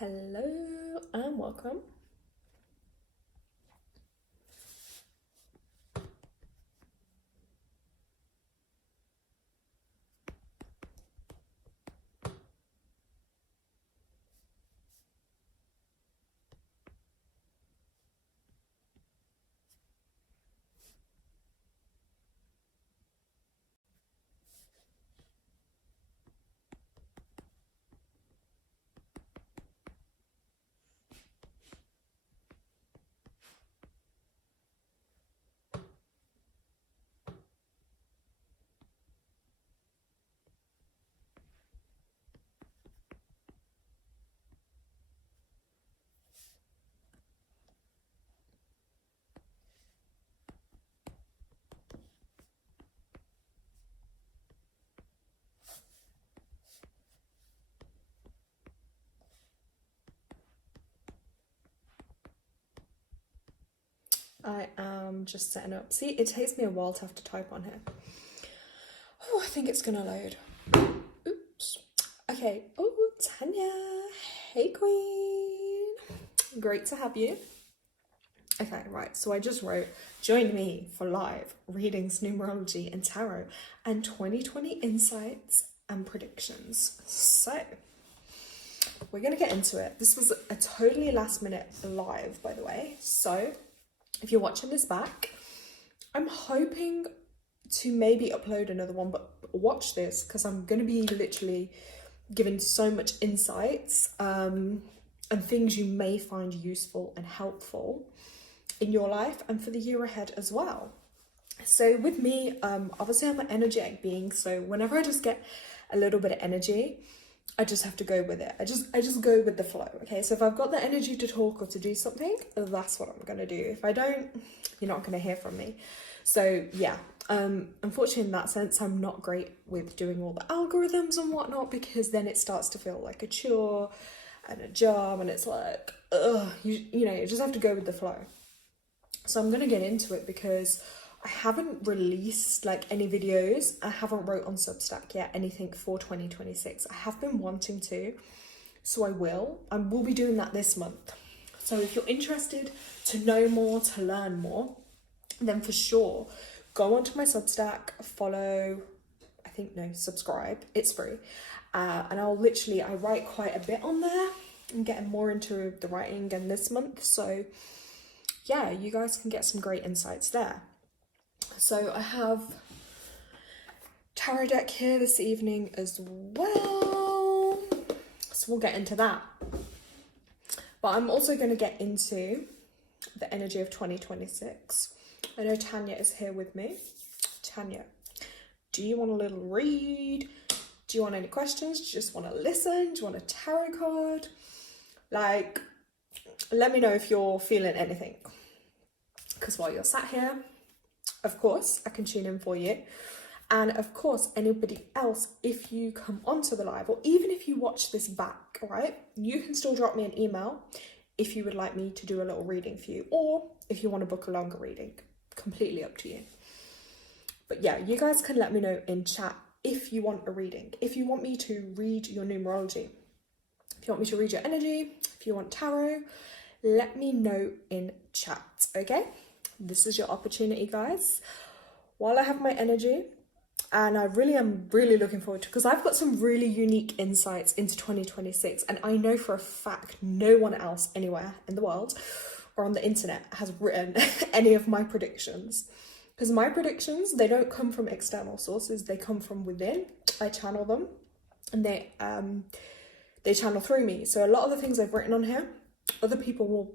Hello and welcome. I am just setting up. See, it takes me a while to have to type on here. Oh, I think it's gonna load. Oops. Okay. Oh, Tanya. Hey, Queen. Great to have you. Okay, right. So I just wrote, join me for live readings, numerology, and tarot, and 2020 insights and predictions. So we're gonna get into it. This was a totally last minute live, by the way. So if you're watching this back, I'm hoping to maybe upload another one, but watch this because I'm going to be literally giving so much insights and things you may find useful and helpful in your life and for the year ahead as well. So with me, obviously I'm an energetic being, so whenever I just get a little bit of energy, I just have to go with it. I just go with the flow. Okay, so if I've got the energy to talk or to do something, that's what I'm gonna do. If I don't, you're not gonna hear from me. So yeah, unfortunately in that sense, I'm not great with doing all the algorithms and whatnot, because then it starts to feel like a chore and a job, and it's like, ugh, you know, you just have to go with the flow. So I'm gonna get into it because I haven't released like any videos. I haven't wrote on Substack yet anything for 2026. I have been wanting to, so I will. I will be doing that this month. So if you're interested to know more, to learn more, then for sure go onto my Substack, follow, subscribe. It's free. And I write quite a bit on there. I'm getting more into the writing again this month. So yeah, you guys can get some great insights there. So I have tarot deck here this evening as well, so we'll get into that. But I'm also going to get into the energy of 2026. I know Tanya is here with me. Tanya, do you want a little read? Do you want any questions? Do you just want to listen? Do you want a tarot card? Like, let me know if you're feeling anything. Because while you're sat here, of course, I can tune in for you. And of course, anybody else, if you come onto the live, or even if you watch this back, right, you can still drop me an email if you would like me to do a little reading for you, or if you want to book a longer reading, completely up to you. But yeah, you guys can let me know in chat if you want a reading, if you want me to read your numerology, if you want me to read your energy, if you want tarot, let me know in chat, okay? This is your opportunity, guys. While I have my energy, and I really am looking forward to, because I've got some really unique insights into 2026, and I know for a fact no one else anywhere in the world or on the internet has written any of my predictions. Because my predictions, they don't come from external sources, they come from within. I channel them, and they channel through me. So a lot of the things I've written on here, other people will,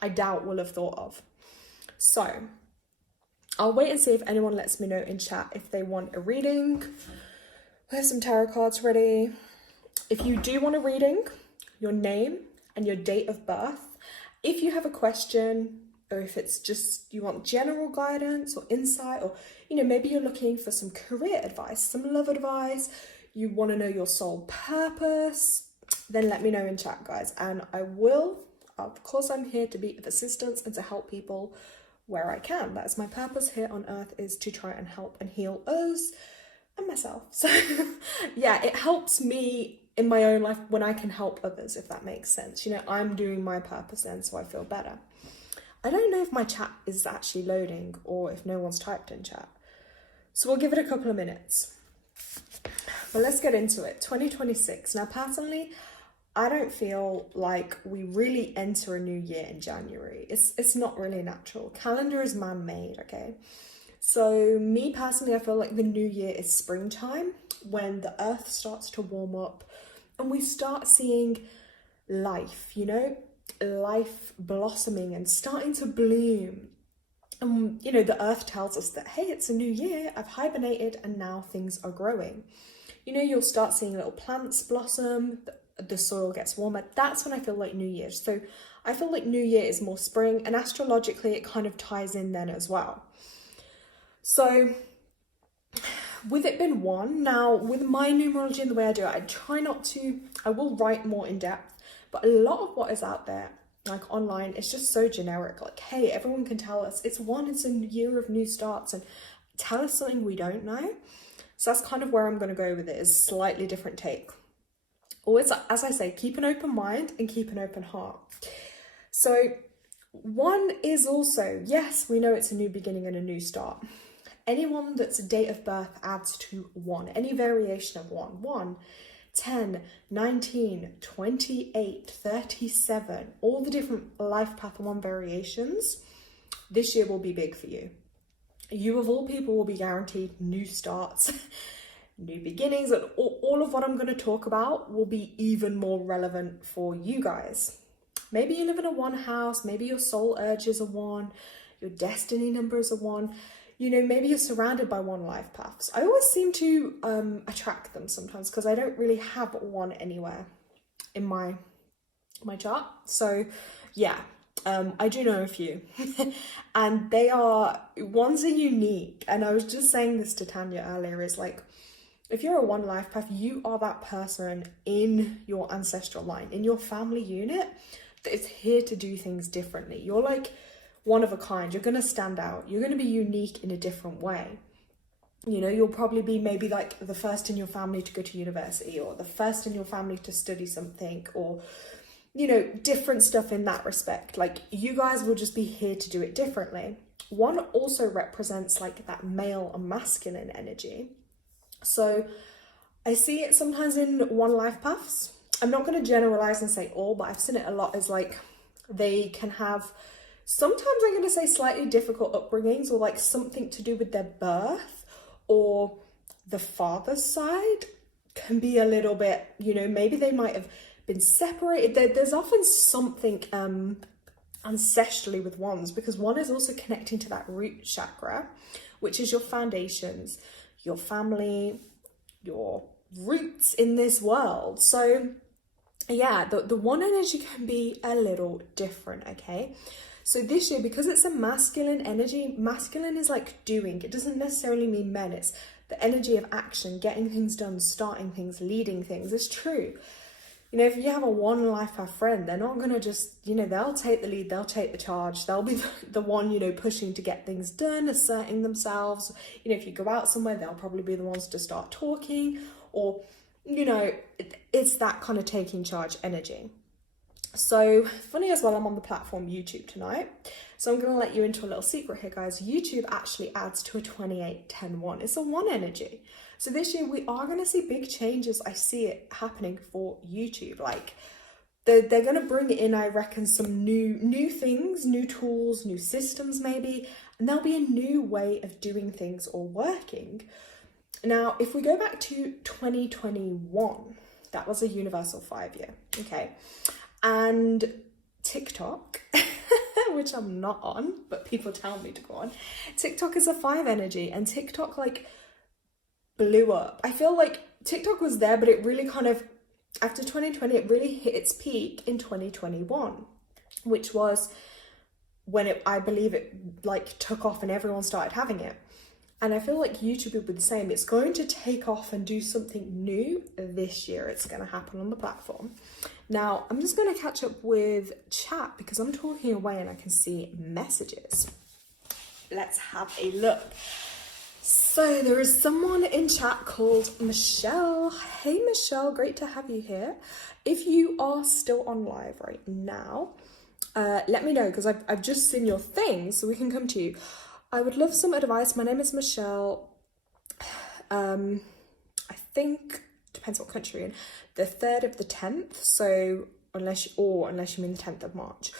I doubt, will have thought of. So I'll wait and see if anyone lets me know in chat if they want a reading. I have some tarot cards ready. If you do want a reading, your name and your date of birth. If you have a question, or if it's just you want general guidance or insight, or maybe you're looking for some career advice, some love advice, you want to know your soul purpose, then let me know in chat, guys. And I will, of course, I'm here to be of assistance and to help people where I can. That's my purpose here on earth, is to try and help and heal us and myself. So yeah, it helps me in my own life when I can help others, if that makes sense. You know, I'm doing my purpose then, so I feel better. I don't know if my chat is actually loading or if no one's typed in chat. So we'll give it a couple of minutes. But let's get into it. 2026. Now, personally, I don't feel like we really enter a new year in January. It's not really natural. Calendar is man-made, okay? So me personally, I feel like the new year is springtime, when the earth starts to warm up and we start seeing life, you know, life blossoming and starting to bloom. And, you know, the earth tells us that, hey, it's a new year, I've hibernated and now things are growing. You know, you'll start seeing little plants blossom, the soil gets warmer. That's when I feel like New Year. So I feel like New Year is more spring, and astrologically it kind of ties in then as well. So with it being one, now with my numerology and the way I do it, I try not to, I will write more in depth, but a lot of what is out there, like online, it's just so generic. Like, hey, everyone can tell us it's a year of new starts, and tell us something we don't know. So that's kind of where I'm going to go with it, is slightly different take. Always, as I say, keep an open mind and keep an open heart. So one is also, yes, we know it's a new beginning and a new start. Anyone that's date of birth adds to 1, any variation of 1, 10, 19, 28, 37, all the different life path 1 variations, this year will be big for you. You of all people will be guaranteed new starts, new beginnings, and all of what I'm going to talk about will be even more relevant for you guys. Maybe you live in a 1 house, maybe your soul urges are 1, your destiny number is a 1. You know, maybe you're surrounded by 1 life paths. I always seem to attract them sometimes because I don't really have 1 anywhere in my chart. So yeah, I do know a few and ones are unique. And I was just saying this to Tanya earlier, is like, if you're a 1 life path, you are that person in your ancestral line, in your family unit, that is here to do things differently. You're like one of a kind. You're going to stand out. You're going to be unique in a different way. You know, you'll probably be maybe like the first in your family to go to university, or the first in your family to study something, or, you know, different stuff in that respect. Like, you guys will just be here to do it differently. 1 also represents like that male and masculine energy. So I see it sometimes in 1 life paths. I'm not going to generalize and say all, but I've seen it a lot as like they can have, sometimes I'm going to say slightly difficult upbringings, or like something to do with their birth, or the father's side can be a little bit, you know, maybe they might have been separated. There's often something ancestrally with 1s, because 1 is also connecting to that root chakra, which is your foundations, your family, your roots in this world. So yeah, the 1 energy can be a little different, okay? So this year, because it's a masculine energy, masculine is like doing. It doesn't necessarily mean men. It's the energy of action, getting things done, starting things, leading things. It's true. You know, if you have a 1 life path friend, they're not going to just, you know, they'll take the lead, they'll take the charge. They'll be the one, you know, pushing to get things done, asserting themselves. You know, if you go out somewhere, they'll probably be the ones to start talking, or, you know, it's that kind of taking charge energy. So funny as well, I'm on the platform YouTube tonight. So I'm going to let you into a little secret here, guys. YouTube actually adds to a 28-10-1. It's a 1 energy. So this year we are going to see big changes. I see it happening for YouTube. Like they're going to bring in, I reckon, some new things, new tools, new systems maybe, and there'll be a new way of doing things or working. Now, if we go back to 2021, that was a universal 5-year, okay? And TikTok, which I'm not on, but people tell me to go on. TikTok is a 5 energy, and TikTok like blew up. I feel like TikTok was there, but it really kind of, after 2020, it really hit its peak in 2021, which was when I believe it like took off and everyone started having it. And I feel like YouTube would be the same. It's going to take off and do something new this year. It's going to happen on the platform. Now, I'm just going to catch up with chat because I'm talking away and I can see messages. Let's have a look. So there is someone in chat called Michelle. Hey Michelle, great to have you here. If you are still on live right now, let me know, because I've just seen your thing, so we can come to you. I would love some advice. My name is Michelle. I think, depends what country you're in, the 3rd of the 10th, so unless you mean the 10th of March.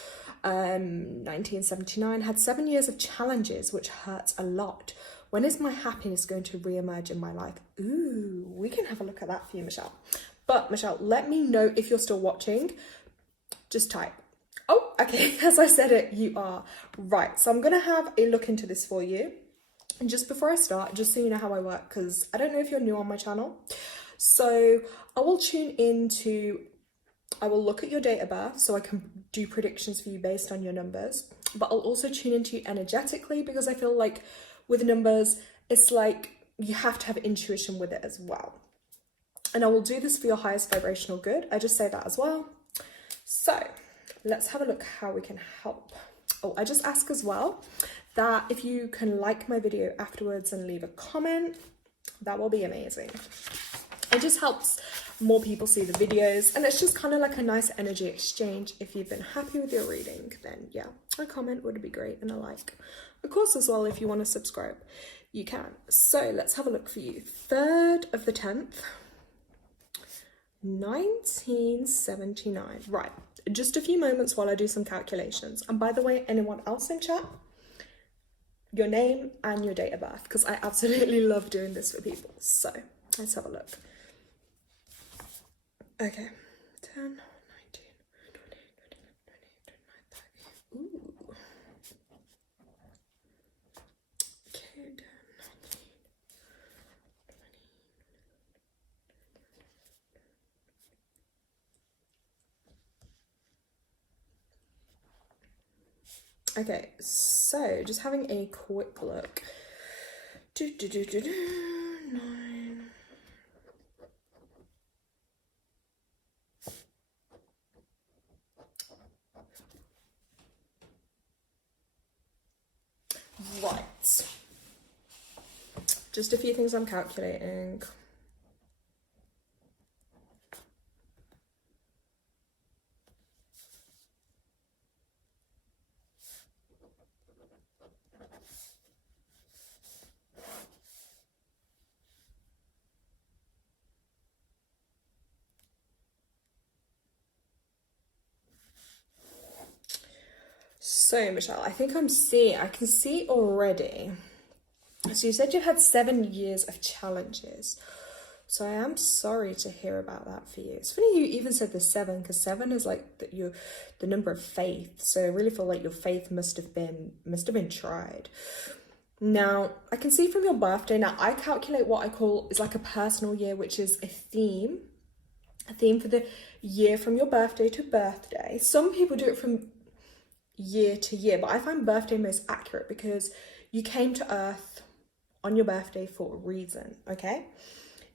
1979, had 7 years of challenges, which hurts a lot. When is my happiness going to re-emerge in my life? Ooh, we can have a look at that for you, Michelle. But Michelle, let me know if you're still watching. Just type. Oh, okay, as I said it, you are. Right, so I'm going to have a look into this for you. And just before I start, just so you know how I work, because I don't know if you're new on my channel. So I will look at your date of birth so I can do predictions for you based on your numbers. But I'll also tune into you energetically, because I feel like with numbers, it's like you have to have intuition with it as well. And I will do this for your highest vibrational good. I just say that as well. So let's have a look how we can help. Oh, I just ask as well that if you can like my video afterwards and leave a comment, that will be amazing. It just helps more people see the videos, and it's just kind of like a nice energy exchange. If you've been happy with your reading, then yeah, a comment would be great, and a like. Of course, as well, if you want to subscribe, you can. So let's have a look for you. 3rd of the 10th, 1979. Right, just a few moments while I do some calculations. And by the way, anyone else in chat, your name and your date of birth, because I absolutely love doing this for people. So let's have a look. Okay, 10, 19, 20, 29, 30. Ooh. Okay, 10, 19, 20. Okay, so just having a quick look. 9. Right. Just a few things I'm calculating. So Michelle, I think I can see already. So you said you had 7 years of challenges. So I am sorry to hear about that for you. It's funny you even said the 7, because 7 is like the number of faith. So I really feel like your faith must have been tried. Now, I can see from your birthday, now I calculate what I call is like a personal year, which is a theme for the year from your birthday to birthday. Some people do it from year to year, but I find birthday most accurate because you came to Earth on your birthday for a reason, okay?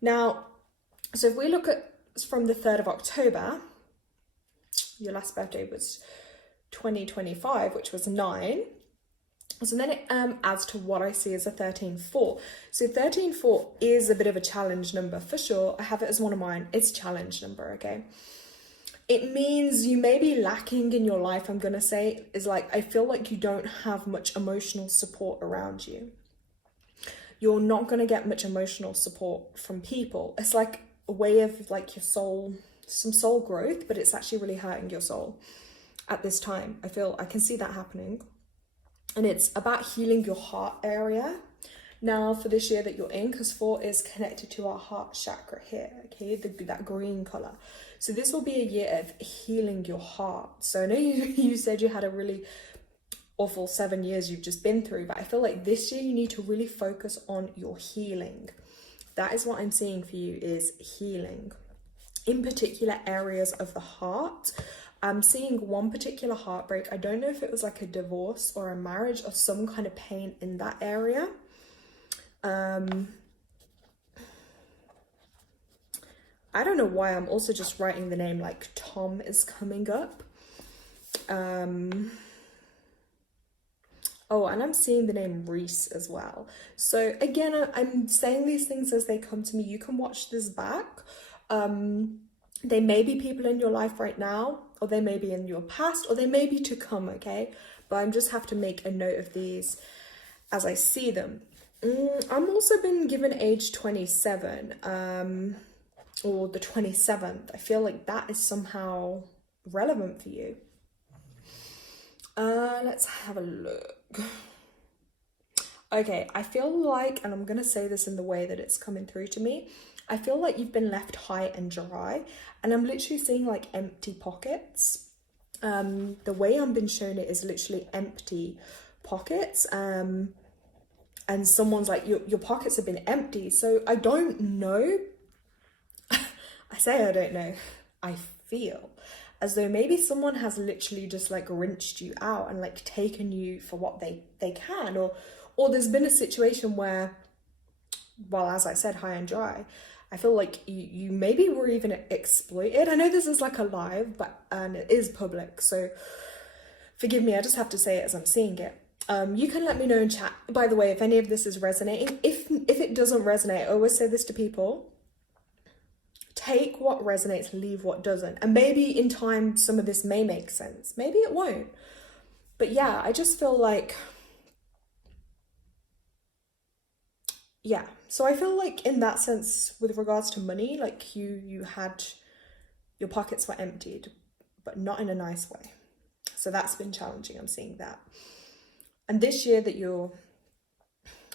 Now, so if we look at from the 3rd of October, your last birthday was 2025, which was 9. So then it adds to what I see as a 13-4. So 13-4 is a bit of a challenge number for sure. I have it as one of mine. It's challenge number, okay? It means you may be lacking in your life, I'm going to say, is like, I feel like you don't have much emotional support around you. You're not going to get much emotional support from people. It's like a way of like your soul, some soul growth, but it's actually really hurting your soul at this time. I can see that happening. And it's about healing your heart area now for this year that you're in, because 4 is connected to our heart chakra here, okay, that green color. So this will be a year of healing your heart. So I know you said you had a really awful 7 years you've just been through, but I feel like this year you need to really focus on your healing. That is what I'm seeing for you, is healing in particular areas of the heart. I'm seeing one particular heartbreak. I don't know if it was like a divorce or a marriage or some kind of pain in that area. I don't know why I'm also just writing the name like Tom is coming up. Oh, and I'm seeing the name Reese as well. So again, I'm saying these things as they come to me. You can watch this back. They may be people in your life right now, or they may be in your past, or they may be to come, okay? But I just have to make a note of these as I see them. I'm also been given age 27, or the 27th. I feel like that is somehow relevant for you. Let's have a look. Okay, I feel like, and I'm gonna say this in the way that it's coming through to me, I feel like you've been left high and dry, and I'm literally seeing like empty pockets. The way I'm being shown it is literally empty pockets. And someone's like, your pockets have been empty. So I don't know. I say I don't know. I feel as though maybe someone has literally just like rinsed you out and like taken you for what they can, or there's been a situation where, well, as I said, high and dry, I feel like you maybe were even exploited. I know this is like a live, and it is public, so forgive me, I just have to say it as I'm seeing it. You can let me know in chat, by the way, if any of this is resonating. If it doesn't resonate, I always say this to people: take what resonates, leave what doesn't. And maybe in time some of this may make sense, maybe it won't. But yeah, I just feel like, yeah, so I feel like in that sense, with regards to money, like you had, your pockets were emptied, but not in a nice way. So that's been challenging. I'm seeing that. And this year that you're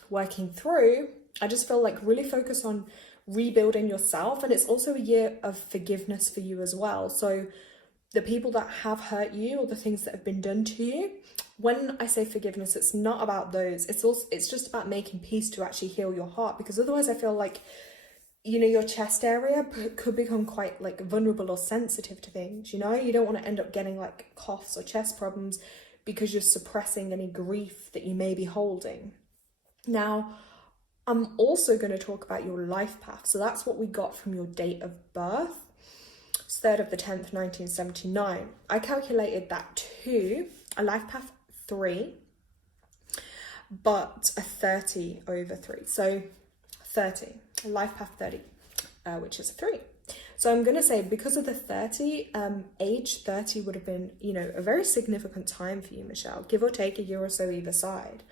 working through, I just feel like really focus on rebuilding yourself. And it's also a year of forgiveness for you as well. So the people that have hurt you, or the things that have been done to you, when I say forgiveness, it's not about those. It's just about making peace to actually heal your heart, because otherwise I feel like, you know, your chest area could become quite like vulnerable or sensitive to things. You know, you don't want to end up getting like coughs or chest problems because you're suppressing any grief that you may be holding. Now, I'm also going to talk about your life path. So that's what we got from your date of birth. It's 3rd of the 10th, 1979. I calculated that to a life path 3, but a 30 over 3. So 30, life path 30, which is a 3. So I'm going to say, because of the 30, age 30 would have been, you know, a very significant time for you, Michelle, give or take a year or so either side.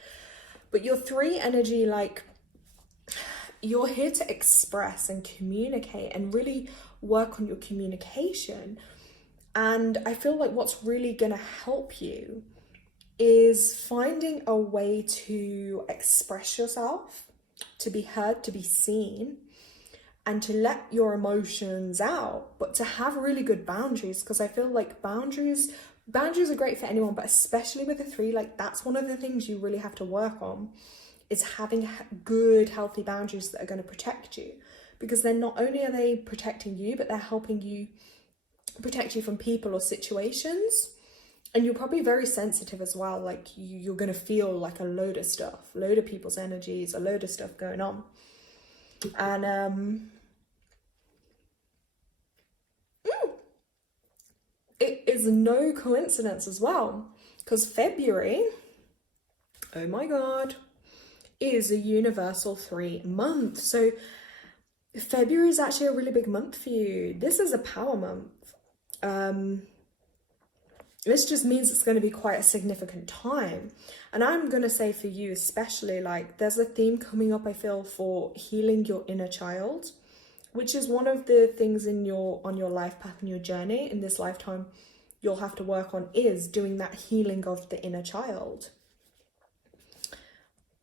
But your 3 energy, like, you're here to express and communicate and really work on your communication. And I feel like what's really going to help you is finding a way to express yourself, to be heard, to be seen, and to let your emotions out, but to have really good boundaries. Because I feel like boundaries are great for anyone, but especially with a 3, like that's one of the things you really have to work on, is having good, healthy boundaries that are going to protect you. Because then not only are they protecting you, but they're helping you protect you from people or situations. And you're probably very sensitive as well. Like you're going to feel like a load of stuff, a load of people's energies, a load of stuff going on. And it is no coincidence as well, because February, oh my God, is a universal 3 month. So February is actually a really big month for you. This is a power month. This just means it's going to be quite a significant time. And I'm going to say for you especially, like there's a theme coming up, I feel, for healing your inner child, which is one of the things on your life path and your journey in this lifetime you'll have to work on, is doing that healing of the inner child.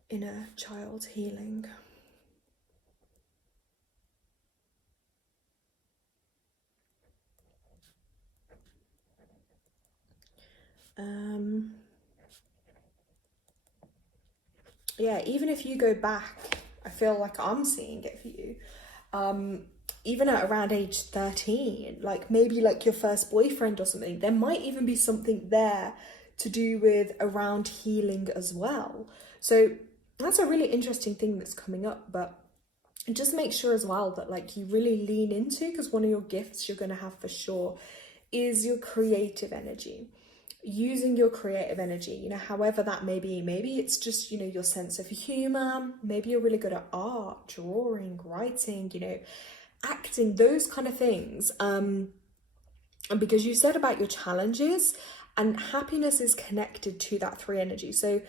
Inner child healing. Yeah, even if you go back, I feel like I'm seeing it for you. Even at around age 13, like maybe like your first boyfriend or something, there might even be something there to do with around healing as well. So that's a really interesting thing that's coming up. But just make sure as well that like you really lean into, because one of your gifts you're going to have for sure is your creative energy. using your creative energy, you know, however that may be. Maybe it's just, you know, your sense of humor. Maybe you're really good at art, drawing, writing, you know, acting, those kind of things. And because you said about your challenges, and happiness is connected to that 3 energy. So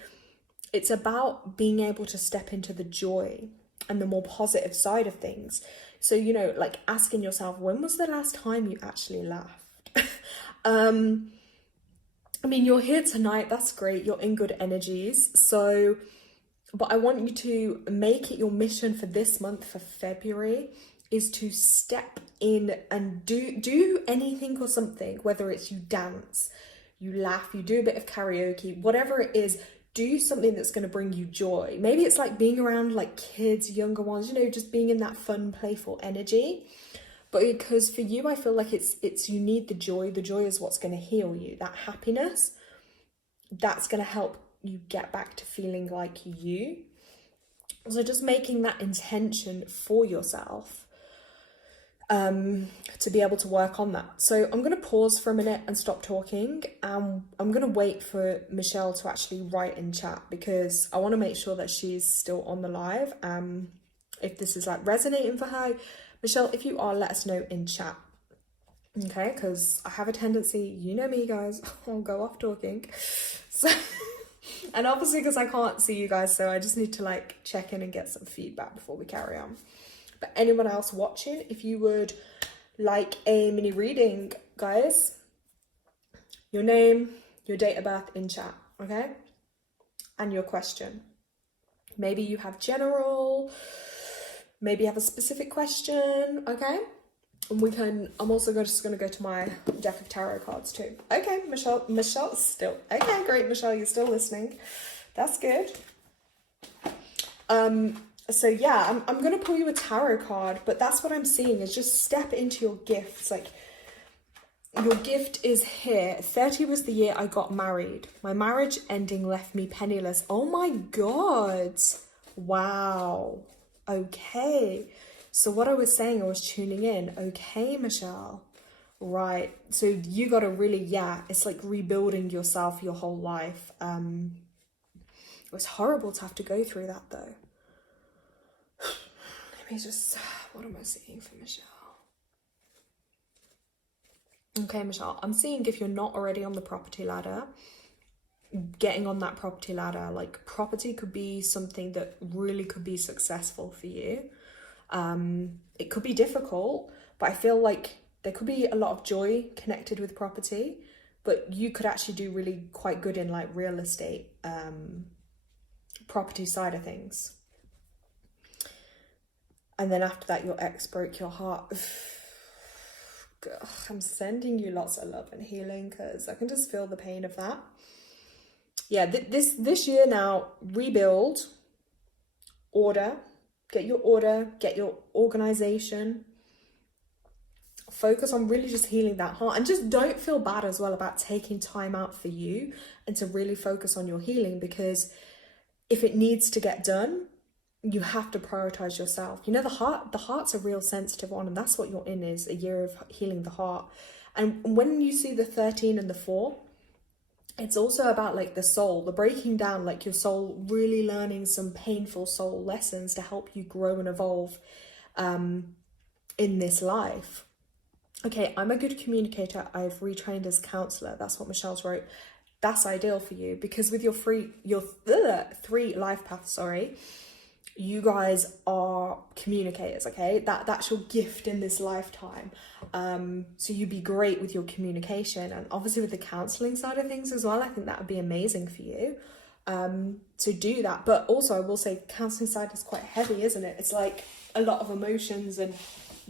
it's about being able to step into the joy and the more positive side of things. So, you know, like asking yourself, when was the last time you actually laughed? I mean, you're here tonight, that's great, you're in good energies. So, but I want you to make it your mission for this month, for February, is to step in and do anything or something, whether it's you dance, you laugh, you do a bit of karaoke, whatever it is, do something that's going to bring you joy. Maybe it's like being around like kids, younger ones, you know, just being in that fun, playful energy. But because for you, I feel like it's you need the joy. The joy is what's going to heal you. That happiness, that's going to help you get back to feeling like you. So just making that intention for yourself to be able to work on that. So I'm going to pause for a minute and stop talking. I'm going to wait for Michelle to actually write in chat, because I want to make sure that she's still on the live. If this is like resonating for her, Michelle, if you are, let us know in chat. Okay, because I have a tendency, you know me guys, I'll go off talking. So, and obviously because I can't see you guys, so I just need to like check in and get some feedback before we carry on. But anyone else watching, if you would like a mini reading, guys, your name, your date of birth in chat, okay? And your question. Maybe you have general, maybe you have a specific question, okay? And I'm also just going to go to my deck of tarot cards too. Okay, Michelle's still, okay, great, Michelle, you're still listening. That's good. So yeah, I'm going to pull you a tarot card, but that's what I'm seeing is just step into your gifts. Like, your gift is here. 30 was the year I got married. My marriage ending left me penniless. Oh my God. Wow. Okay. So what I was saying, I was tuning in. Okay, Michelle. Right. So you got to really, yeah, it's like rebuilding yourself your whole life. It was horrible to have to go through that though. Let me just, what am I seeing for Michelle? Okay, Michelle, I'm seeing if you're not already on the property ladder, getting on that property ladder, like property could be something that really could be successful for you. It could be difficult, but I feel like there could be a lot of joy connected with property, but you could actually do really quite good in like real estate, property side of things. And then after that, your ex broke your heart. I'm sending you lots of love and healing, because I can just feel the pain of that. Yeah, this year now, rebuild, order, get your organization, focus on really just healing that heart, and just don't feel bad as well about taking time out for you and to really focus on your healing, because if it needs to get done, you have to prioritize yourself. You know, the heart's a real sensitive one, and that's what you're in, is a year of healing the heart. And when you see the 13 and the 4, it's also about like the soul, the breaking down, like your soul really learning some painful soul lessons to help you grow and evolve in this life. Okay, I'm a good communicator. I've retrained as a counselor. That's what Michelle's wrote. That's ideal for you, because with your 3 life paths, sorry, you guys are communicators, okay? That's your gift in this lifetime. So you'd be great with your communication, and obviously with the counseling side of things as well. I think that would be amazing for you to do that. But also I will say counseling side is quite heavy, isn't it? It's like a lot of emotions, and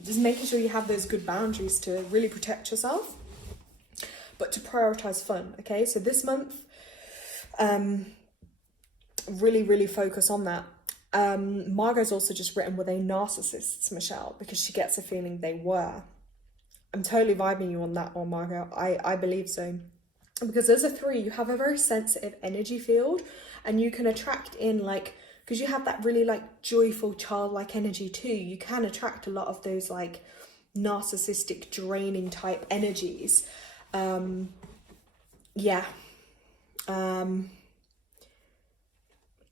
just making sure you have those good boundaries to really protect yourself, but to prioritize fun, okay? So this month, really focus on that. Margot's also just written, were they narcissists, Michelle? Because she gets a feeling they were. I'm totally vibing you on that one, Margot. I believe so. Because as a 3, you have a very sensitive energy field, and you can attract in like, because you have that really like joyful childlike energy too, you can attract a lot of those like narcissistic draining type energies. yeah.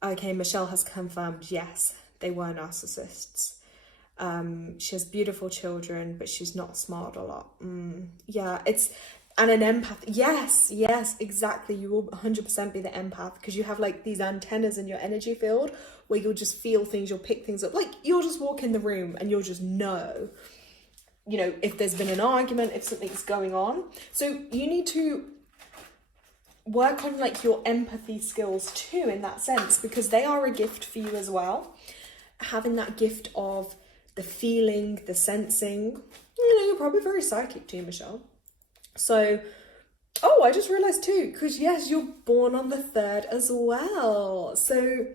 Okay, Michelle has confirmed, yes, they were narcissists. She has beautiful children, but she's not smart a lot. Yeah, and an empath. Yes, exactly. You will 100% be the empath, because you have like these antennas in your energy field where you'll just feel things, you'll pick things up. Like you'll just walk in the room and you'll just know, if there's been an argument, if something's going on. So you need to work on like your empathy skills too, in that sense, because they are a gift for you as well. Having that gift of the feeling, the sensing, you're probably very psychic too, Michelle. So, I just realized too, because yes, you're born on the 3rd as well. So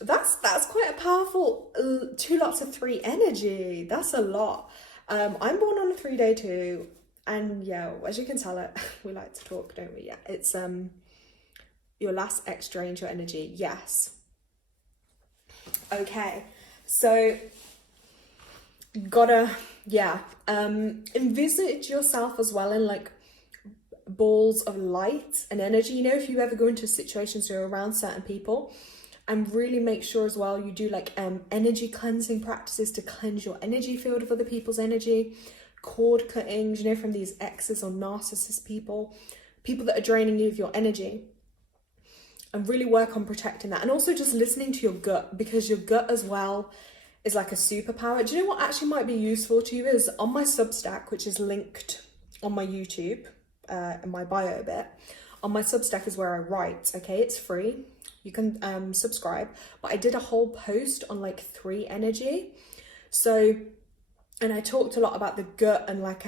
that's quite a powerful 2 lots of 3 energy. That's a lot. I'm born on a 3-day too. And yeah, as you can tell, we like to talk, don't we? Yeah, it's your last X drains your energy. Yes. Okay, so gotta envisage yourself as well in like balls of light and energy. If you ever go into situations where you're around certain people, and really make sure as well you do like energy cleansing practices to cleanse your energy field of other people's energy. Cord cuttings, from these exes or narcissist people that are draining you of your energy, and really work on protecting that. And also just listening to your gut, because your gut as well is like a superpower. Do you know what actually might be useful to you is on my Substack, which is linked on my YouTube, in my bio bit. On my Substack is where I write, okay? It's free. You can subscribe. But I did a whole post on like 3 energy. And I talked a lot about the gut and like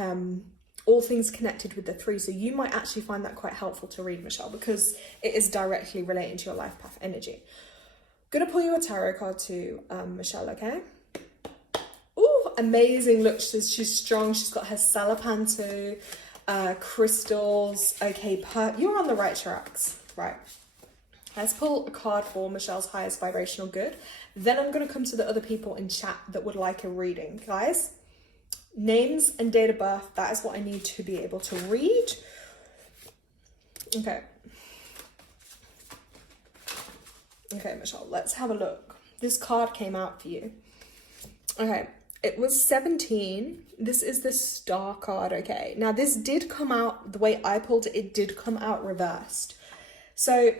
all things connected with the 3. So you might actually find that quite helpful to read, Michelle, because it is directly relating to your life path energy. Gonna pull you a tarot card too, Michelle, okay? Oh, amazing. Look, she's strong. She's got her salapanto, crystals. Okay, you're on the right tracks. Right. Let's pull a card for Michelle's highest vibrational good. Then I'm going to come to the other people in chat that would like a reading. Guys, names and date of birth, that is what I need to be able to read. Okay. Okay, Michelle, let's have a look. This card came out for you. Okay, it was 17. This is the Star card, okay? Now, this did come out, the way I pulled it, it did come out reversed. So,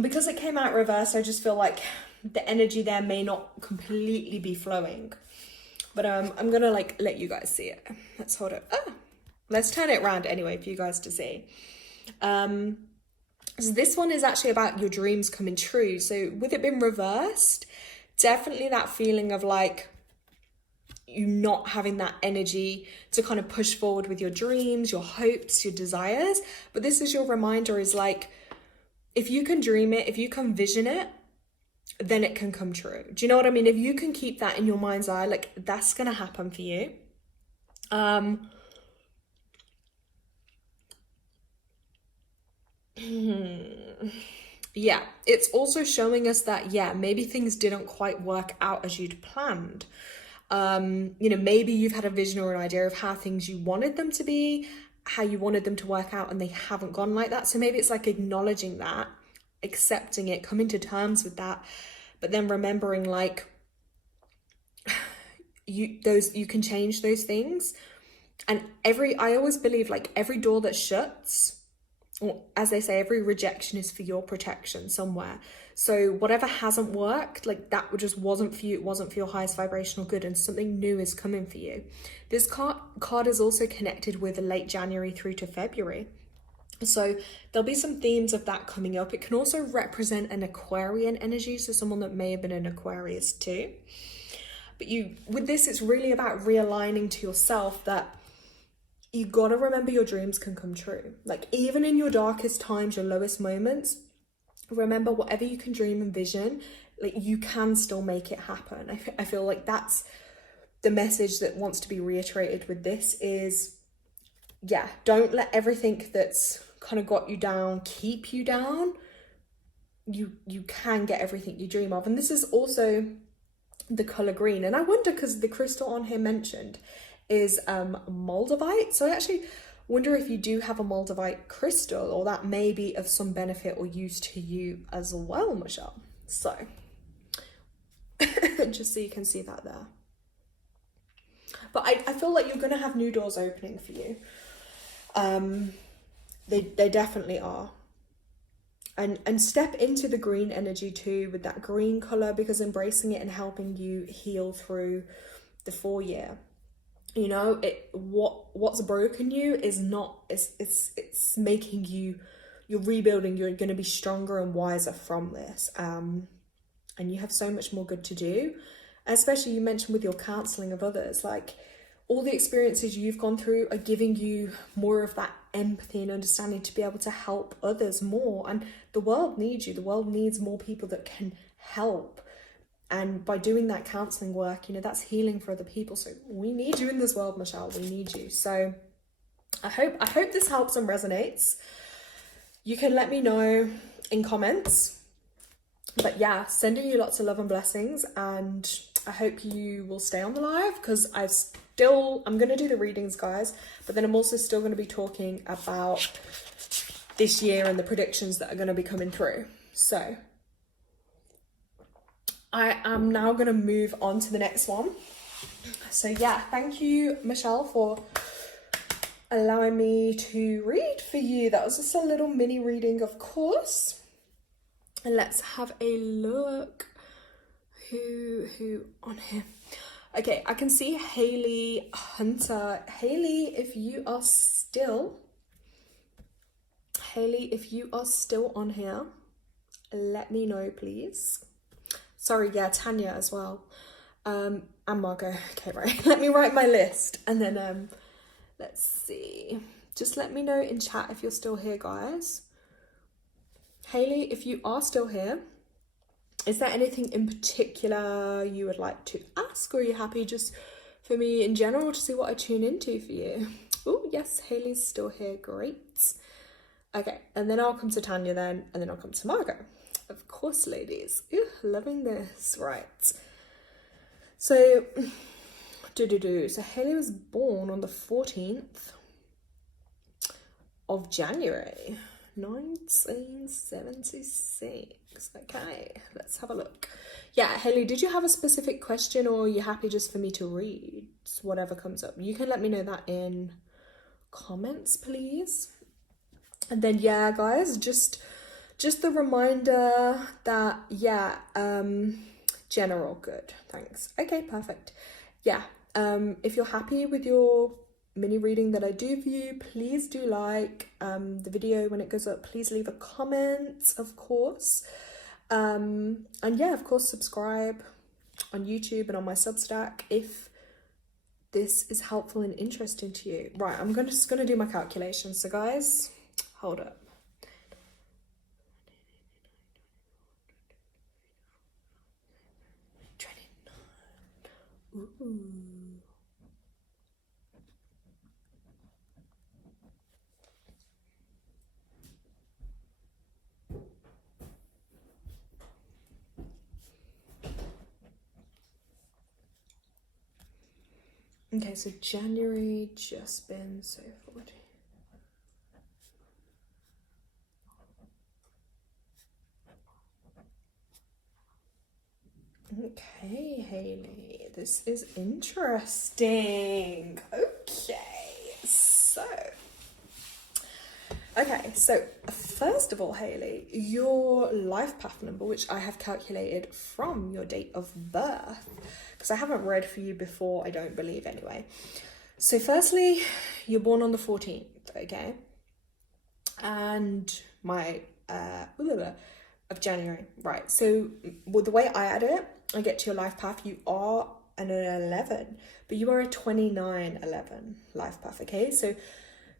because it came out reversed, I just feel like the energy there may not completely be flowing. But I'm gonna like let you guys see it. Let's hold it. Let's turn it around anyway for you guys to see. So this one is actually about your dreams coming true. So with it being reversed, definitely that feeling of like you not having that energy to kind of push forward with your dreams, your hopes, your desires. But this is your reminder, is like, if you can dream it, if you can vision it, then it can come true. Do you know what I mean? If you can keep that in your mind's eye, like that's going to happen for you. Yeah, it's also showing us that, yeah, maybe things didn't quite work out as you'd planned. Maybe you've had a vision or an idea of how things you wanted them to be, how you wanted them to work out, and they haven't gone like that. So maybe it's like acknowledging that, accepting it, coming to terms with that, but then remembering like you can change those things. And I always believe like every door that shuts, or as they say, every rejection is for your protection somewhere. So whatever hasn't worked, like that just wasn't for you, it wasn't for your highest vibrational good, and something new is coming for you. This card is also connected with late January through to February. So there'll be some themes of that coming up. It can also represent an Aquarian energy, so someone that may have been an Aquarius too. But with this, it's really about realigning to yourself that you gotta remember your dreams can come true. Like even in your darkest times, your lowest moments, remember whatever you can dream and vision, like you can still make it happen. I feel like that's the message that wants to be reiterated with this is, yeah, don't let everything that's kind of got you down keep you down. You can get everything you dream of. And this is also the color green. And I wonder, because the crystal on here mentioned is moldavite. So I actually Wonder if you do have a moldavite crystal, or that may be of some benefit or use to you as well, Michelle. So, just so you can see that there. But I feel like you're going to have new doors opening for you. They definitely are. And step into the green energy too, with that green color, because embracing it and helping you heal through the 4 year. You know, what's broken you is not, it's making you, you're rebuilding, you're going to be stronger and wiser from this. And you have so much more good to do. Especially, you mentioned with your counseling of others, like all the experiences you've gone through are giving you more of that empathy and understanding to be able to help others more. And the world needs you. The world needs more people that can help. And by doing that counseling work, you know, that's healing for other people. So we need you in this world, Michelle. We need you. So I hope this helps and resonates. You can let me know in comments. But yeah, sending you lots of love and blessings, and I hope you will stay on the live, because I'm going to do the readings, guys, but then I'm also still going to be talking about this year and the predictions that are going to be coming through. So I am now going to move on to the next one. So yeah, thank you, Michelle, for allowing me to read for you. That was just a little mini reading, of course. And let's have a look. Who on here? Okay, I can see Haley Hunter. Haley, if you are still on here, let me know, please. Sorry, yeah, Tanya as well. And Margot. Okay, right. Let me write my list, and then let's see. Just let me know in chat if you're still here, guys. Haley, if you are still here, is there anything in particular you would like to ask, or are you happy just for me in general to see what I tune into for you? Oh, yes, Haley's still here. Great. Okay, and then I'll come to Tanya then, and then I'll come to Margot. Of course, ladies. Ooh, loving this. Right. So, So Haley was born on the 14th of January. 1976. Okay, let's have a look. Yeah, Haley, did you have a specific question, or are you happy just for me to read whatever comes up? You can let me know that in comments, please. And then yeah, guys, just the reminder that general good, thanks. Okay, perfect. Yeah, if you're happy with your mini reading that I do for you, please do like the video when it goes up. Please leave a comment, of course, and yeah, of course, subscribe on YouTube and on my Substack if this is helpful and interesting to you. Right, I'm just gonna do my calculations. So guys, hold up. Ooh. Okay, so January just been so 40. Okay, Haley, this is interesting. Okay, so first of all, Haley, your life path number, which I have calculated from your date of birth, because I haven't read for you before, I don't believe anyway. So firstly, you're born on the 14th, okay? And my, of January, right? So with the way I add it, I get to your life path, you are an 11, but you are a 29-11 life path, okay? So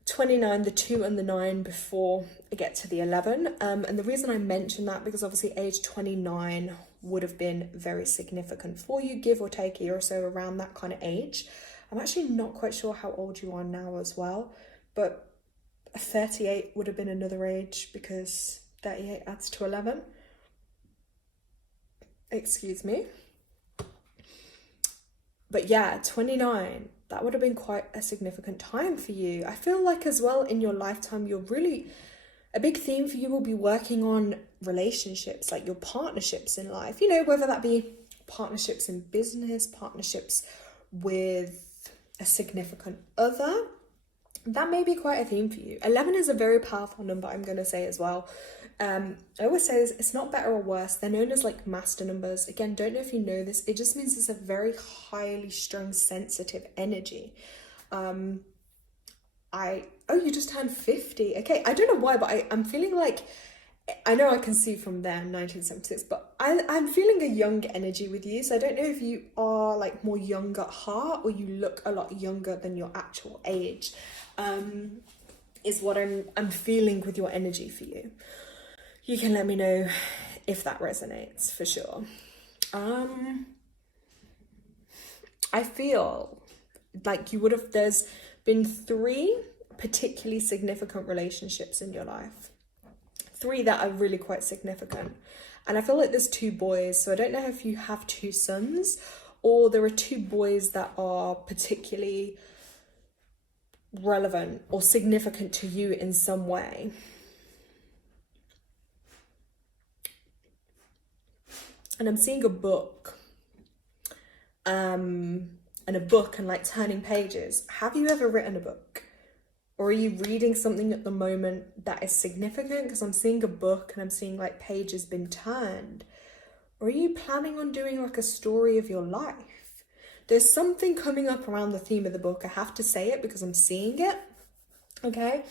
29, the 2 and the 9 before I get to the 11. And the reason I mention that, because obviously age 29 would have been very significant for you, give or take a year or so, around that kind of age. I'm actually not quite sure how old you are now as well, but 38 would have been another age, because 38 adds to 11. Excuse me. But yeah, 29 that would have been quite a significant time for you. I feel like as well in your lifetime, a big theme for you will be working on relationships, like your partnerships in life, you know, whether that be partnerships in business, partnerships with a significant other. That may be quite a theme for you. 11 is a very powerful number, I'm going to say as well. I always say it's not better or worse. They're known as like master numbers. Again, don't know if you know this. It just means it's a very highly strung, sensitive energy. You just turned 50. Okay, I don't know why, but I'm feeling like, I know I can see from there 1976, but I'm feeling a young energy with you. So I don't know if you are like more young at heart or you look a lot younger than your actual age, is what I'm feeling with your energy for you. You can let me know if that resonates for sure. I feel like there's been 3 particularly significant relationships in your life. 3 that are really quite significant. And I feel like there's 2 boys. So I don't know if you have 2 sons or there are 2 boys that are particularly relevant or significant to you in some way. And I'm seeing a book, and like turning pages. Have you ever written a book? Or are you reading something at the moment that is significant? Because I'm seeing a book and I'm seeing like pages been turned. Or are you planning on doing like a story of your life? There's something coming up around the theme of the book. I have to say it because I'm seeing it. Okay.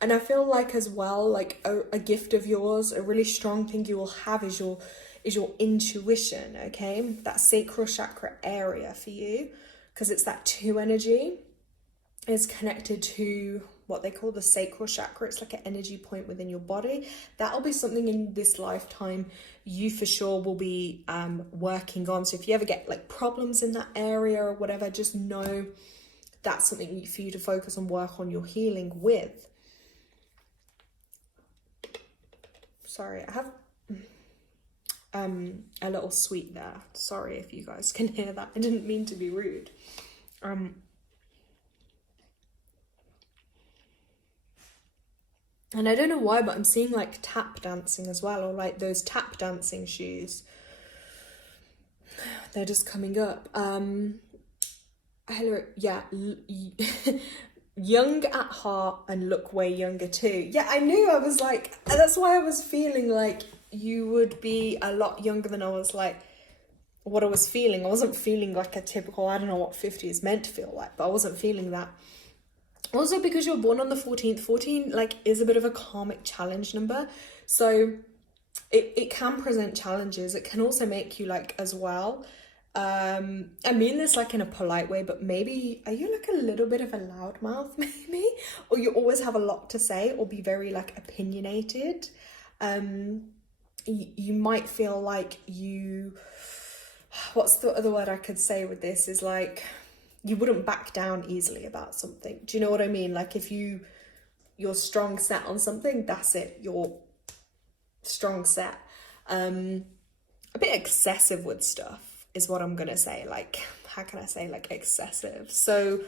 And I feel like as well, like a gift of yours, a really strong thing you will have is your intuition, okay? That sacral chakra area for you, because it's that 2 energy, is connected to what they call the sacral chakra. It's like an energy point within your body. That'll be something in this lifetime you for sure will be working on. So if you ever get like problems in that area or whatever, just know that's something for you to focus and work on your healing with. Sorry, I have a little sweet there. Sorry if you guys can hear that. I didn't mean to be rude. And I don't know why, but I'm seeing like tap dancing as well, or like those tap dancing shoes. They're just coming up. Hello, yeah. Young at heart and look way younger too. Yeah, I knew. I was like, that's why I was feeling like you would be a lot younger than I was like, what I was feeling. I wasn't feeling like a typical, I don't know what 50 is meant to feel like, but I wasn't feeling that. Also, because you're born on the 14th, 14 like is a bit of a karmic challenge number. So it can present challenges. It can also make you like as well. I mean this like in a polite way, but maybe, are you like a little bit of a loudmouth maybe? Or you always have a lot to say or be very like opinionated. You might feel like what's the other word I could say with this is like, you wouldn't back down easily about something. Do you know what I mean? Like if you're strong set on something, that's it. You're strong set. A bit excessive with stuff is what I'm going to say. Like, how can I say like excessive? So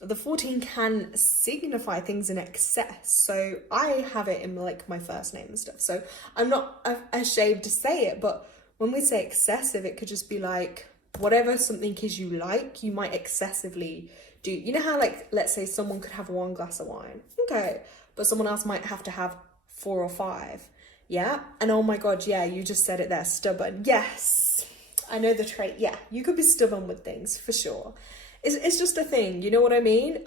the 14 can signify things in excess. So I have it in like my first name and stuff. So I'm not ashamed to say it, but when we say excessive, it could just be like, whatever something is you like, you might excessively do. You know how like, let's say someone could have 1 glass of wine. Okay. But someone else might have to have 4 or 5. Yeah. And oh my God, yeah, you just said it there. Stubborn. Yes. I know the trait. Yeah. You could be stubborn with things for sure. It's just a thing. You know what I mean?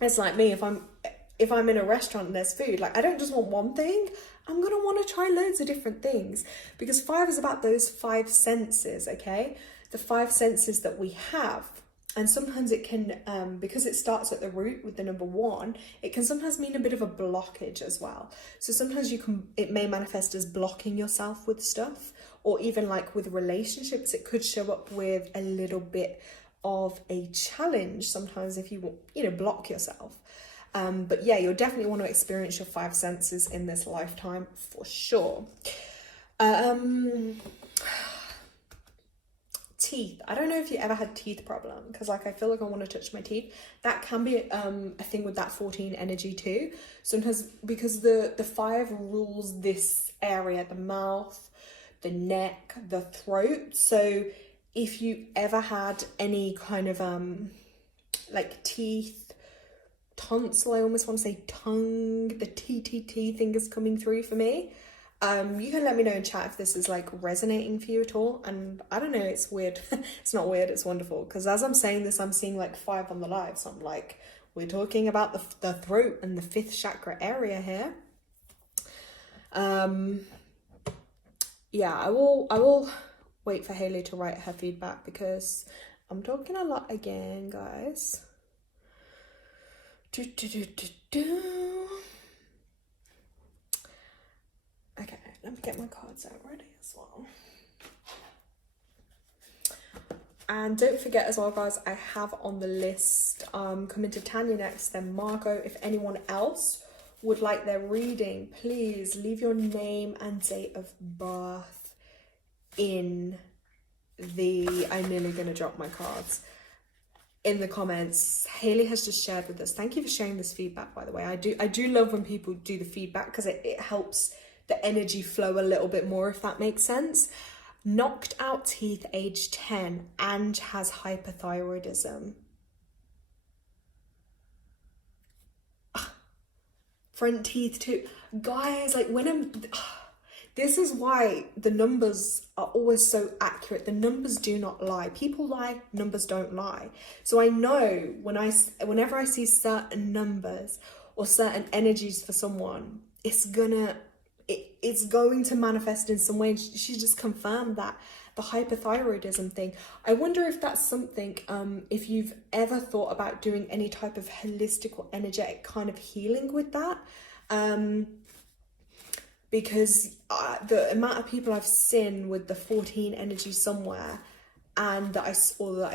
It's like me, if I'm in a restaurant and there's food, like I don't just want one thing. I'm going to want to try loads of different things, because 5 is about those 5 senses, okay? The 5 senses that we have. And sometimes it can, because it starts at the root with the number 1, it can sometimes mean a bit of a blockage as well. So sometimes it may manifest as blocking yourself with stuff, or even like with relationships, it could show up with a little bit of a challenge sometimes if you block yourself. But yeah, you'll definitely want to experience your 5 senses in this lifetime for sure. teeth. I don't know if you ever had teeth problem, because like I feel like I want to touch my teeth. That can be a thing with that 14 energy too. Sometimes because the 5 rules this area, the mouth, the neck, the throat. So if you ever had any kind of like teeth, tonsil, I almost want to say tongue, the TTT thing is coming through for me. You can let me know in chat if this is like resonating for you at all. And I don't know, it's weird. It's not weird, it's wonderful. Because as I'm saying this, I'm seeing like 5 on the live. So I'm like, we're talking about the throat and the 5th chakra area here. Yeah, I will wait for Haley to write her feedback because I'm talking a lot again, guys. Okay, let me get my cards out ready as well. And don't forget as well, guys, I have on the list coming to Tanya next, then Margot. If anyone else would like their reading, please leave your name and date of birth in the, I'm nearly going to drop my cards, in the comments. Haley has just shared with us. Thank you for sharing this feedback, by the way. I do love when people do the feedback because it helps the energy flow a little bit more, if that makes sense. Knocked out teeth, age 10, and has hypothyroidism. Front teeth too. Guys, like this is why the numbers are always so accurate. The numbers do not lie. People lie, numbers don't lie. So I know whenever I see certain numbers or certain energies for someone, it's going to manifest in some way. She just confirmed that, the hypothyroidism thing. I wonder if that's something, if you've ever thought about doing any type of holistic or energetic kind of healing with that. Because the amount of people I've seen with the 14 energy somewhere, and that I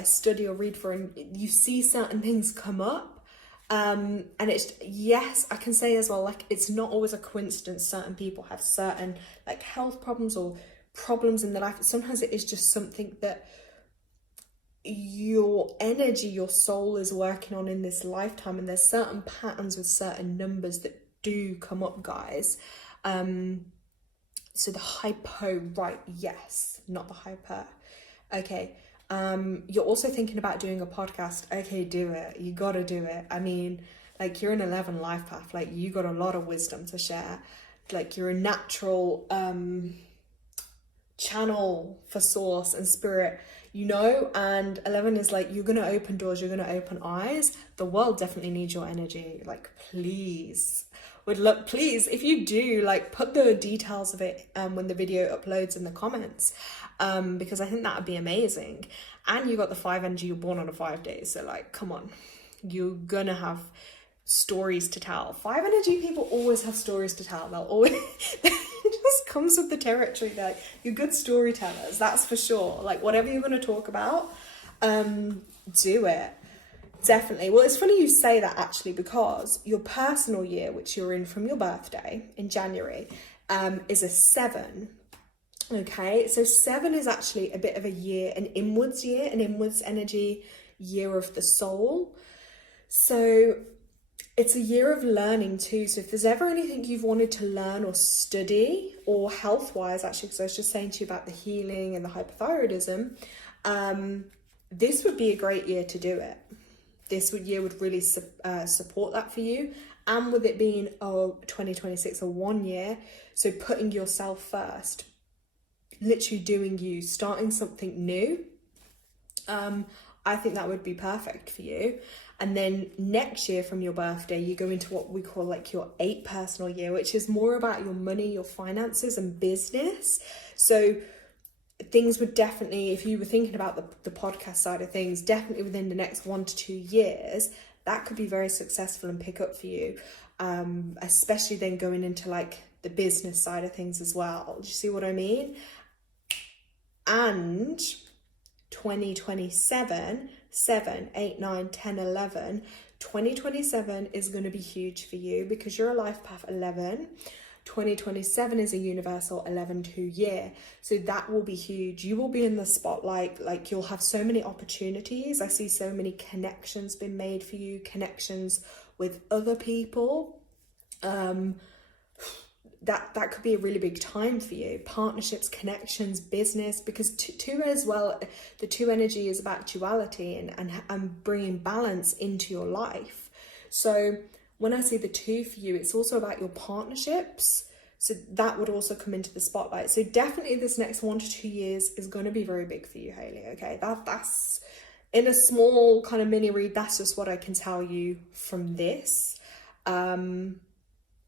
study or read for, and you see certain things come up. And it's, yes, I can say as well, like, it's not always a coincidence certain people have certain like health problems or problems in their life. Sometimes it is just something that your energy, your soul is working on in this lifetime, and there's certain patterns with certain numbers that do come up, guys. So the hypo, right, yes, not the hyper. Okay. You're also thinking about doing a podcast. Okay, do it. You gotta do it. I mean, like, you're an 11 life path. Like, you got a lot of wisdom to share. Like, you're a natural channel for source and spirit, you know. And 11 is like, you're gonna open doors, you're gonna open eyes. The world definitely needs your energy. Like, please, would look, please, if you do, like, put the details of it when the video uploads in the comments, because I think that would be amazing. And you got the 5 energy, you're born on a 5 days, so like, come on, you're gonna have stories to tell. 5 energy people always have stories to tell. They'll always it just comes with the territory. They're like, you're good storytellers, that's for sure. Like, whatever you're going to talk about, do it. Definitely. Well, it's funny you say that, actually, because your personal year, which you're in from your birthday in January, is a 7. Okay, so 7 is actually a bit of a year, an inwards energy, year of the soul. So it's a year of learning too. So if there's ever anything you've wanted to learn or study, or health-wise, actually, because I was just saying to you about the healing and the hypothyroidism, this would be a great year to do it. This year would really support that for you. And with it being 2026, a 1 year, so putting yourself first, literally doing you, starting something new, I think that would be perfect for you. And then next year from your birthday, you go into what we call like your 8 personal year, which is more about your money, your finances and business. So things would definitely, if you were thinking about the podcast side of things, definitely within the next 1 to 2 years, that could be very successful and pick up for you. Especially then going into like the business side of things as well. Do you see what I mean? And 2027, 7, 8, 9, 10, 11, 2027 is going to be huge for you because you're a life path 11. 2027 is a universal 11-2 year. So that will be huge. You will be in the spotlight. Like, you'll have so many opportunities. I see so many connections being made for you, connections with other people. That could be a really big time for you. Partnerships, connections, business, because two as well, the two energy is about duality and bringing balance into your life. So when I see the two for you, it's also about your partnerships. So that would also come into the spotlight. So definitely this next 1 to 2 years is going to be very big for you, Hayley. Okay, that's in a small kind of mini read. That's just what I can tell you from this.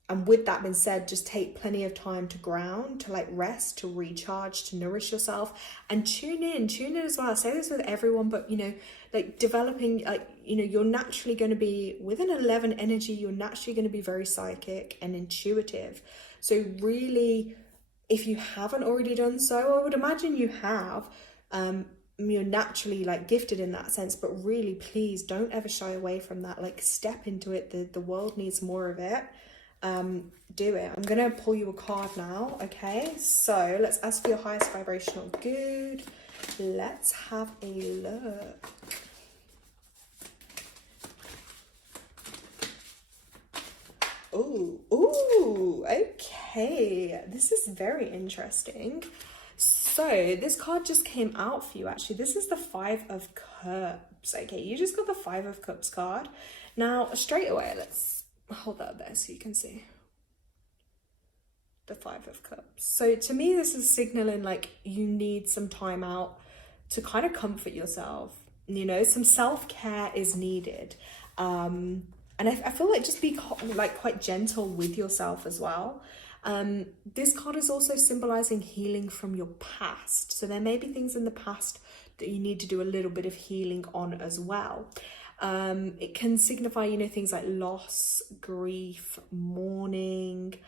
And with that being said, just take plenty of time to ground, to like rest, to recharge, to nourish yourself, and tune in as well. I say this with everyone, but you know, like developing, like, you know, you're naturally going to be with an 11 energy, you're naturally going to be very psychic and intuitive. So really, if you haven't already done so, I would imagine you have, you're naturally like gifted in that sense, but really please don't ever shy away from that. Like, step into it. The world needs more of it. Do it. I'm gonna pull you a card now. Okay, so let's ask for your highest vibrational good. Let's have a look. Ooh, okay, this is very interesting. So this card just came out for you. Actually, this is the 5 of Cups. Okay, you just got the 5 of Cups card. Now straight away, let's hold that there so you can see the 5 of Cups. So to me, this is signaling like you need some time out to kind of comfort yourself. You know, some self-care is needed. And I feel like just be like quite gentle with yourself as well. This card is also symbolizing healing from your past. So there may be things in the past that you need to do a little bit of healing on as well. It can signify, you know, things like loss, grief, mourning,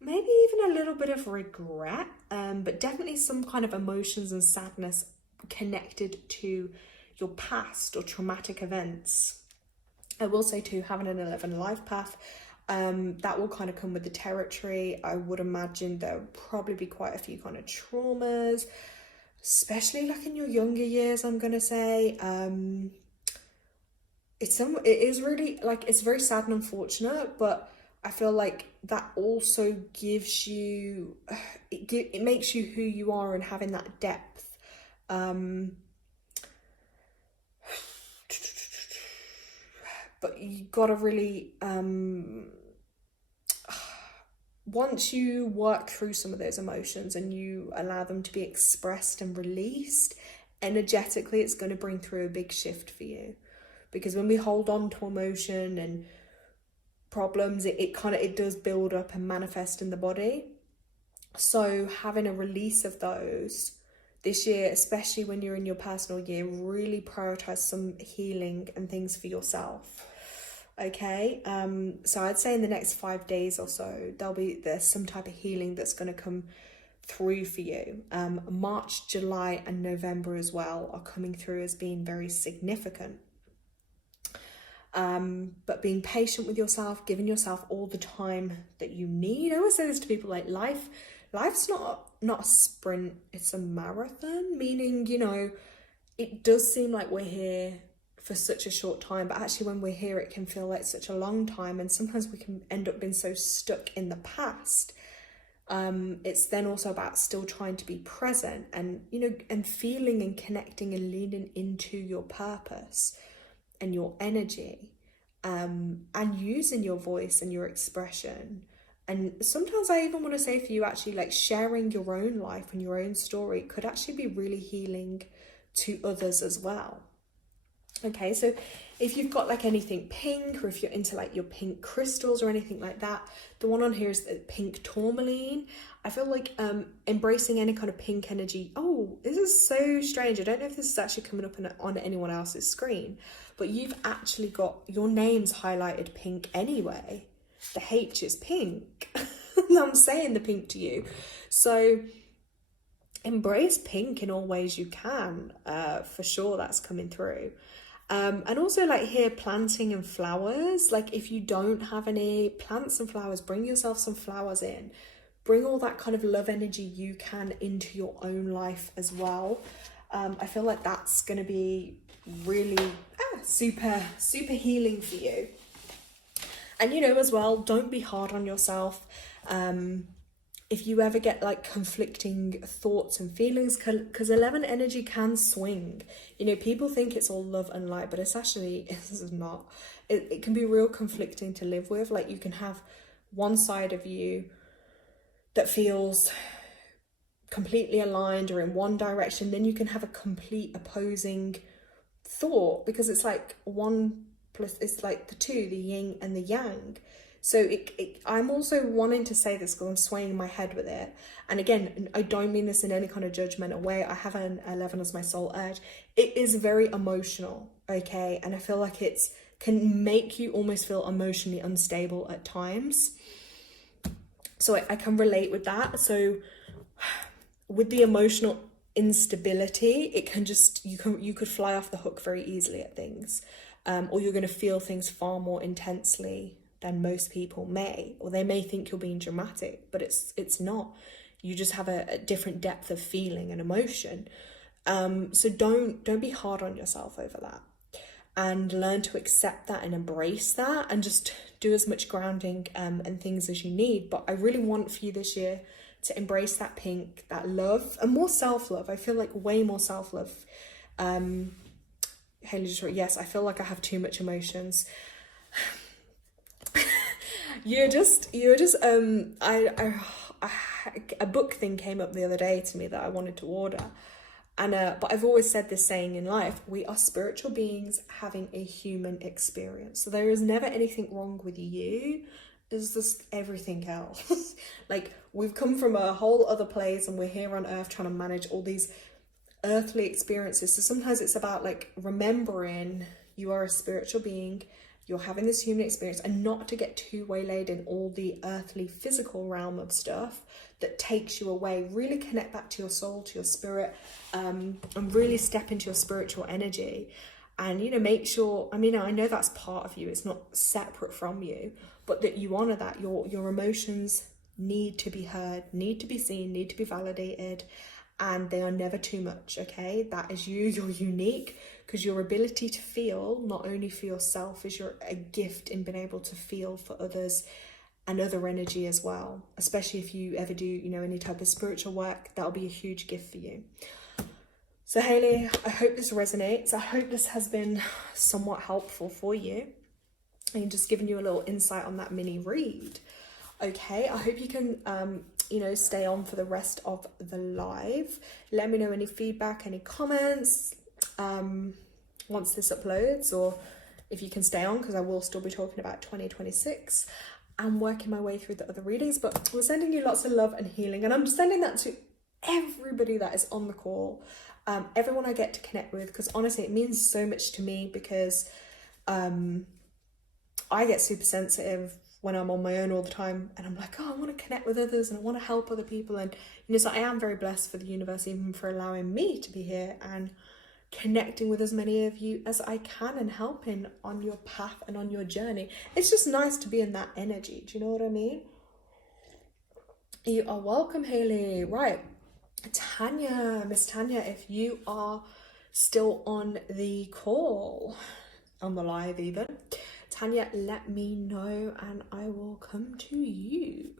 maybe even a little bit of regret, but definitely some kind of emotions and sadness connected to your past or traumatic events. I will say too, having an 11 life path, that will kind of come with the territory. I would imagine there'll probably be quite a few kind of traumas, especially like in your younger years, I'm going to say. It is really like, it's very sad and unfortunate, but I feel like that also gives you, it makes you who you are, and having that depth. But you gotta really, once you work through some of those emotions and you allow them to be expressed and released, energetically, it's going to bring through a big shift for you. Because when we hold on to emotion and problems, it does build up and manifest in the body. So having a release of those this year, especially when you're in your personal year, really prioritize some healing and things for yourself. Okay, so I'd say in the next 5 days or so, there's some type of healing that's going to come through for you. March, July, and November as well are coming through as being very significant. But being patient with yourself, giving yourself all the time that you need. I always say this to people, like life's not a sprint, it's a marathon, meaning, you know, it does seem like we're here for such a short time, but actually when we're here, it can feel like such a long time. And sometimes we can end up being so stuck in the past. It's then also about still trying to be present and, you know, and feeling and connecting and leaning into your purpose and your energy, and using your voice and your expression. And sometimes I even want to say for you, actually, like sharing your own life and your own story could actually be really healing to others as well. Okay, so if you've got like anything pink, or if you're into like your pink crystals or anything like that, the one on here is the pink tourmaline. I feel like embracing any kind of pink energy. Oh, this is so strange. I don't know if this is actually coming up on anyone else's screen, but you've actually got your name's highlighted pink anyway. The H is pink. I'm saying the pink to you. So embrace pink in all ways you can. For sure, that's coming through. And also like here, planting and flowers. Like if you don't have any plants and flowers, bring yourself some flowers in. bring all that kind of love energy you can into your own life as well. I feel like that's going to be really super healing for you. And you know, as well, don't be hard on yourself. If you ever get like conflicting thoughts and feelings, because 11 energy can swing. You know, people think it's all love and light, but it's not. It can be real conflicting to live with. Like, you can have one side of you that feels completely aligned or in one direction, then you can have a complete opposing thought, because it's like one plus, it's like the two, the yin and the yang. So I'm also wanting to say this because I'm swaying my head with it. And again, I don't mean this in any kind of judgmental way. I have an 11 as my soul urge. It is very emotional, okay? And I feel like it's can make you almost feel emotionally unstable at times. So I can relate with that. So with the emotional instability, it can just, you could fly off the hook very easily at things. Or you're going to feel things far more intensely than most people may, or they may think you're being dramatic, but it's not. You just have a different depth of feeling and emotion. So don't be hard on yourself over that, and learn to accept that and embrace that, and just do as much grounding and things as you need. But I really want for you this year to embrace that pink, that love, and more self-love. I feel like way more self-love. Haley just wrote, yes, I feel like I have too much emotions. You're just a book thing came up the other day to me that I wanted to order, and but I've always said this saying in life: we are spiritual beings having a human experience. So there is never anything wrong with you. There's just everything else. Like, we've come from a whole other place, and we're here on earth trying to manage all these earthly experiences. So sometimes it's about like remembering you are a spiritual being, you're having this human experience, and not to get too waylaid in all the earthly physical realm of stuff that takes you away. Really connect back to your soul, to your spirit, and really step into your spiritual energy. And, you know, make sure, I mean, I know that's part of you, it's not separate from you, but that you honor that your emotions need to be heard, need to be seen, need to be validated, and they are never too much, okay? That is you, you're unique, because your ability to feel, not only for yourself, is a gift in being able to feel for others and other energy as well. Especially if you ever do, you know, any type of spiritual work, that'll be a huge gift for you. So Haley, I hope this resonates. I hope this has been somewhat helpful for you, and just giving you a little insight on that mini read. Okay, I hope you can, you know, stay on for the rest of the live. Let me know any feedback, any comments, once this uploads, or if you can stay on, because I will still be talking about 2026 and working my way through the other readings. But we're sending you lots of love and healing, and I'm sending that to everybody that is on the call, everyone I get to connect with, because honestly it means so much to me, because I get super sensitive when I'm on my own all the time, and I'm like, oh, I want to connect with others and I want to help other people. And, you know, so I am very blessed for the universe even for allowing me to be here and connecting with as many of you as I can and helping on your path and on your journey. It's just nice to be in that energy. Do you know what I mean? You are welcome, Haley. Right, Tanya, Miss Tanya, if you are still on the call, on the live even, Tanya, let me know and I will come to you.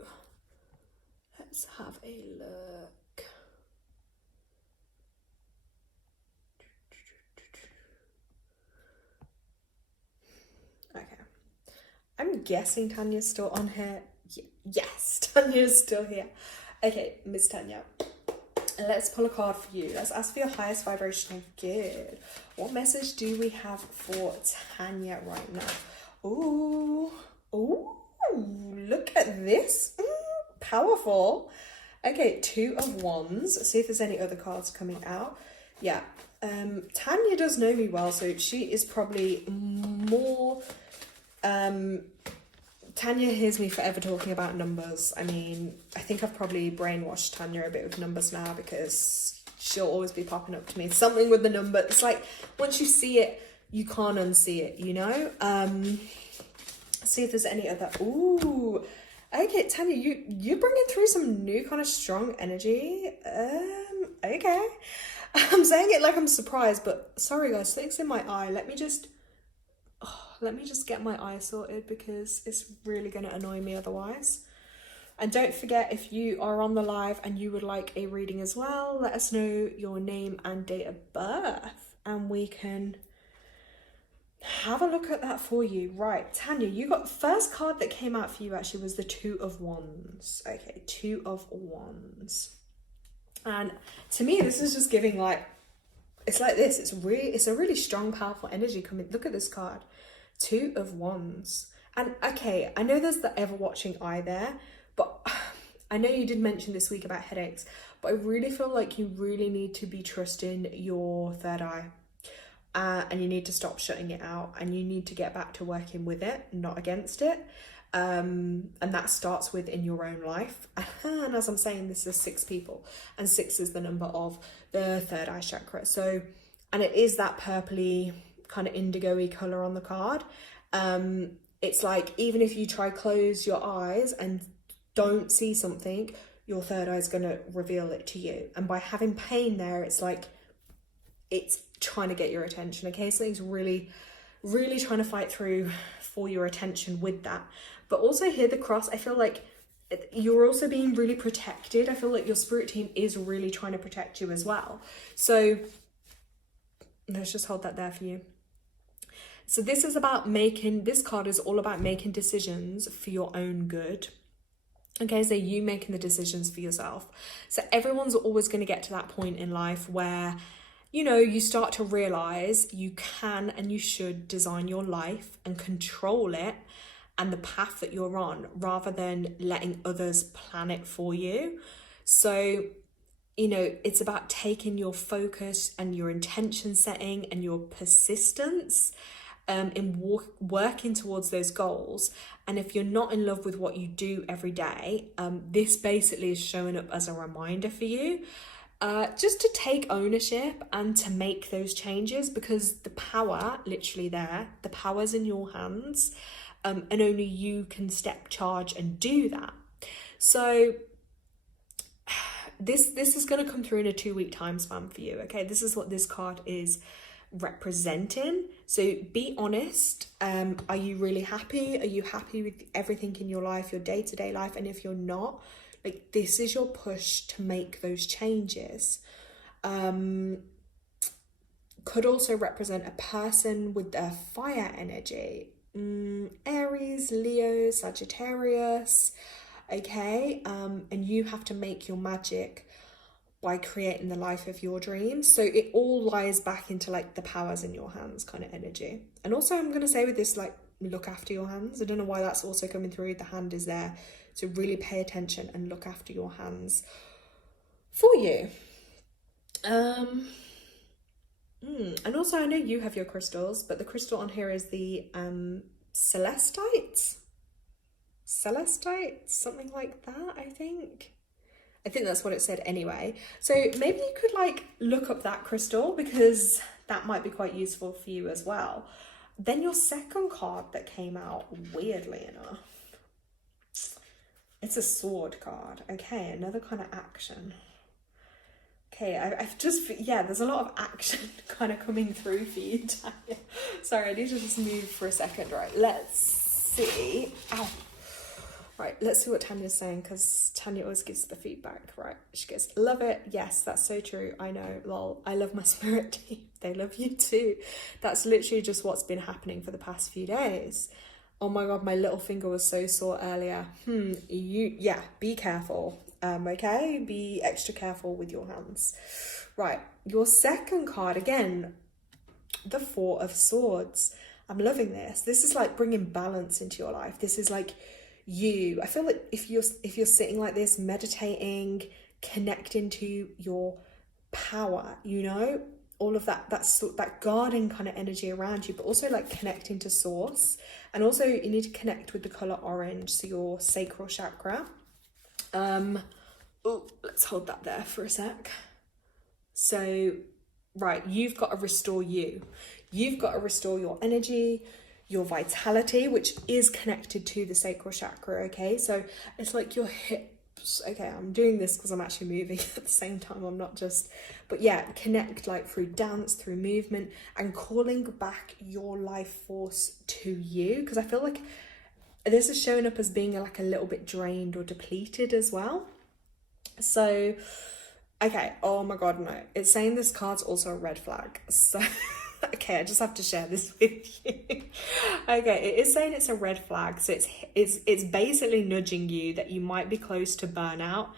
Let's have a look. Okay. I'm guessing Tanya's still on here. Yes, Tanya's still here. Okay, Miss Tanya, let's pull a card for you. Let's ask for your highest vibrational good. What message do we have for Tanya right now? Ooh, look at this. Powerful. Okay, 2 of Wands. Let's see if there's any other cards coming out. Yeah, Tanya does know me well, so she is probably more... Tanya hears me forever talking about numbers. I mean, I think I've probably brainwashed Tanya a bit with numbers now, because she'll always be popping up to me. Something with the number. It's like, once you see it, you can't unsee it, you know? See if there's any other... Ooh, Okay, Tanya, you're bringing through some new kind of strong energy. Okay. I'm saying it like I'm surprised, but sorry guys, something's in my eye. Let me just get my eye sorted because it's really gonna annoy me otherwise. And don't forget, if you are on the live and you would like a reading as well, let us know your name and date of birth and we can have a look at that for you. Right, Tanya, you got the first card that came out for you actually was the Two of Wands. Okay, Two of Wands. And to me, this is just giving like, it's like this. It's a really strong, powerful energy coming. Look at this card, Two of Wands. And okay, I know there's the ever watching eye there, but I know you did mention this week about headaches, but I really feel like you really need to be trusting your third eye. And you need to stop shutting it out and you need to get back to working with it, not against it. And that starts with in your own life. And as I'm saying, this is 6 people and 6 is the number of the third eye chakra. So, and it is that purpley kind of indigo-y color on the card. It's like, even if you try close your eyes and don't see something, your third eye is going to reveal it to you. And by having pain there, it's like, it's trying to get your attention. Okay, something's really trying to fight through for your attention with that. But also here, the cross, I feel like you're also being really protected. I feel like your spirit team is really trying to protect you as well. So let's just hold that there for you. So this card is all about making decisions for your own good. Okay, so you making the decisions for yourself. So everyone's always going to get to that point in life where, you know, you start to realize you can and you should design your life and control it and the path that you're on, rather than letting others plan it for you. So, you know, it's about taking your focus and your intention setting and your persistence in working towards those goals. And if you're not in love with what you do every day, this basically is showing up as a reminder for you. Just to take ownership and to make those changes, because the power, literally there, the power's in your hands, and only you can step charge and do that. So this is going to come through in a 2-week time span for you. Okay, this is what this card is representing. So be honest. Are you really happy? Are you happy with everything in your life, your day-to-day life? And if you're not, like, this is your push to make those changes. Could also represent a person with a fire energy. Aries, Leo, Sagittarius. Okay, and you have to make your magic by creating the life of your dreams. So it all lies back into like the powers in your hands kind of energy. And also I'm going to say with this, like, look after your hands. I don't know why that's also coming through. The hand is there to really pay attention and look after your hands for you. And also I know you have your crystals, but the crystal on here is the celestite, something like that. I think that's what it said anyway. So maybe you could like look up that crystal, because that might be quite useful for you as well. Then your second card that came out, weirdly enough, it's a sword card. Okay, another kind of action. Okay, I've just, yeah, there's a lot of action kind of coming through for you, Tanya. Sorry, I need to just move for a second. Right, let's see. Ow. Right, let's see what Tanya's saying, because Tanya always gives the feedback, right? She goes, love it. Yes, that's so true. I know, lol. I love my spirit team. They love you too. That's literally just what's been happening for the past few days. Oh my God, my little finger was so sore earlier. Yeah, be careful. Okay, be extra careful with your hands. Right, your second card, again, the Four of Swords. I'm loving this. This is like bringing balance into your life. This is like you. I feel like if you're sitting like this, meditating, connecting to your power, you know, all of that guarding kind of energy around you, but also like connecting to source. And also you need to connect with the color orange, so your sacral chakra. Let's hold that there for a sec. So, right, you've got to restore you. You've got to restore your energy. your vitality, which is connected to the sacral chakra, okay? So it's like your hips. Okay, I'm doing this because I'm actually moving at the same time. I'm not just, but yeah, connect like through dance, through movement, and calling back your life force to you. Because I feel like this is showing up as being like a little bit drained or depleted as well. So, okay, oh my God, no. It's saying this card's also a red flag. So, okay, I just have to share this with you. Okay, it is saying it's a red flag. So it's basically nudging you that you might be close to burnout,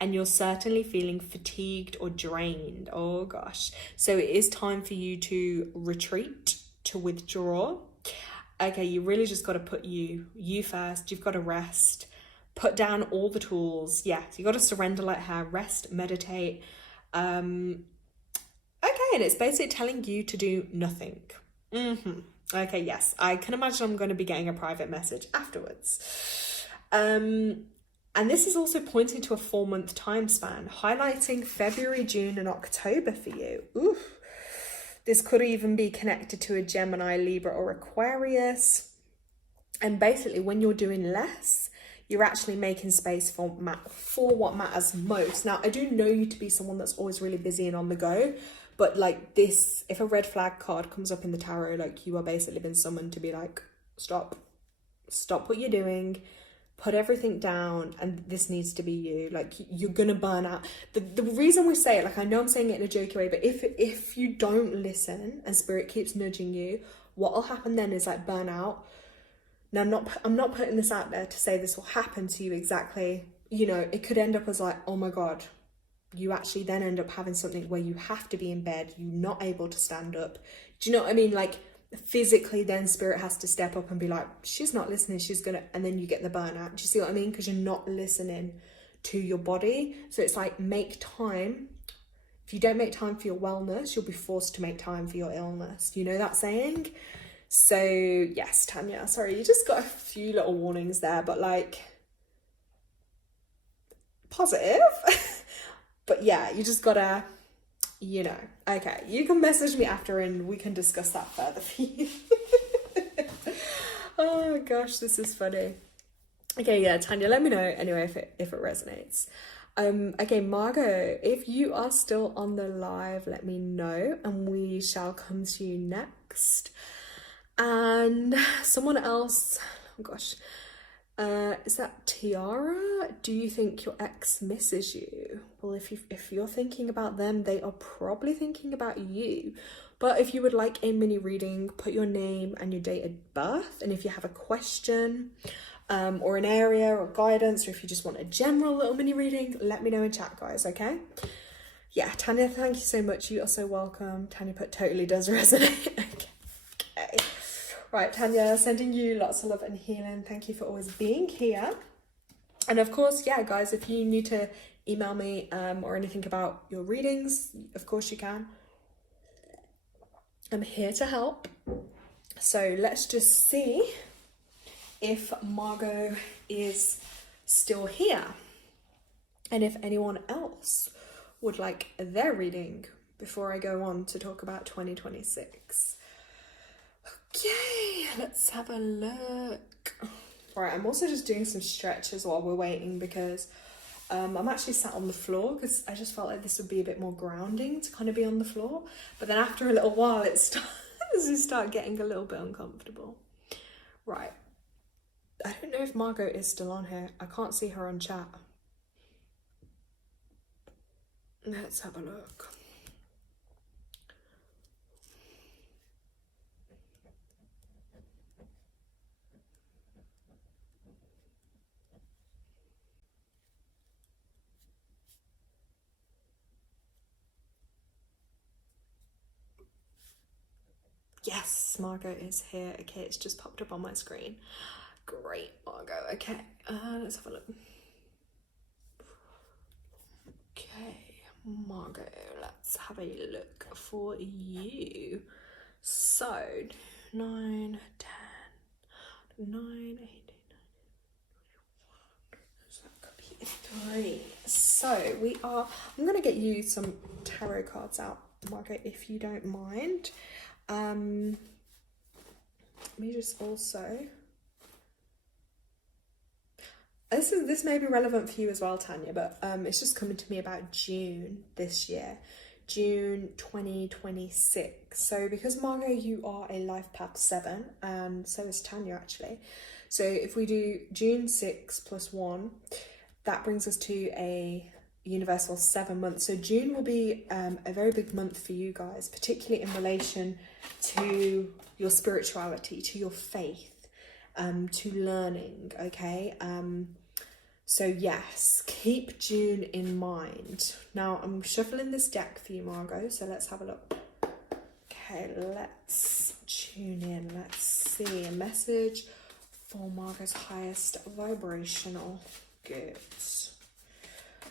and you're certainly feeling fatigued or drained. Oh gosh. So it is time for you to retreat, to withdraw. Okay, you really just got to put you first. You've got to rest. Put down all the tools. Yeah, so you got to surrender like her, rest, meditate. Okay, and it's basically telling you to do nothing. Okay, yes, I can imagine I'm going to be getting a private message afterwards. And this is also pointing to a 4-month time span, highlighting February, June, and October for you. Oof. This could even be connected to a Gemini, Libra, or Aquarius. And basically, when you're doing less, you're actually making space for what matters most. Now, I do know you to be someone that's always really busy and on the go, but like this, if a red flag card comes up in the tarot, like you are basically been summoned to be like, stop what you're doing, put everything down, and this needs to be you. Like, you're gonna burn out. The reason we say it, like, I know I'm saying it in a jokey way, but if you don't listen and spirit keeps nudging you, what will happen then is like burnout. Now, I'm not putting this out there to say this will happen to you exactly. You know, it could end up as like, oh my God, you actually then end up having something where you have to be in bed, you're not able to stand up. Do you know what I mean? Like, physically then spirit has to step up and be like, she's not listening, she's gonna, and then you get the burnout. Do you see what I mean? Because you're not listening to your body. So it's like, make time. If you don't make time for your wellness, you'll be forced to make time for your illness. You know that saying? So yes, Tanya, sorry, you just got a few little warnings there, but like, positive. But yeah, you just gotta, you know, okay, you can message me after and we can discuss that further for you. Oh gosh, this is funny. Okay, yeah, Tanya, let me know anyway if it resonates. Okay, Margot, if you are still on the live, let me know and we shall come to you next. And someone else, oh gosh, is that Tiara? Do you think your ex misses you? Well, if you're thinking about them, they are probably thinking about you. But if you would like a mini reading, put your name and your date of birth. And if you have a question, or an area or guidance, or if you just want a general little mini reading, let me know in chat, guys, okay? Yeah, Tanya, thank you so much. You are so welcome. Tanya put totally does resonate. Okay. Right, Tanya, sending you lots of love and healing. Thank you for always being here. And of course, yeah, guys, if you need to email me or anything about your readings, of course you can. I'm here to help. So let's just see if Margot is still here and if anyone else would like their reading before I go on to talk about 2026. Okay, let's have a look. Right, I'm also just doing some stretches while we're waiting because I'm actually sat on the floor because I just felt like this would be a bit more grounding to kind of be on the floor. But then after a little while, it starts to start getting a little bit uncomfortable. Right. I don't know if Margot is still on here. I can't see her on chat. Let's have a look. Yes, Margot is here. Okay, it's just popped up on my screen. Great, Margot. Okay, let's have a look. Okay, Margot, let's have a look for you. So, 9, 10, 9, 8, 3. So I'm going to get you some tarot cards out, Margot, if you don't mind. me just also... This may be relevant for you as well, Tanya, but it's just coming to me about June this year. June 2026. So because Margot, you are a life path 7, and so is Tanya actually. So if we do June 6 plus 1, that brings us to a universal 7 months. So June will be a very big month for you guys, particularly in relation to your spirituality, to your faith, to learning, okay? So yes, keep June in mind. Now I'm shuffling this deck for you, Margot, so let's have a look. Okay, let's tune in. Let's see a message for Margot's highest vibrational goods.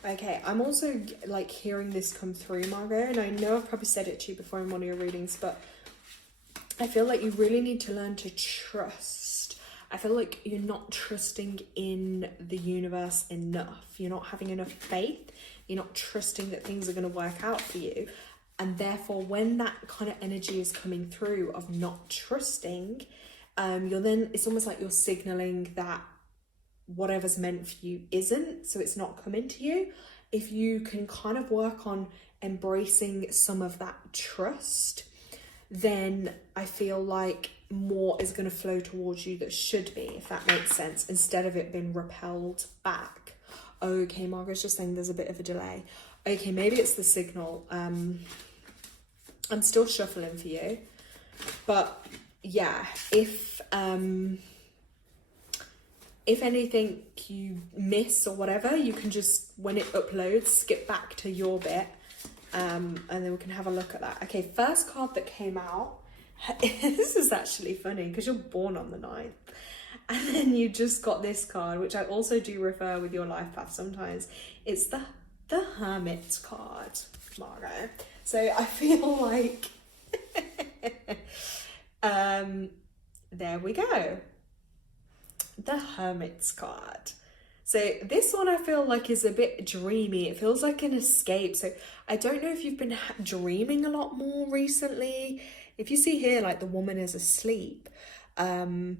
Okay, I'm also like hearing this come through, Margot, and I know I've probably said it to you before in one of your readings, but I feel like you really need to learn to trust. I feel like you're not trusting in the universe enough. You're not having enough faith. You're not trusting that things are going to work out for you. And therefore, when that kind of energy is coming through of not trusting, it's almost like you're signaling that whatever's meant for you isn't, so it's not coming to you. If you can kind of work on embracing some of that trust, then I feel like more is going to flow towards you that should be, if that makes sense, instead of it being repelled back. Okay, Margaret's just saying there's a bit of a delay. Okay, maybe it's the signal. I'm still shuffling for you, but yeah, if anything you miss or whatever, you can just, when it uploads, skip back to your bit, and then we can have a look at that. Okay, first card that came out, this is actually funny because you're born on the 9th, and then you just got this card, which I also do refer with your life path sometimes. It's the Hermit card, Margot. So I feel like there we go, the Hermit's card. So this one I feel like is a bit dreamy. It feels like an escape. So I don't know if you've been dreaming a lot more recently. If you see here, like the woman is asleep. And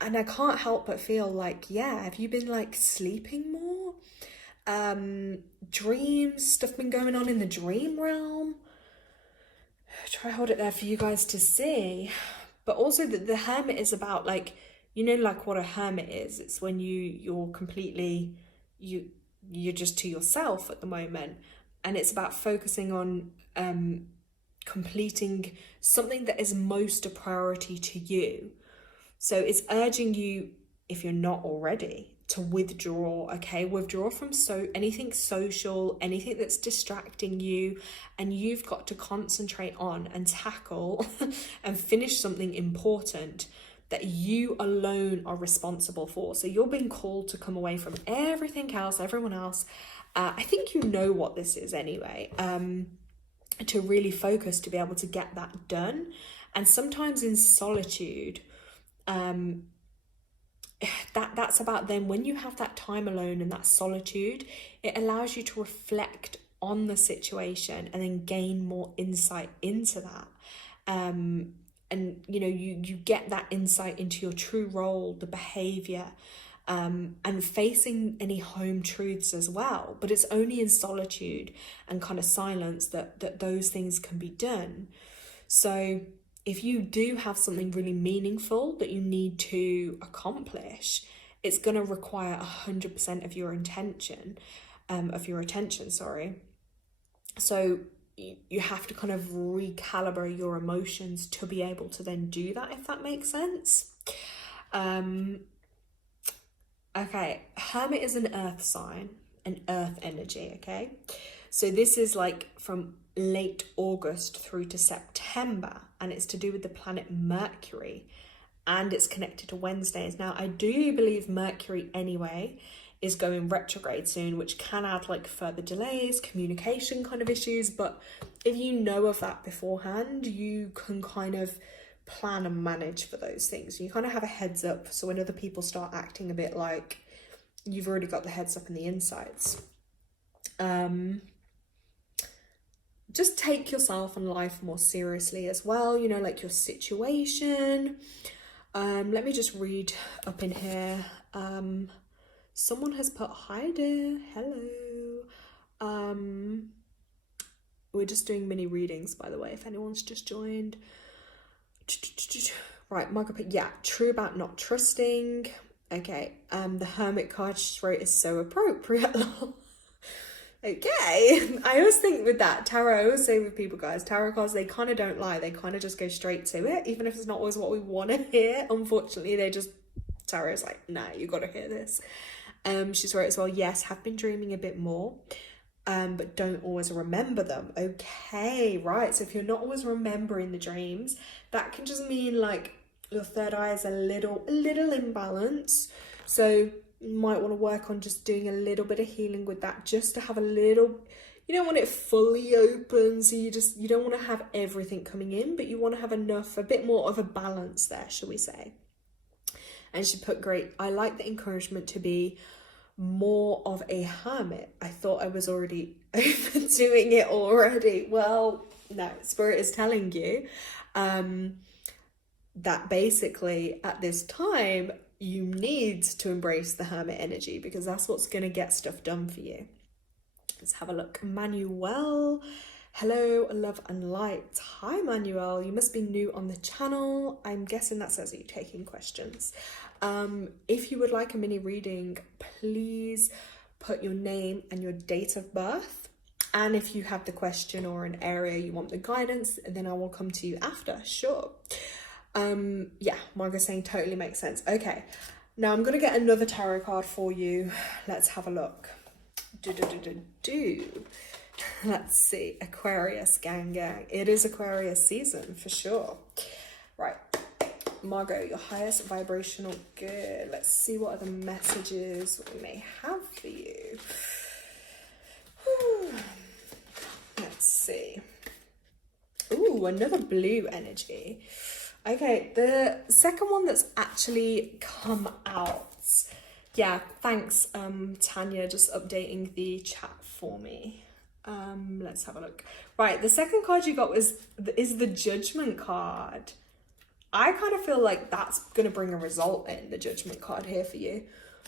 I can't help but feel like, yeah, have you been like sleeping more? Dreams, stuff been going on in the dream realm. Try hold it there for you guys to see. But also the Hermit is about like, you know, like what a hermit is. It's when you're completely, you're just to yourself at the moment. And it's about focusing on completing something that is most a priority to you. So it's urging you, if you're not already, to withdraw, okay? Withdraw from anything social, anything that's distracting you, and you've got to concentrate on and tackle and finish something important that you alone are responsible for. So you're being called to come away from everything else, everyone else. I think you know what this is anyway, to really focus, to be able to get that done. And sometimes in solitude, that's about then when you have that time alone and that solitude, it allows you to reflect on the situation and then gain more insight into that. And you know, you get that insight into your true role, the behavior, and facing any home truths as well. But it's only in solitude and kind of silence that those things can be done. So if you do have something really meaningful that you need to accomplish, it's going to require 100% of your attention, So you have to kind of recalibrate your emotions to be able to then do that, if that makes sense. Okay, Hermit is an earth sign, an earth energy, okay? So this is like from late August through to September, and it's to do with the planet Mercury, and it's connected to Wednesdays. Now, I do believe Mercury anyway is going retrograde soon, which can add like further delays, communication kind of issues. But if you know of that beforehand, you can kind of plan and manage for those things. You kind of have a heads up, so when other people start acting a bit like, you've already got the heads up and the insights. just take yourself and life more seriously as well, you know, like your situation. Let me just read up in here. Someone has put, hi there, hello. We're just doing mini readings, by the way, if anyone's just joined. Right, Margaret put, yeah, true about not trusting. Okay, the Hermit card she wrote is so appropriate. Okay, I always think with that tarot, I always say with people, guys, tarot cards, they kind of don't lie. They kind of just go straight to it, even if it's not always what we want to hear. Unfortunately, tarot's like, nah, you got to hear this. She's wrote as well, yes, have been dreaming a bit more, but don't always remember them. Okay, right. So if you're not always remembering the dreams, that can just mean like your third eye is a little imbalance. So you might want to work on just doing a little bit of healing with that, just to have a little, you don't want it fully open, so you don't want to have everything coming in, but you want to have enough, a bit more of a balance there, shall we say. And she put, great, I like the encouragement to be more of a hermit. I thought I was already overdoing it already. Well, no, Spirit is telling you that basically at this time, you need to embrace the hermit energy, because that's what's going to get stuff done for you. Let's have a look. Manuel, hello, love and light. Hi, Manuel. You must be new on the channel. I'm guessing that says that you're taking questions. If you would like a mini reading, please put your name and your date of birth. And if you have the question or an area you want the guidance, then I will come to you after. Sure. Yeah, Margaret's saying totally makes sense. Okay, now I'm gonna get another tarot card for you. Let's have a look. Let's see, Aquarius, gang. It is Aquarius season for sure. Right, Margot, your highest vibrational good. Let's see what other messages we may have for you. Whew. Let's see. Ooh, another blue energy. Okay, the second one that's actually come out. Yeah, thanks, Tanya, just updating the chat for me. Let's have a look. Right, the second card you got is the Judgment card. I kind of feel like that's going to bring a result in, the Judgment card here for you.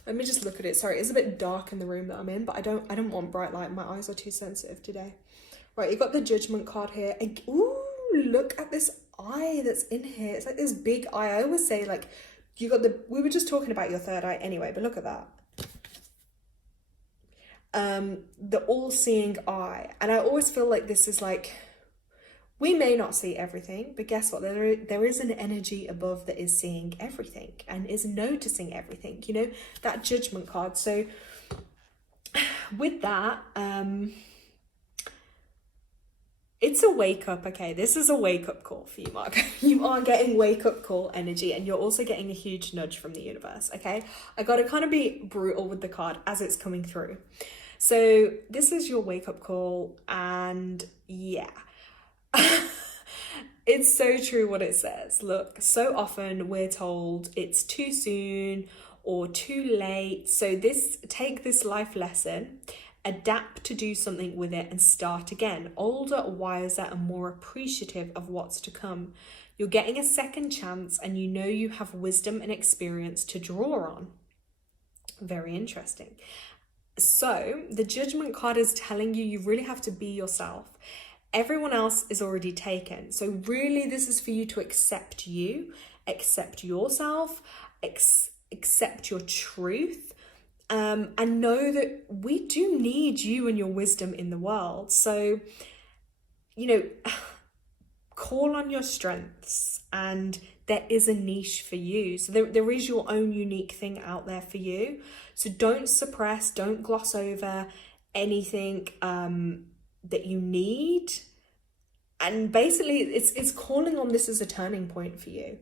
Let me just look at it. Sorry, it's a bit dark in the room that I'm in, but I don't want bright light. My eyes are too sensitive today. Right, you got the Judgment card here. Ooh, look at this eye that's in here. It's like this big eye. I always say, like, you got we were just talking about your third eye anyway, but look at that. The all-seeing eye. And I always feel like this is like, we may not see everything, but guess what? There is an energy above that is seeing everything and is noticing everything, you know, that Judgment card. So with that, it's a wake up. Okay, this is a wake up call for you, Mark. You are getting wake up call energy, and you're also getting a huge nudge from the universe. Okay, I got to kind of be brutal with the card as it's coming through. So this is your wake up call, and yeah, it's so true what it says. Look, so often we're told it's too soon or too late. So take this life lesson, adapt to do something with it, and start again, older, wiser, and more appreciative of what's to come. You're getting a second chance, and you know you have wisdom and experience to draw on. Very interesting. So the Judgment card is telling you really have to be yourself. Everyone else is already taken. So really this is for you to accept you, accept yourself, accept your truth. And know that we do need you and your wisdom in the world. So, you know, call on your strengths, and there is a niche for you. So there is your own unique thing out there for you. So don't suppress, don't gloss over anything that you need. And basically it's calling on this as a turning point for you.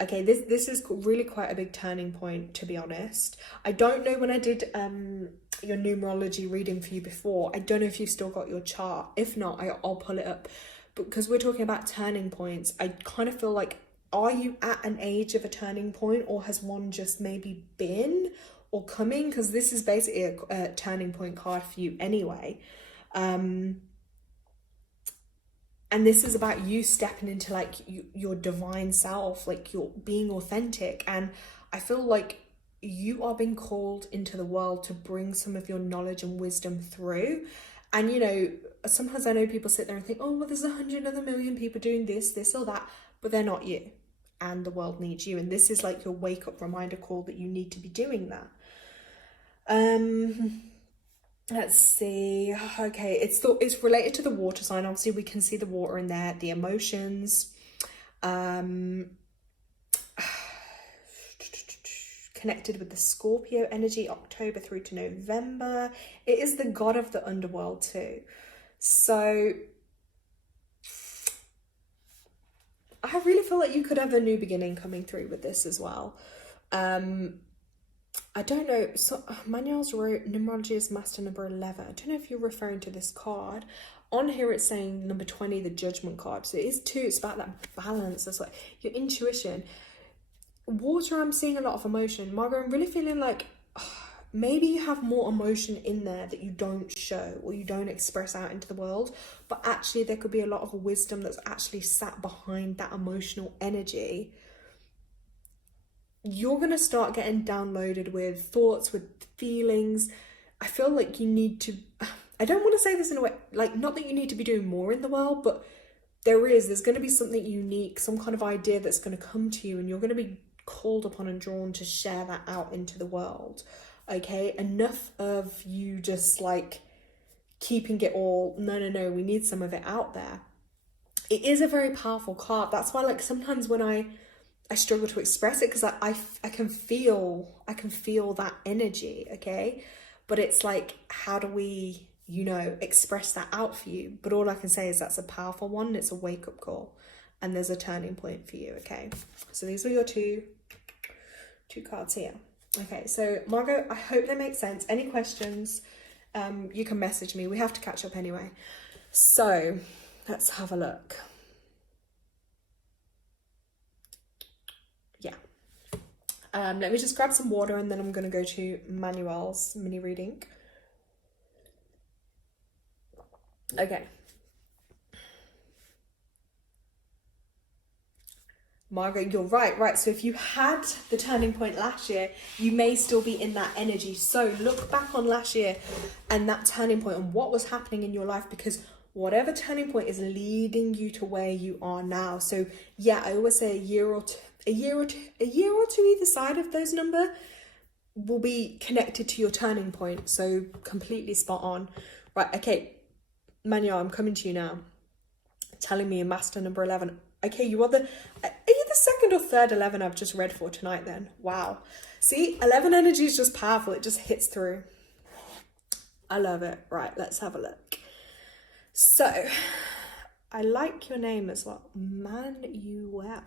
Okay, this is really quite a big turning point, to be honest. I don't know, when I did your numerology reading for you before, I don't know if you've still got your chart. If not, I'll pull it up. Because we're talking about turning points, I kind of feel like, are you at an age of a turning point, or has one just maybe been or coming? Because this is basically a turning point card for you anyway. And this is about you stepping into like your divine self, like you're being authentic. And I feel like you are being called into the world to bring some of your knowledge and wisdom through. And you know, sometimes I know people sit there and think, oh, well, there's 100 other million people doing this or that, but they're not you. And the world needs you. And this is like your wake up reminder call that you need to be doing that. Let's see. Okay, it's related to the water sign. Obviously, we can see the water in there, the emotions. Connected with the Scorpio energy, October through to November. It is the god of the underworld too. So I really feel like you could have a new beginning coming through with this as well. I don't know, so Manuel's wrote numerology is master number 11. I don't know if you're referring to this card. On here it's saying number 20, the judgment card. So it is too, it's about that balance. That's like your intuition. Water, I'm seeing a lot of emotion. Margot, I'm really feeling like maybe you have more emotion in there that you don't show or you don't express out into the world, but actually there could be a lot of wisdom that's actually sat behind that emotional energy. You're going to start getting downloaded with thoughts, with feelings. I feel like you need to, I don't want to say this in a way, like not that you need to be doing more in the world, but there's going to be something unique, some kind of idea that's going to come to you and you're going to be called upon and drawn to share that out into the world. Okay, enough of you just like keeping it all, no, we need some of it out there. It is a very powerful card. That's why like sometimes when I struggle to express it because I can feel that energy, okay? But it's like, how do we, you know, express that out for you? But all I can say is that's a powerful one. It's a wake-up call and there's a turning point for you, okay? So these are your two cards here. Okay, so Margot, I hope they make sense. Any questions, you can message me. We have to catch up anyway. So let's have a look. Yeah. Let me just grab some water and then I'm going to go to Manuel's mini reading. Okay. Margot, you're right. So if you had the turning point last year, you may still be in that energy. So look back on last year and that turning point and what was happening in your life, because whatever turning point is leading you to where you are now. So yeah, I always say a year or two either side of those number will be connected to your turning point. So completely spot on. Right, okay, Manuel, I'm coming to you now. Telling me a master number 11. Okay, are you the second or third 11 I've just read for tonight then? Wow. See, 11 energy is just powerful. It just hits through. I love it. Right, let's have a look. So, I like your name as well. Manuel.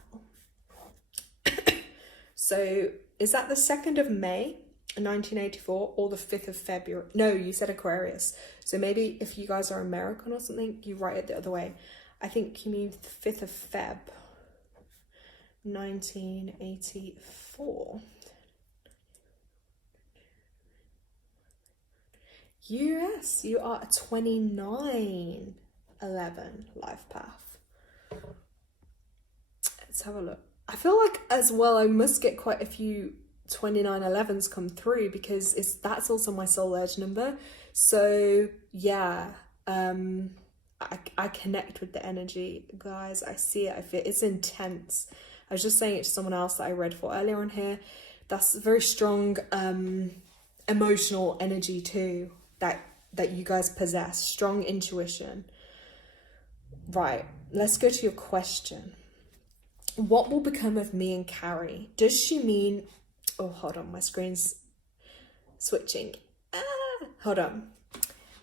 So, is that the 2nd of May, 1984, or the 5th of February? No, you said Aquarius. So maybe if you guys are American or something, you write it the other way. I think you mean the 5th of Feb, 1984. Yes, you are a 2911 life path. Let's have a look. I feel like as well, I must get quite a few 2911s come through because that's also my soul edge number. So yeah, I connect with the energy, guys. I see it. I feel it's intense. I was just saying it to someone else that I read for earlier on here. That's very strong emotional energy too that you guys possess. Strong intuition. Right. Let's go to your question. What will become of me and Carrie? Does she mean... Oh, hold on. My screen's switching. Hold on.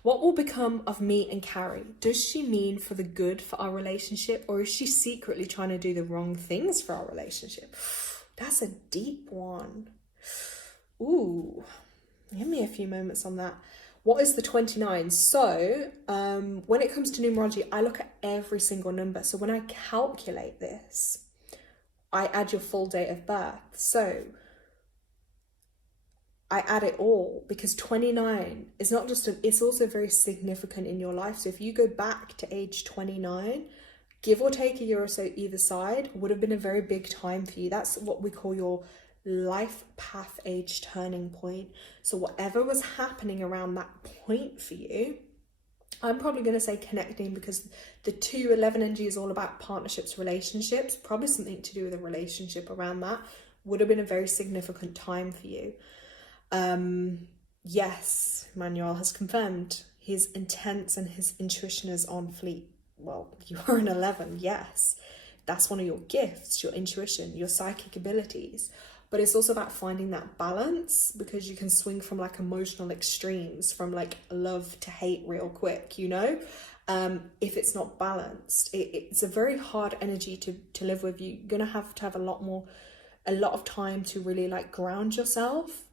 What will become of me and Carrie? Does she mean for the good for our relationship, or is she secretly trying to do the wrong things for our relationship? That's a deep one. Ooh, give me a few moments on that. What is the 29? So when it comes to numerology, I look at every single number. So when I calculate this, I add your full date of birth. So I add it all because 29 is not just, it's also very significant in your life. So if you go back to age 29, give or take a year or so either side, would have been a very big time for you. That's what we call your life path age turning point. So whatever was happening around that point for you, I'm probably going to say connecting, because the 211 energy is all about partnerships, relationships, probably something to do with a relationship around that. Would have been a very significant time for you. Yes, Manuel has confirmed his intense and his intuition is on fleek. Well, you are an 11, yes. That's one of your gifts, your intuition, your psychic abilities. But it's also about finding that balance, because you can swing from like emotional extremes, from like love to hate real quick, you know? If it's not balanced, it's a very hard energy to live with. You're going to have a lot of time to really like ground yourself,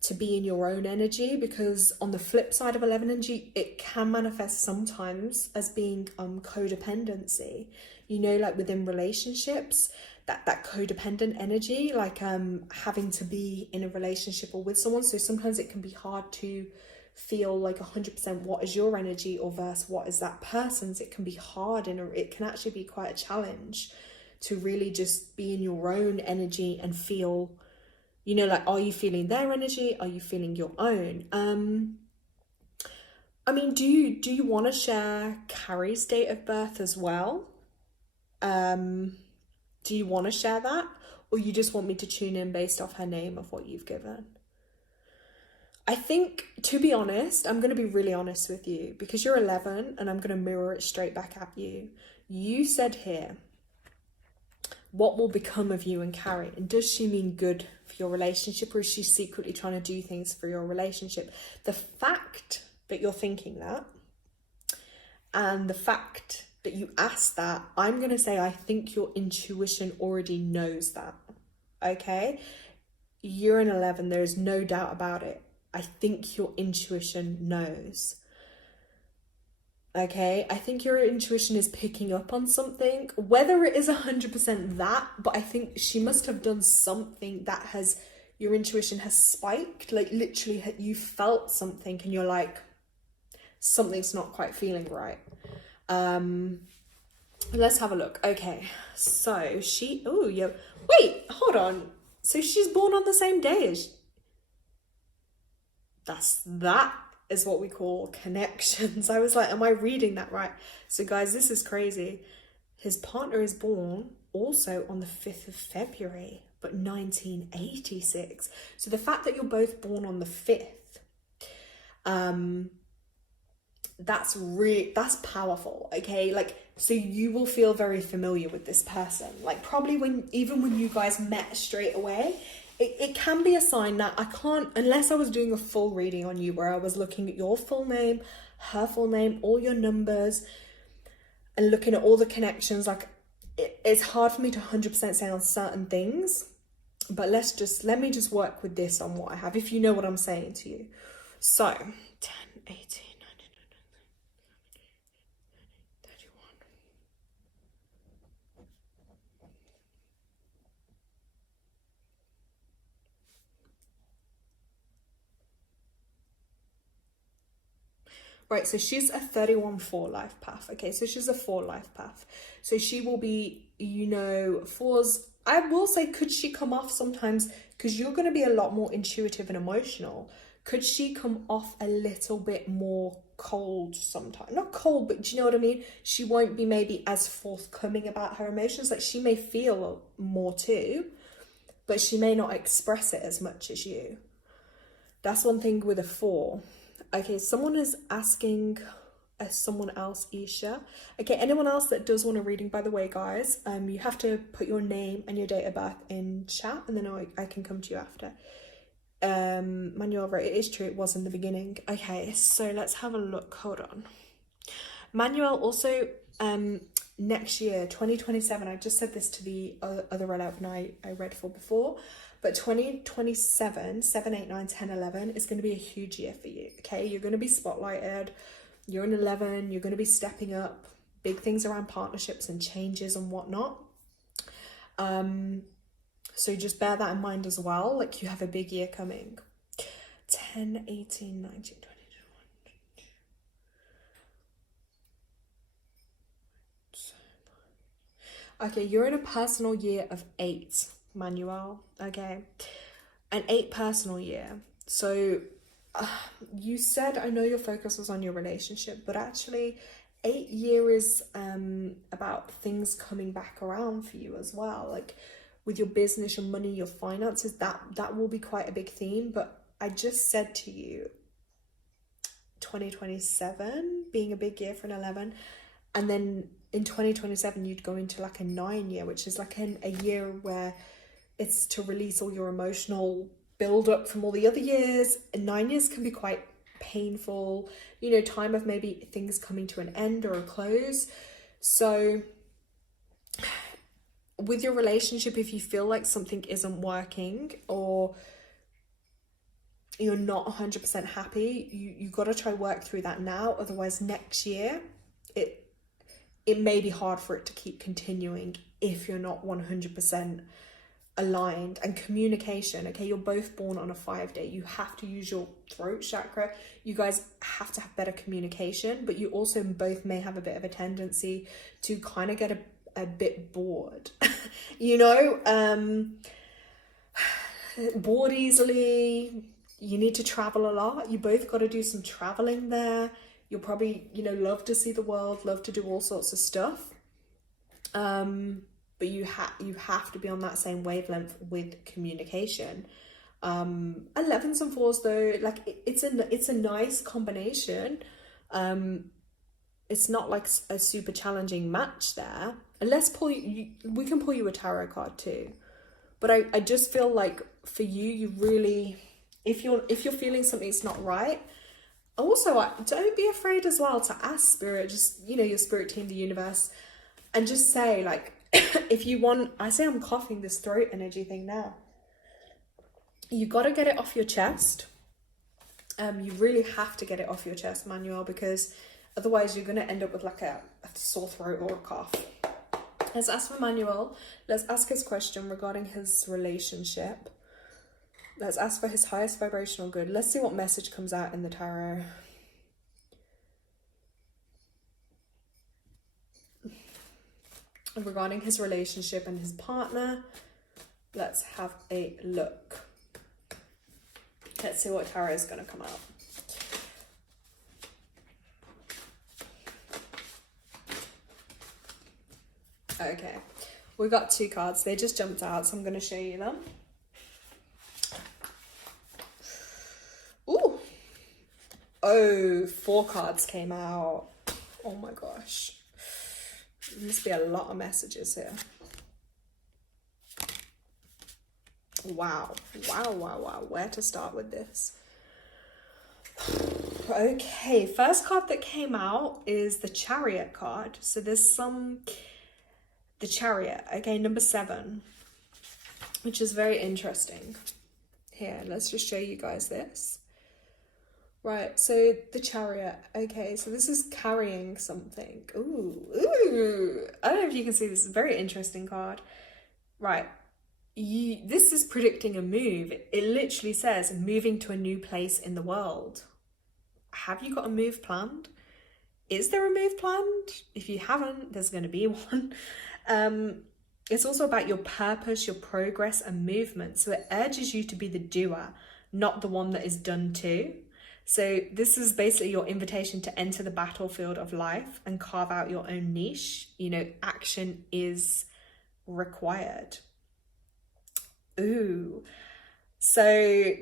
to be in your own energy, because on the flip side of 11 energy, it can manifest sometimes as being codependency, you know, like within relationships, that codependent energy, like having to be in a relationship or with someone. So sometimes it can be hard to feel like 100% what is your energy or versus what is that person's. It can be hard, and it can actually be quite a challenge to really just be in your own energy and feel, you know, like, are you feeling their energy? Are you feeling your own? I mean, do you want to share Carrie's date of birth as well? Do you want to share that? Or you just want me to tune in based off her name of what you've given? I think, to be honest, I'm going to be really honest with you, because you're 11 and I'm going to mirror it straight back at you. You said here, what will become of you and Carrie? And does she mean good for your relationship, or is she secretly trying to do things for your relationship? The fact that you're thinking that, and the fact that you asked that, I'm going to say I think your intuition already knows that, okay? You're an 11, there is no doubt about it. I think your intuition knows. Okay, I think your intuition is picking up on something, whether it is 100% that, but I think she must have done something that has, your intuition has spiked, like literally you felt something and you're like, something's not quite feeling right. Let's have a look. Okay, so wait, hold on. So she's born on the same day as, that is what we call connections. I was like, am I reading that right? So guys, this is crazy. His partner is born also on the 5th of February, but 1986. So the fact that you're both born on the 5th, that's powerful, okay? Like, so you will feel very familiar with this person. Like probably when you guys met straight away, it can be a sign that I can't, unless I was doing a full reading on you where I was looking at your full name, her full name, all your numbers, and looking at all the connections, like it's hard for me to 100% say on certain things, but let me just work with this on what I have, if you know what I'm saying to you. So 10, 18, 19, 31. Right, so she's a 31-4 life path. Okay, so she's a 4 life path. So she will be, you know, 4s. I will say, could she come off sometimes, because you're going to be a lot more intuitive and emotional. Could she come off a little bit more cold sometimes? Not cold, but do you know what I mean? She won't be maybe as forthcoming about her emotions. Like she may feel more too, but she may not express it as much as you. That's one thing with a 4. Okay, someone is asking someone else, Isha. Okay, anyone else that does want a reading, by the way, guys, you have to put your name and your date of birth in chat, and then I can come to you after. Manuel wrote, it is true, it was in the beginning. Okay, so let's have a look. Hold on. Manuel also, next year, 2027, I just said this to the other 11 I read for before, but 2027, 7, 8, 9, 10, 11 is going to be a huge year for you, okay? You're going to be spotlighted. You're an 11. You're going to be stepping up. Big things around partnerships and changes and whatnot. So just bear that in mind as well. Like you have a big year coming. 10, 18, 19, 20, 21. Okay, you're in a personal year of 8, Manuel. Okay, an 8 personal year. So you said, I know your focus was on your relationship, but actually 8 year is about things coming back around for you as well. Like with your business, your money, your finances, that will be quite a big theme. But I just said to you, 2027 being a big year for an 11, and then in 2027 you'd go into like a 9 year, which is like a year where it's to release all your emotional build up from all the other years. And 9 years can be quite painful, you know, time of maybe things coming to an end or a close. So with your relationship, if you feel like something isn't working or you're not 100% happy, you got to try work through that now. Otherwise next year it may be hard for it to keep continuing if you're not 100% aligned. And communication, okay, you're both born on a 5-day. You have to use your throat chakra. You guys have to have better communication, but you also both may have a bit of a tendency to kind of get a bit bored. You know, bored easily. You need to travel a lot. You both got to do some traveling there. You'll probably, you know, love to see the world, love to do all sorts of stuff. But you have to be on that same wavelength with communication. 11s and 4s though, like it's a nice combination. It's not like a super challenging match there. And we can pull you a tarot card too. But I just feel like for you really, if you're feeling something's not right, also don't be afraid as well to ask spirit, just, you know, your spirit team, the universe, and just say like, if you want, I say I'm coughing this throat energy thing now. You got to get it off your chest. You really have to get it off your chest, Manuel, because otherwise you're going to end up with like a sore throat or a cough. Let's ask for Manuel. Let's ask his question regarding his relationship. Let's ask for his highest vibrational good. Let's see what message comes out in the tarot. Regarding his relationship and his partner, let's have a look. Let's see what tarot is going to come out. Okay, we got 2 cards. They just jumped out, so I'm going to show you them. Ooh. Oh, 4 cards came out. Oh my gosh. There must be a lot of messages here. Wow. Where to start with this? Okay, first card that came out is the Chariot card. So there's the Chariot, okay, number 7, which is very interesting. Here, let's just show you guys this. Right, so the Chariot. Okay, so this is carrying something. Ooh. I don't know if you can see this. Is a very interesting card. Right, this is predicting a move. It literally says moving to a new place in the world. Have you got a move planned? Is there a move planned? If you haven't, there's going to be one. It's also about your purpose, your progress and movement. So it urges you to be the doer, not the one that is done to. So this is basically your invitation to enter the battlefield of life and carve out your own niche. You know, action is required. Ooh. So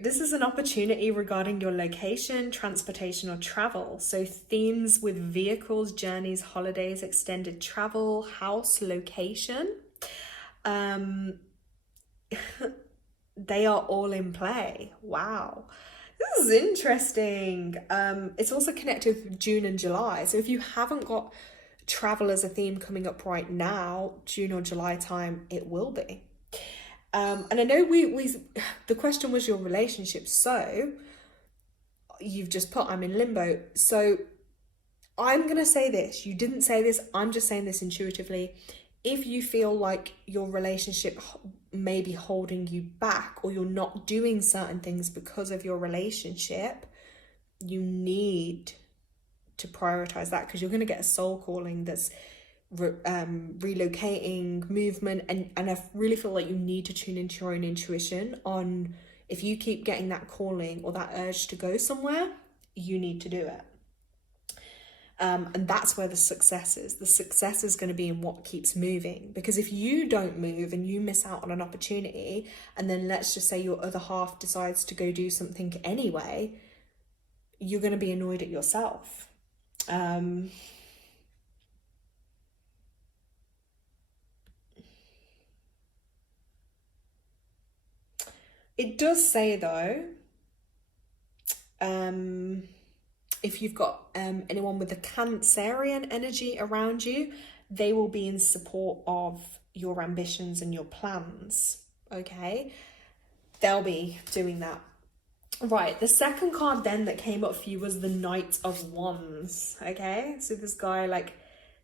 this is an opportunity regarding your location, transportation or travel. So themes with vehicles, journeys, holidays, extended travel, house, location. They are all in play. Wow. This is interesting. It's also connected with June and July. So if you haven't got travel as a theme coming up right now, June or July time, it will be. And I know the question was your relationship. So you've just put, I'm in limbo. So I'm going to say this. You didn't say this. I'm just saying this intuitively. If you feel like your relationship may be holding you back or you're not doing certain things because of your relationship, you need to prioritize that, because you're going to get a soul calling that's relocating, movement, and I really feel like you need to tune into your own intuition on if you keep getting that calling or that urge to go somewhere, you need to do it. And that's where the success is. The success is going to be in what keeps moving. Because if you don't move and you miss out on an opportunity, and then let's just say your other half decides to go do something anyway, you're going to be annoyed at yourself. It does say though, if you've got anyone with a Cancerian energy around you, they will be in support of your ambitions and your plans, okay? They'll be doing that. Right, the second card then that came up for you was the Knight of Wands, okay? So this guy, like,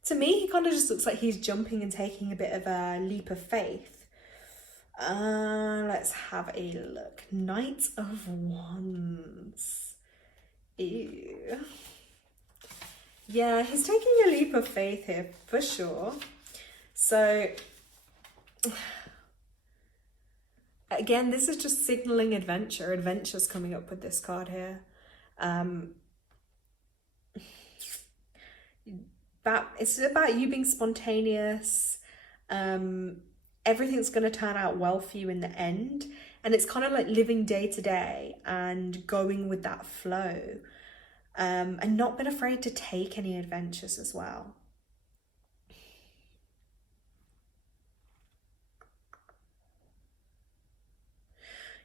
to me, he kind of just looks like he's jumping and taking a bit of a leap of faith. Let's have a look. Knight of Wands. Ew. Yeah, he's taking a leap of faith here for sure. So again, this is just signaling adventure. Adventure's coming up with this card here. It's about you being spontaneous. Everything's going to turn out well for you in the end. And it's kind of like living day to day and going with that flow. And not being afraid to take any adventures as well.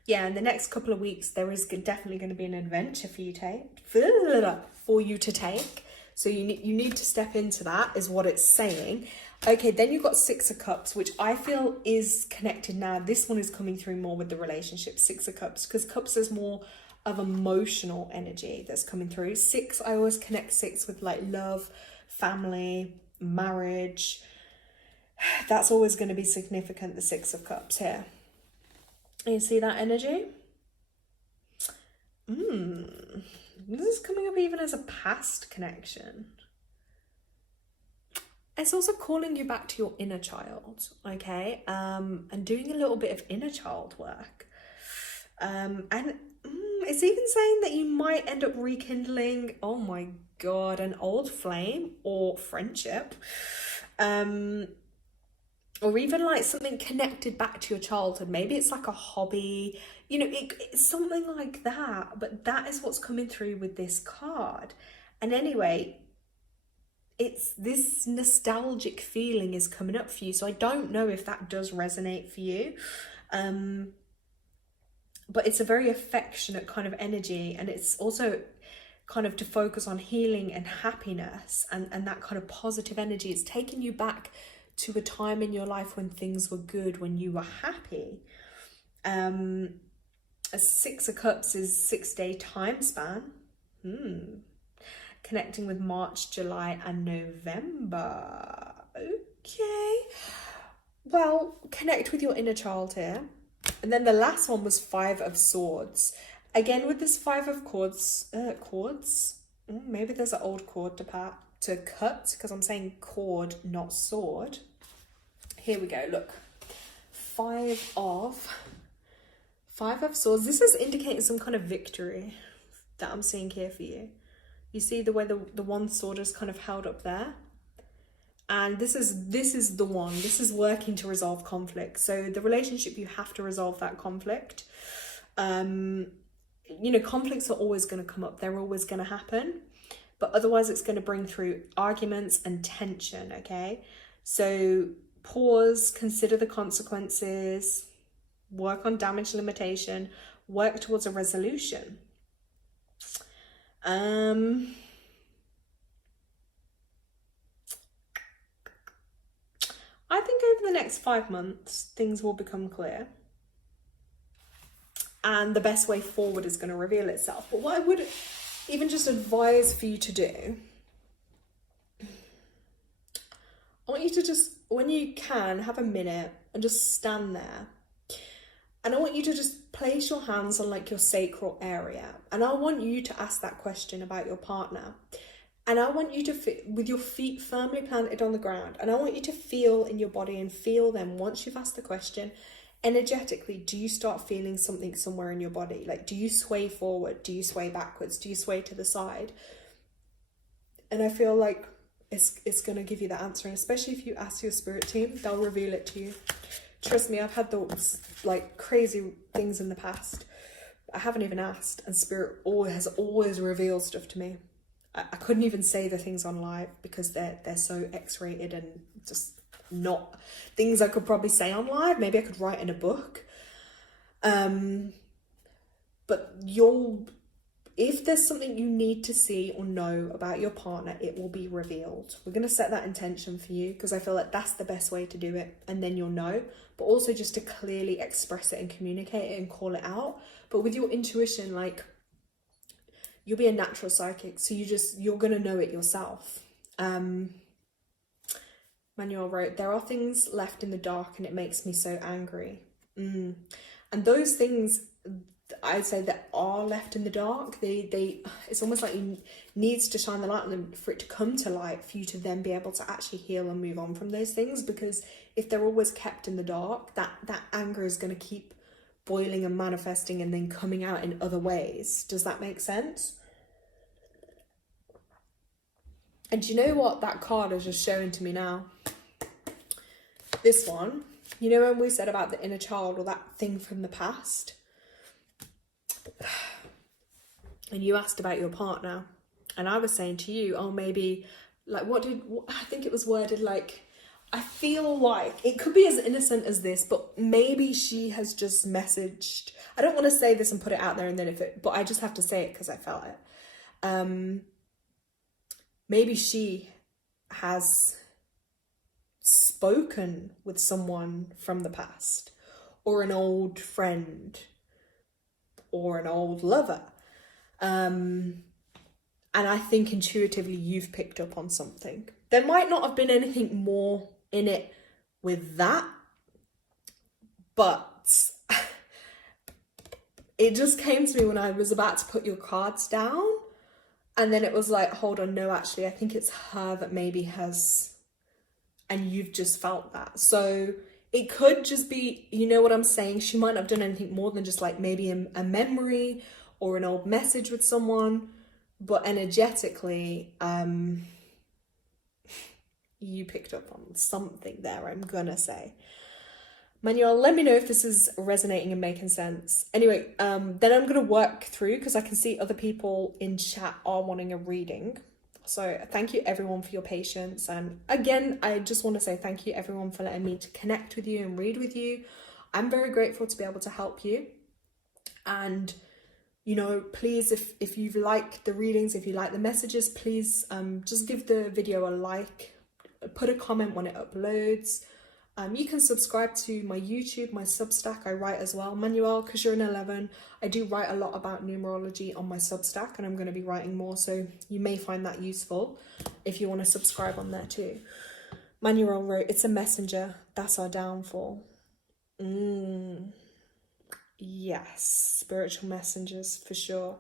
Yeah, in the next couple of weeks, there is definitely going to be an adventure for you to take. So you need to step into that, is what it's saying. Okay, then you've got Six of Cups, which I feel is connected now. This one is coming through more with the relationship, Six of Cups, because Cups is more of emotional energy that's coming through. Six, I always connect six with like love, family, marriage. That's always going to be significant, the Six of Cups here. You see that energy? This is coming up even as a past connection. It's also calling you back to your inner child, okay? And doing a little bit of inner child work. And it's even saying that you might end up rekindling, oh my God, an old flame or friendship. Or even like something connected back to your childhood. Maybe it's like a hobby, you know, it's something like that. But that is what's coming through with this card. And anyway, it's this nostalgic feeling is coming up for you. So I don't know if that does resonate for you. But it's a very affectionate kind of energy. And it's also kind of to focus on healing and happiness and that kind of positive energy. It's taking you back to a time in your life when things were good, when you were happy. A Six of Cups is 6-day time span. Connecting with March, July, and November. Okay. Well, connect with your inner child here. And then the last one was Five of Swords. Again, with this Five of chords, maybe there's an old cord to cut, because I'm saying cord, not sword. Here we go, look. Five of Swords. This is indicating some kind of victory that I'm seeing here for you. You see the way the one sword is kind of held up there? And this is the one. This is working to resolve conflict. So the relationship, you have to resolve that conflict. You know, conflicts are always going to come up. They're always going to happen. But otherwise, it's going to bring through arguments and tension, okay? So pause, consider the consequences, work on damage limitation, work towards a resolution. I think over the next 5 months, things will become clear. And the best way forward is going to reveal itself. But what I would even just advise for you to do, I want you to just, when you can, have a minute and just stand there. And I want you to just place your hands on like your sacral area. And I want you to ask that question about your partner. And I want you to feel with your feet firmly planted on the ground, and I want you to feel in your body and feel them once you've asked the question. Energetically, do you start feeling something somewhere in your body? Like, do you sway forward? Do you sway backwards? Do you sway to the side? And I feel like it's going to give you the answer. And especially if you ask your spirit team, they'll reveal it to you. Trust me, I've had those like crazy things in the past. I haven't even asked, and spirit has always revealed stuff to me. I couldn't even say the things on live because they're so X-rated and just not things I could probably say on live. Maybe I could write in a book. But if there's something you need to see or know about your partner, it will be revealed. We're going to set that intention for you because I feel like that's the best way to do it, and then you'll know. But also just to clearly express it and communicate it and call it out. But with your intuition, like, you'll be a natural psychic, so you're going to know it yourself. Manuel wrote, there are things left in the dark and it makes me so angry. And those things, I'd say, that are left in the dark, it's almost like you needs to shine the light on them for it to come to light, for you to then be able to actually heal and move on from those things. Because if they're always kept in the dark, that anger is going to keep boiling and manifesting and then coming out in other ways. Does that make sense? And do you know what that card is just showing to me now? This one, you know when we said about the inner child or that thing from the past? And you asked about your partner, and I was saying to you, oh, maybe, like, I think it was worded like, I feel like it could be as innocent as this, but maybe she has just messaged. I don't want to say this and put it out there and then but I just have to say it because I felt it. Maybe she has spoken with someone from the past, or an old friend, or an old lover. And I think intuitively you've picked up on something. There might not have been anything more in it with that, but it just came to me when I was about to put your cards down, and then it was like, hold on, no, actually, I think it's her that maybe has, and you've just felt that. So it could just be, you know what I'm saying? She might not have done anything more than just like maybe a memory or an old message with someone, but energetically, you picked up on something there, I'm gonna say. Manuel, let me know if this is resonating and making sense. Anyway, then I'm gonna work through, because I can see other people in chat are wanting a reading. So thank you everyone for your patience. And again, I just want to say thank you everyone for letting me to connect with you and read with you. I'm very grateful to be able to help you. And, you know, please, if you've liked the readings, if you like the messages, please just give the video a like, put a comment when it uploads. You can subscribe to my YouTube, my Substack. I write as well. Manuel, because you're an 11, I do write a lot about numerology on my Substack, and I'm going to be writing more, so you may find that useful if you want to subscribe on there too. Manuel wrote, it's a messenger, that's our downfall. Yes, spiritual messengers for sure.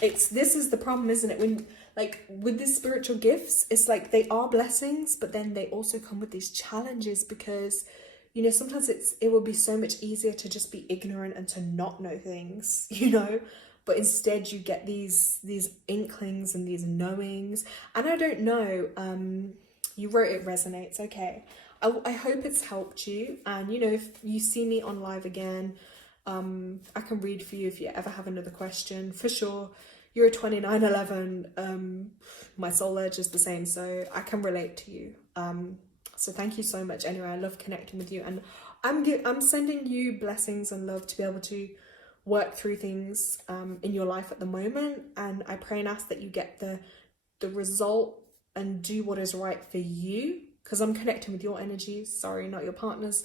This is the problem, isn't it? When, like, with these spiritual gifts, it's like they are blessings, but then they also come with these challenges, because, you know, sometimes it will be so much easier to just be ignorant and to not know things, you know, but instead you get these inklings and these knowings. And I don't know, you wrote it resonates. Okay, I hope it's helped you. And, you know, if you see me on live again, I can read for you if you ever have another question, for sure. You're a 2911, my soul edge is the same, so I can relate to you. So thank you so much. Anyway, I love connecting with you, and I'm sending you blessings and love to be able to work through things in your life at the moment. And I pray and ask that you get the result and do what is right for you, because I'm connecting with your energies, sorry, not your partner's,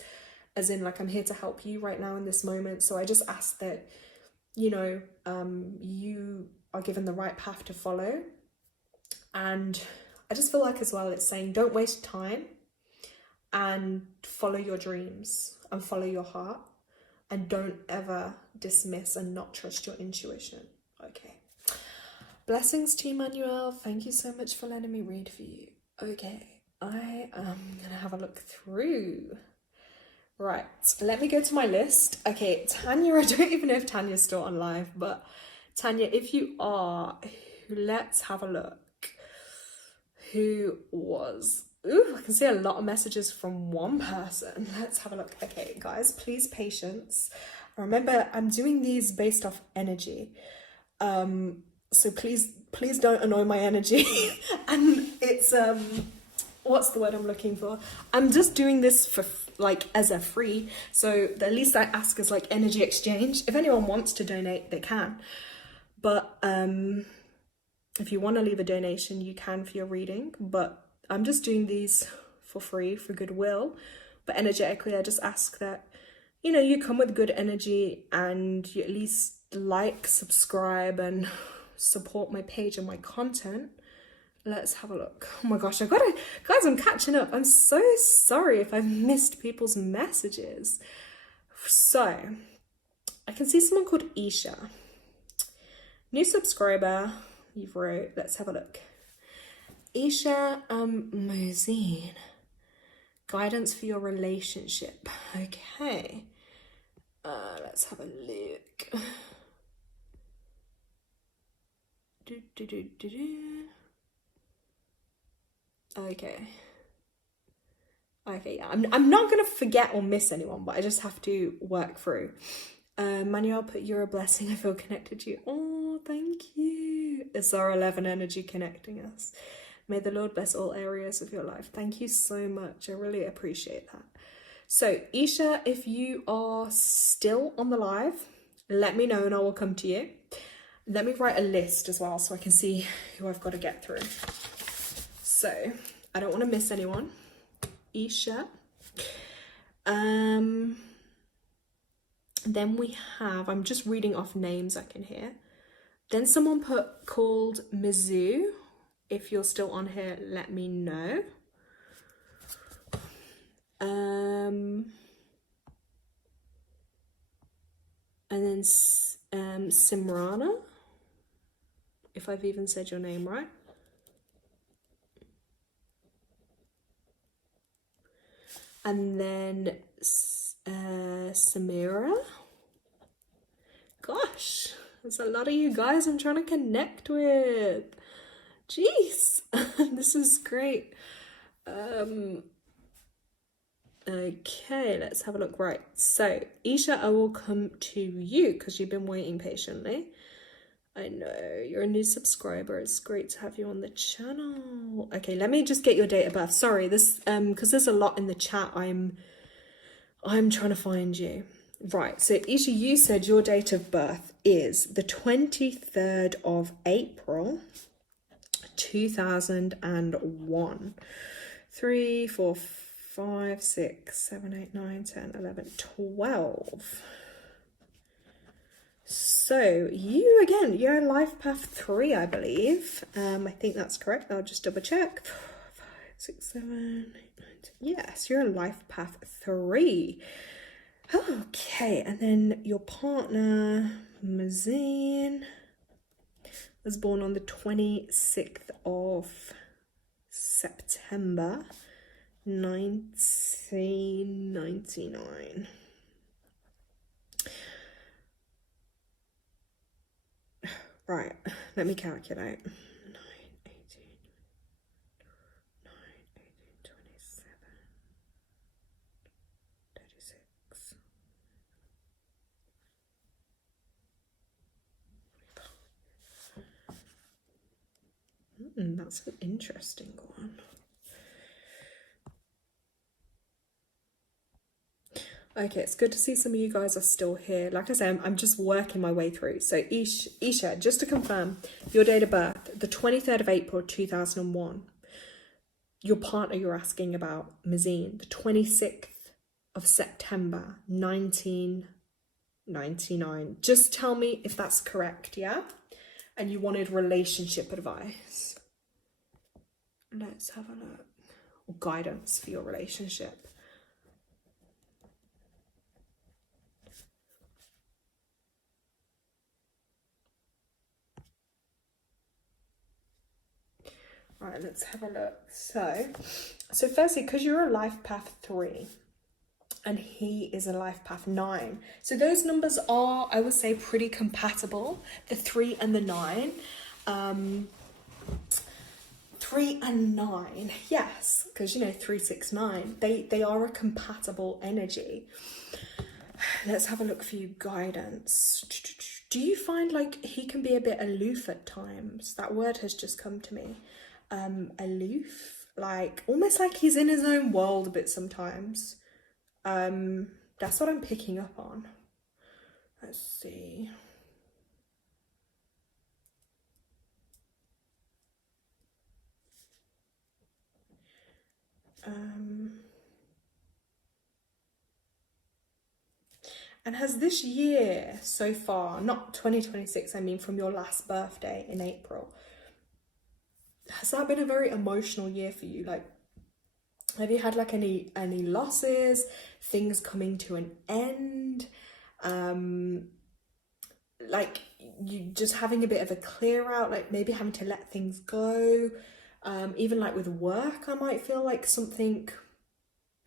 as in, like, I'm here to help you right now in this moment. So I just ask that, you know, you are given the right path to follow. And I just feel like as well, it's saying don't waste time, and follow your dreams and follow your heart, and don't ever dismiss and not trust your intuition. Okay. Blessings to you, Manuel. Thank you so much for letting me read for you. Okay, I am gonna have a look through. Right, let me go to my list. Okay, Tanya, I don't even know if Tanya's still on live, but Tanya, if you are, let's have a look. Who was... Ooh, I can see a lot of messages from one person. Let's have a look. Okay, guys, please patience. Remember, I'm doing these based off energy. So please don't annoy my energy. And it's, what's the word I'm looking for? I'm just doing this for like as a free. So the least I ask is like energy exchange. If anyone wants to donate, they can. But if you want to leave a donation, you can for your reading. But I'm just doing these for free, for goodwill. But energetically, I just ask that, you know, you come with good energy and you at least like, subscribe, and support my page and my content. Let's have a look. Oh my gosh, guys, I'm catching up. I'm so sorry if I've missed people's messages. So, I can see someone called Isha. New subscriber, you've wrote, let's have a look. Isha Mozine. Guidance for your relationship. Okay. Let's have a look. Okay, yeah, I'm not gonna forget or miss anyone, but I just have to work through. Manuel put, you're a blessing, I feel connected to you. Oh, thank you. It's our 11 energy connecting us. May the Lord bless all areas of your life. Thank you so much. I really appreciate that. So Isha, if you are still on the live, let me know and I will come to you. Let me write a list as well so I can see who I've got to get through. So I don't want to miss anyone. Isha. Then we have, I'm just reading off names I can hear. Then someone called Mizzou. If you're still on here, let me know. And then Simrana, if I've even said your name right. And then Samira. Gosh, there's a lot of you guys I'm trying to connect with. Jeez, this is great. Okay, let's have a look. Right, so Isha, I will come to you because you've been waiting patiently. I know you're a new subscriber. It's great to have you on the channel. Okay, let me just get your date of birth. Sorry, this because there's a lot in the chat. I'm trying to find you. Right, so Isha, you said your date of birth is the 23rd of April, 2001. 3, 4, 5, 6, 7, 8, 9, 10, 11, 12. So you, again, you're in life path 3, I believe. I think that's correct. I'll just double check. 4, 5, 6, 7, 8, 9, 10. Yes, you're in life path 3. Okay, and then your partner, Mazine, was born on the 26th of September, 1999. Right, let me calculate. 9, 18, 27, 36. That's an interesting one. Okay, it's good to see some of you guys are still here. Like I said, I'm just working my way through. So Isha, just to confirm, your date of birth, the 23rd of April, 2001. Your partner you're asking about, Mazine, the 26th of September, 1999. Just tell me if that's correct, yeah? And you wanted relationship advice. Let's have a look. Or guidance for your relationship. Right, let's have a look. So firstly, because you're a life path 3 and he is a life path 9, so those numbers are, I would say, pretty compatible, the 3 and the 9. 3 and 9, yes, because 369, they are a compatible energy. Let's have a look for you, guidance. Do you find like he can be a bit aloof at times? That word has just come to me. Aloof, like almost like he's in his own world a bit sometimes. That's what I'm picking up on. Let's see. And has this year so far, not 2026, I mean from your last birthday in April, has that been a very emotional year for you? Like, have you had like any losses, things coming to an end? Like you just having a bit of a clear out, like maybe having to let things go. Even like with work, I might feel like something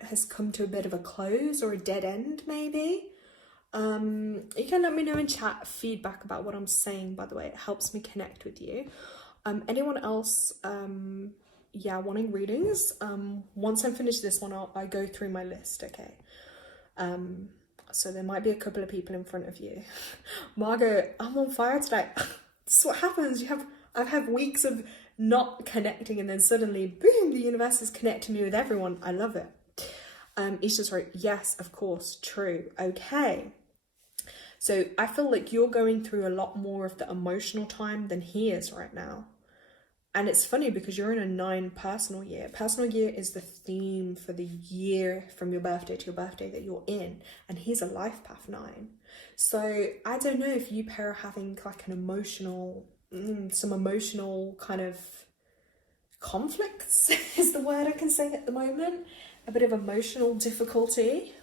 has come to a bit of a close or a dead end maybe. You can let me know in chat feedback about what I'm saying, by the way. It helps me connect with you. Anyone else wanting readings, once I'm finished this one, I go through my list, okay? So there might be a couple of people in front of you. Margot, I'm on fire today. This is what happens. I've had weeks of not connecting, and then suddenly, boom, the universe is connecting me with everyone. I love it. Isha's right. Yes, of course, true. Okay. So I feel like you're going through a lot more of the emotional time than he is right now. And it's funny because you're in a 9 personal year. Personal year is the theme for the year from your birthday to your birthday that you're in. And he's a life path 9. So I don't know if you pair are having like an emotional, some emotional kind of conflicts is the word I can say at the moment. A bit of emotional difficulty.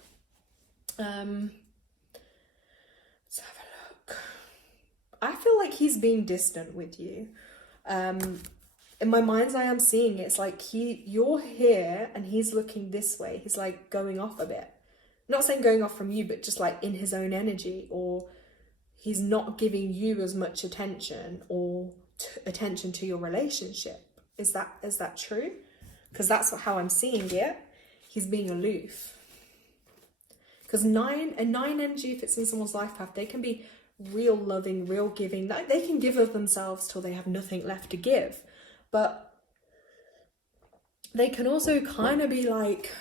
Let's have a look. I feel like he's being distant with you. In my mind's eye, I'm seeing it's like you're here and he's looking this way. He's like going off a bit. Not saying going off from you, but just like in his own energy, or he's not giving you as much attention or attention to your relationship. Is that true? Because that's how I'm seeing it. He's being aloof. Because 9 energy, if it's in someone's life path, they can be real loving, real giving. They can give of themselves till they have nothing left to give. But they can also kind of be like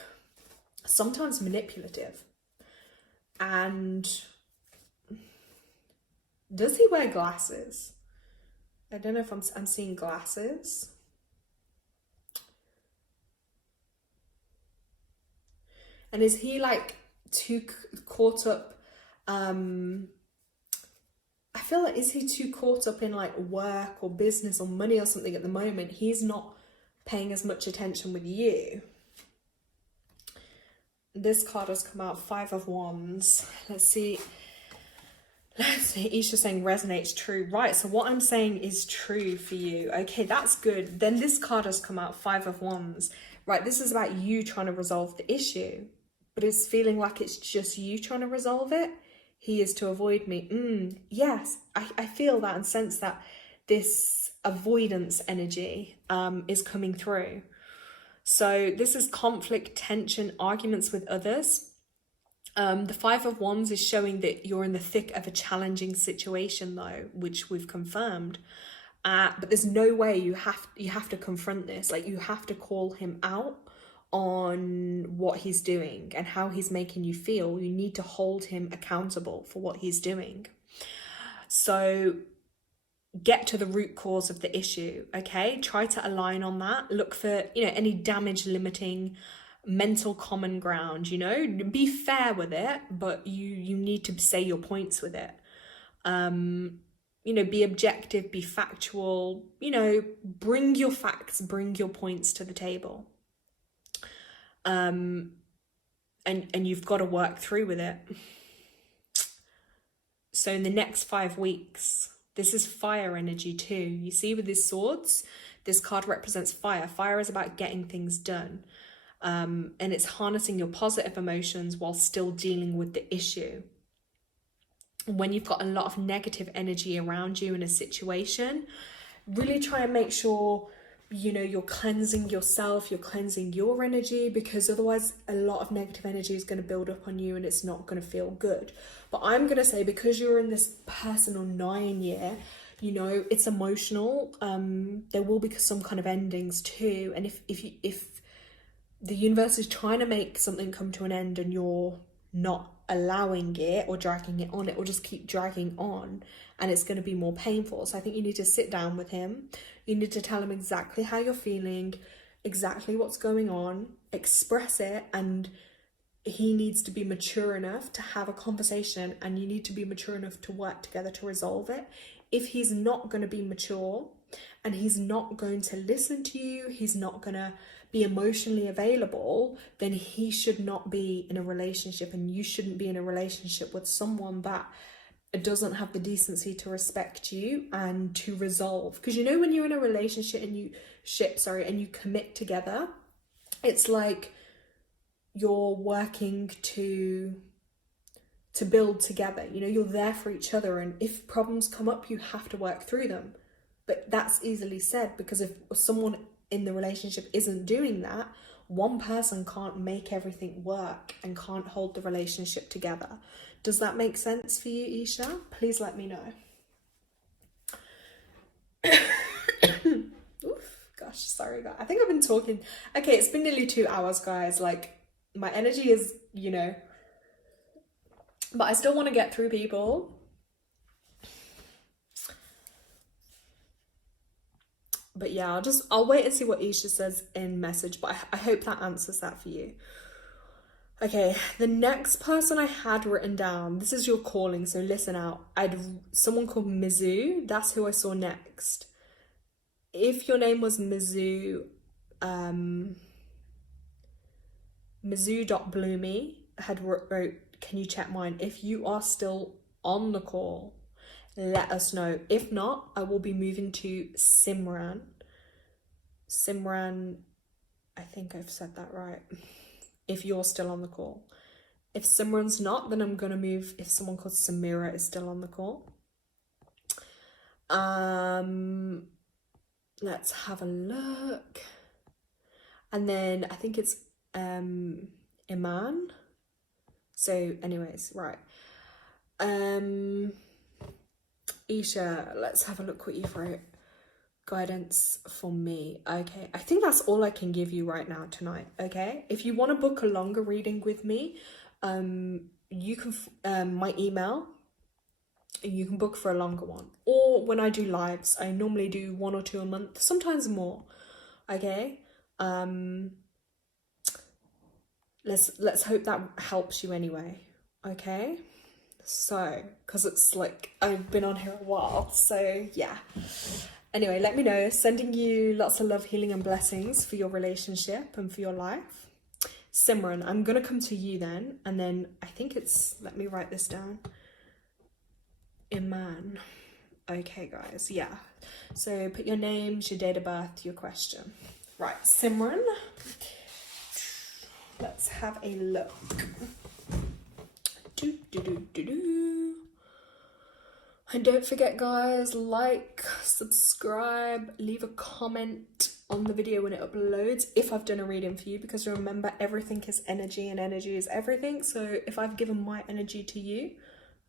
sometimes manipulative. And does he wear glasses? I don't know if I'm seeing glasses. And is he like too caught up? I feel like, is he too caught up in like work or business or money or something at the moment? He's not paying as much attention with you. This card has come out, 5 of Wands. Let's see. Isha's saying resonates, true. Right, so what I'm saying is true for you. Okay, that's good. Then this card has come out, 5 of Wands. Right, this is about you trying to resolve the issue. But it's feeling like it's just you trying to resolve it. He is to avoid me. Yes, I feel that and sense that this avoidance energy is coming through. So this is conflict, tension, arguments with others. The 5 of Wands is showing that you're in the thick of a challenging situation though, which we've confirmed. But there's no way you have to confront this. Like, you have to call him out on what he's doing and how he's making you feel. You need to hold him accountable for what he's doing. So get to the root cause of the issue, okay? Try to align on that. Look for, any damage limiting mental common ground, be fair with it, but you need to say your points with it. Be objective, be factual, bring your facts, bring your points to the table. And you've got to work through with it. So in the next 5 weeks, this is fire energy too. You see with these swords, This card represents fire. Fire is about getting things done. And it's harnessing your positive emotions while still dealing with the issue. When you've got a lot of negative energy around you in a situation, really try and make sure, you know, you're cleansing yourself, you're cleansing your energy, because otherwise a lot of negative energy is going to build up on you and it's not going to feel good. But I'm going to say, because you're in this personal 9 year, you know, it's emotional. There will be some kind of endings too. And if the universe is trying to make something come to an end and you're not allowing it or dragging it on, it will just keep dragging on and it's going to be more painful. So I think you need to sit down with him. You need to tell him exactly how you're feeling, exactly what's going on, express it, and he needs to be mature enough to have a conversation, and you need to be mature enough to work together to resolve it. If he's not going to be mature and he's not going to listen to you, he's not going to be emotionally available, then he should not be in a relationship, and you shouldn't be in a relationship with someone that doesn't have the decency to respect you and to resolve. Because you know, when you're in a relationship and you commit together, it's like you're working to build together. You know, you're there for each other, and if problems come up, you have to work through them. But that's easily said, because if someone in the relationship isn't doing that, one person can't make everything work and can't hold the relationship together. Does that make sense for you, Isha? Please let me know. Oof, gosh, sorry guys. I think I've been talking. Okay, it's been nearly 2 hours, guys. Like, my energy is, you know, but I still want to get through people. But yeah, I'll wait and see what Isha says in message, but I hope that answers that for you. Okay, the next person I had written down, this is your calling, so listen out. Someone called Mizu, that's who I saw next. If your name was Mizu, Mizu.bloomy had wrote, can you check mine? If you are still on the call, let us know. If not, I will be moving to Simran. Simran, I think I've said that right. If you're still on the call. If Simran's not, then I'm going to move if someone called Samira is still on the call. Let's have a look. And then I think it's Iman. So anyways, right. Isha, let's have a look what you've wrote. Guidance for me. Okay, I think that's all I can give you right now tonight. Okay, if you want to book a longer reading with me, you can my email, you can book for a longer one, or when I do lives, I normally do 1 or 2 a month, sometimes more. Okay, let's hope that helps you anyway. Okay, so because it's like I've been on here a while, so yeah. Anyway, let me know. Sending you lots of love, healing and blessings for your relationship and for your life. Simran, I'm going to come to you then. And then I think it's, let me write this down. Iman. Okay, guys. Yeah. So put your names, your date of birth, your question. Right, Simran. Let's have a look. And don't forget, guys, like, subscribe, leave a comment on the video when it uploads if I've done a reading for you, because remember, everything is energy and energy is everything. So if I've given my energy to you,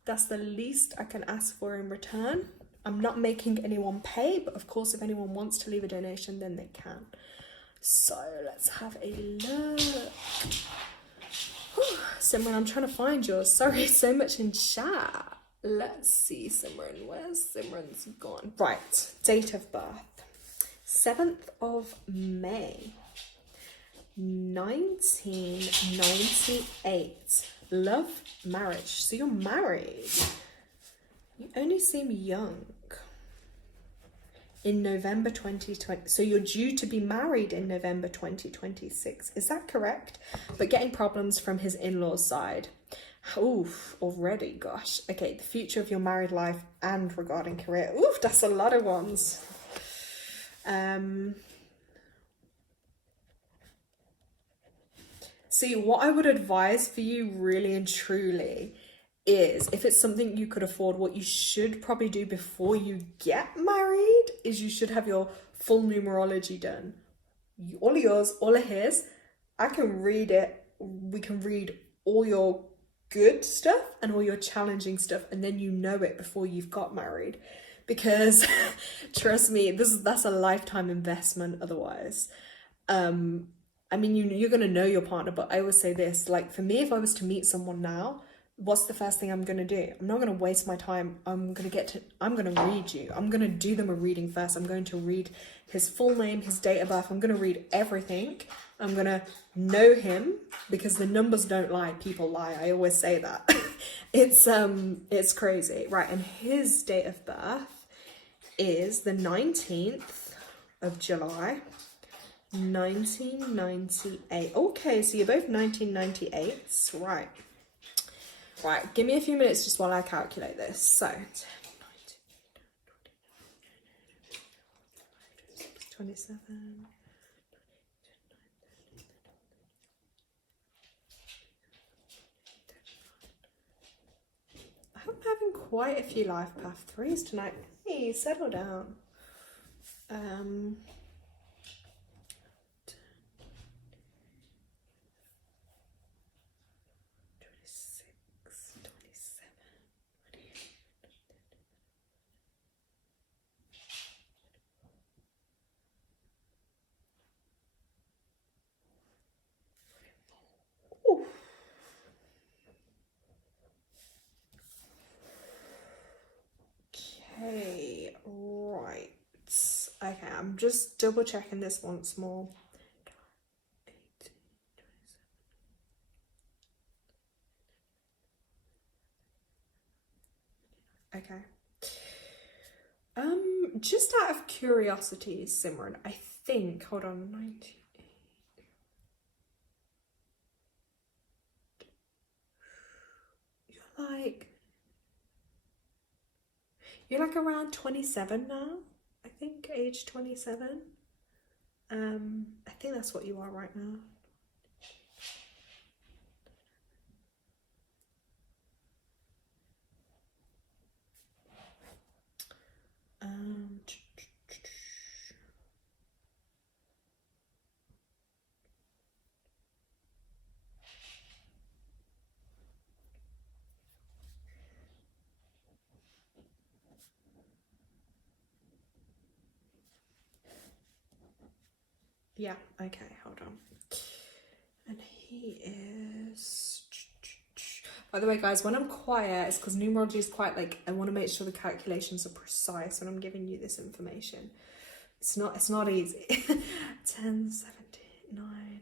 that's the least I can ask for in return. I'm not making anyone pay, but of course, if anyone wants to leave a donation, then they can. So let's have a look. Whew. Simran, I'm trying to find yours. Sorry, so much in chat. Let's see, Simran. Where's Simran's gone? Right, date of birth. 7th of May, 1998. Love, marriage. So you're married. You only seem young. In November 2020. So you're due to be married in November 2026. Is that correct? But getting problems from his in-laws' side. Oof, already, gosh. Okay, the future of your married life and regarding career. Oof, that's a lot of ones. See, what I would advise for you really and truly is, if it's something you could afford, what you should probably do before you get married is you should have your full numerology done. All of yours, all of his. I can read it. We can read all your good stuff and all your challenging stuff, and then you know it before you've got married. Because trust me, that's a lifetime investment otherwise. I mean, you're gonna know your partner, but I always say this, like for me, if I was to meet someone now, what's the first thing I'm gonna do? I'm not gonna waste my time. I'm gonna read you. I'm gonna do them a reading first. I'm going to read his full name, his date of birth. I'm gonna read everything. I'm gonna know him, because the numbers don't lie, people lie. I always say that. It's crazy. Right, and his date of birth is the 19th of July. 1998. Okay, so you're both 1998s. Right, give me a few minutes just while I calculate this. So 27. I'm having quite a few life path 3s tonight. Hey, settle down. 27. Okay, right. Okay, I'm just double checking this once more. 18, 27. Okay. Just out of curiosity, Simran, I think, hold on, 98. You're like around 27 now, I think, age 27. I think that's what you are right now. Yeah, okay, hold on. And he is... By the way, guys, when I'm quiet, it's because numerology is quite like, I want to make sure the calculations are precise when I'm giving you this information. It's not easy. 10, 17, 9,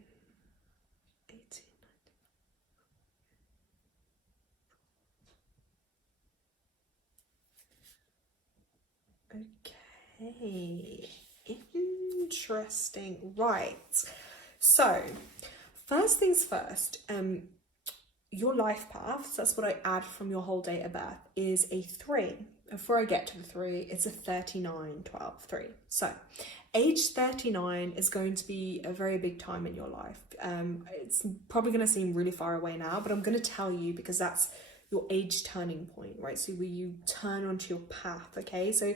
18, 19. Okay, interesting. Right, so first things first, your life path, so that's what I add from your whole date of birth, is a 3. Before I get to the 3, it's a 39, 12, 3. So age 39 is going to be a very big time in your life. It's probably going to seem really far away now, but I'm going to tell you because that's your age turning point, right? So where you turn onto your path, okay? So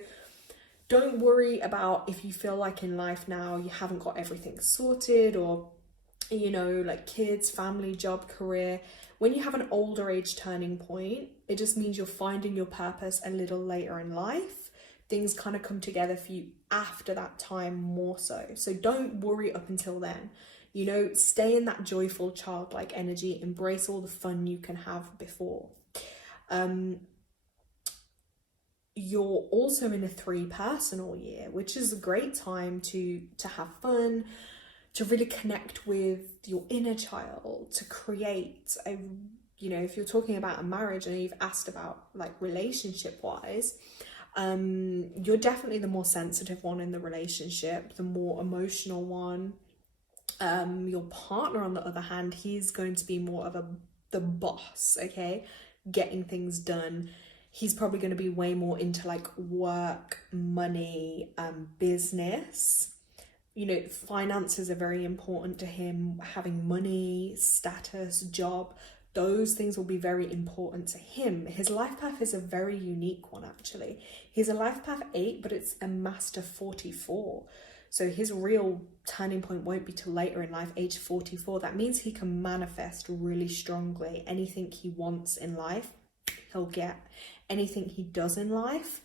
don't worry about if you feel like in life now you haven't got everything sorted, or, you know, like kids, family, job, career. When you have an older age turning point, it just means you're finding your purpose a little later in life. Things kind of come together for you after that time more so. So don't worry up until then. You know, stay in that joyful childlike energy, embrace all the fun you can have before. You're also in a 3 personal year, which is a great time to have fun, to really connect with your inner child, to create a, you know, if you're talking about a marriage and you've asked about like relationship wise, you're definitely the more sensitive one in the relationship, the more emotional one. Your partner, on the other hand, he's going to be more of the boss, okay, getting things done. he's probably going to be way more into like work, money, business. You know, finances are very important to him. Having money, status, job, those things will be very important to him. His life path is a very unique one, actually. He's a life path 8, but it's a master 44. So his real turning point won't be till later in life, age 44. That means he can manifest really strongly. Anything he wants in life, he'll get. Anything he does in life,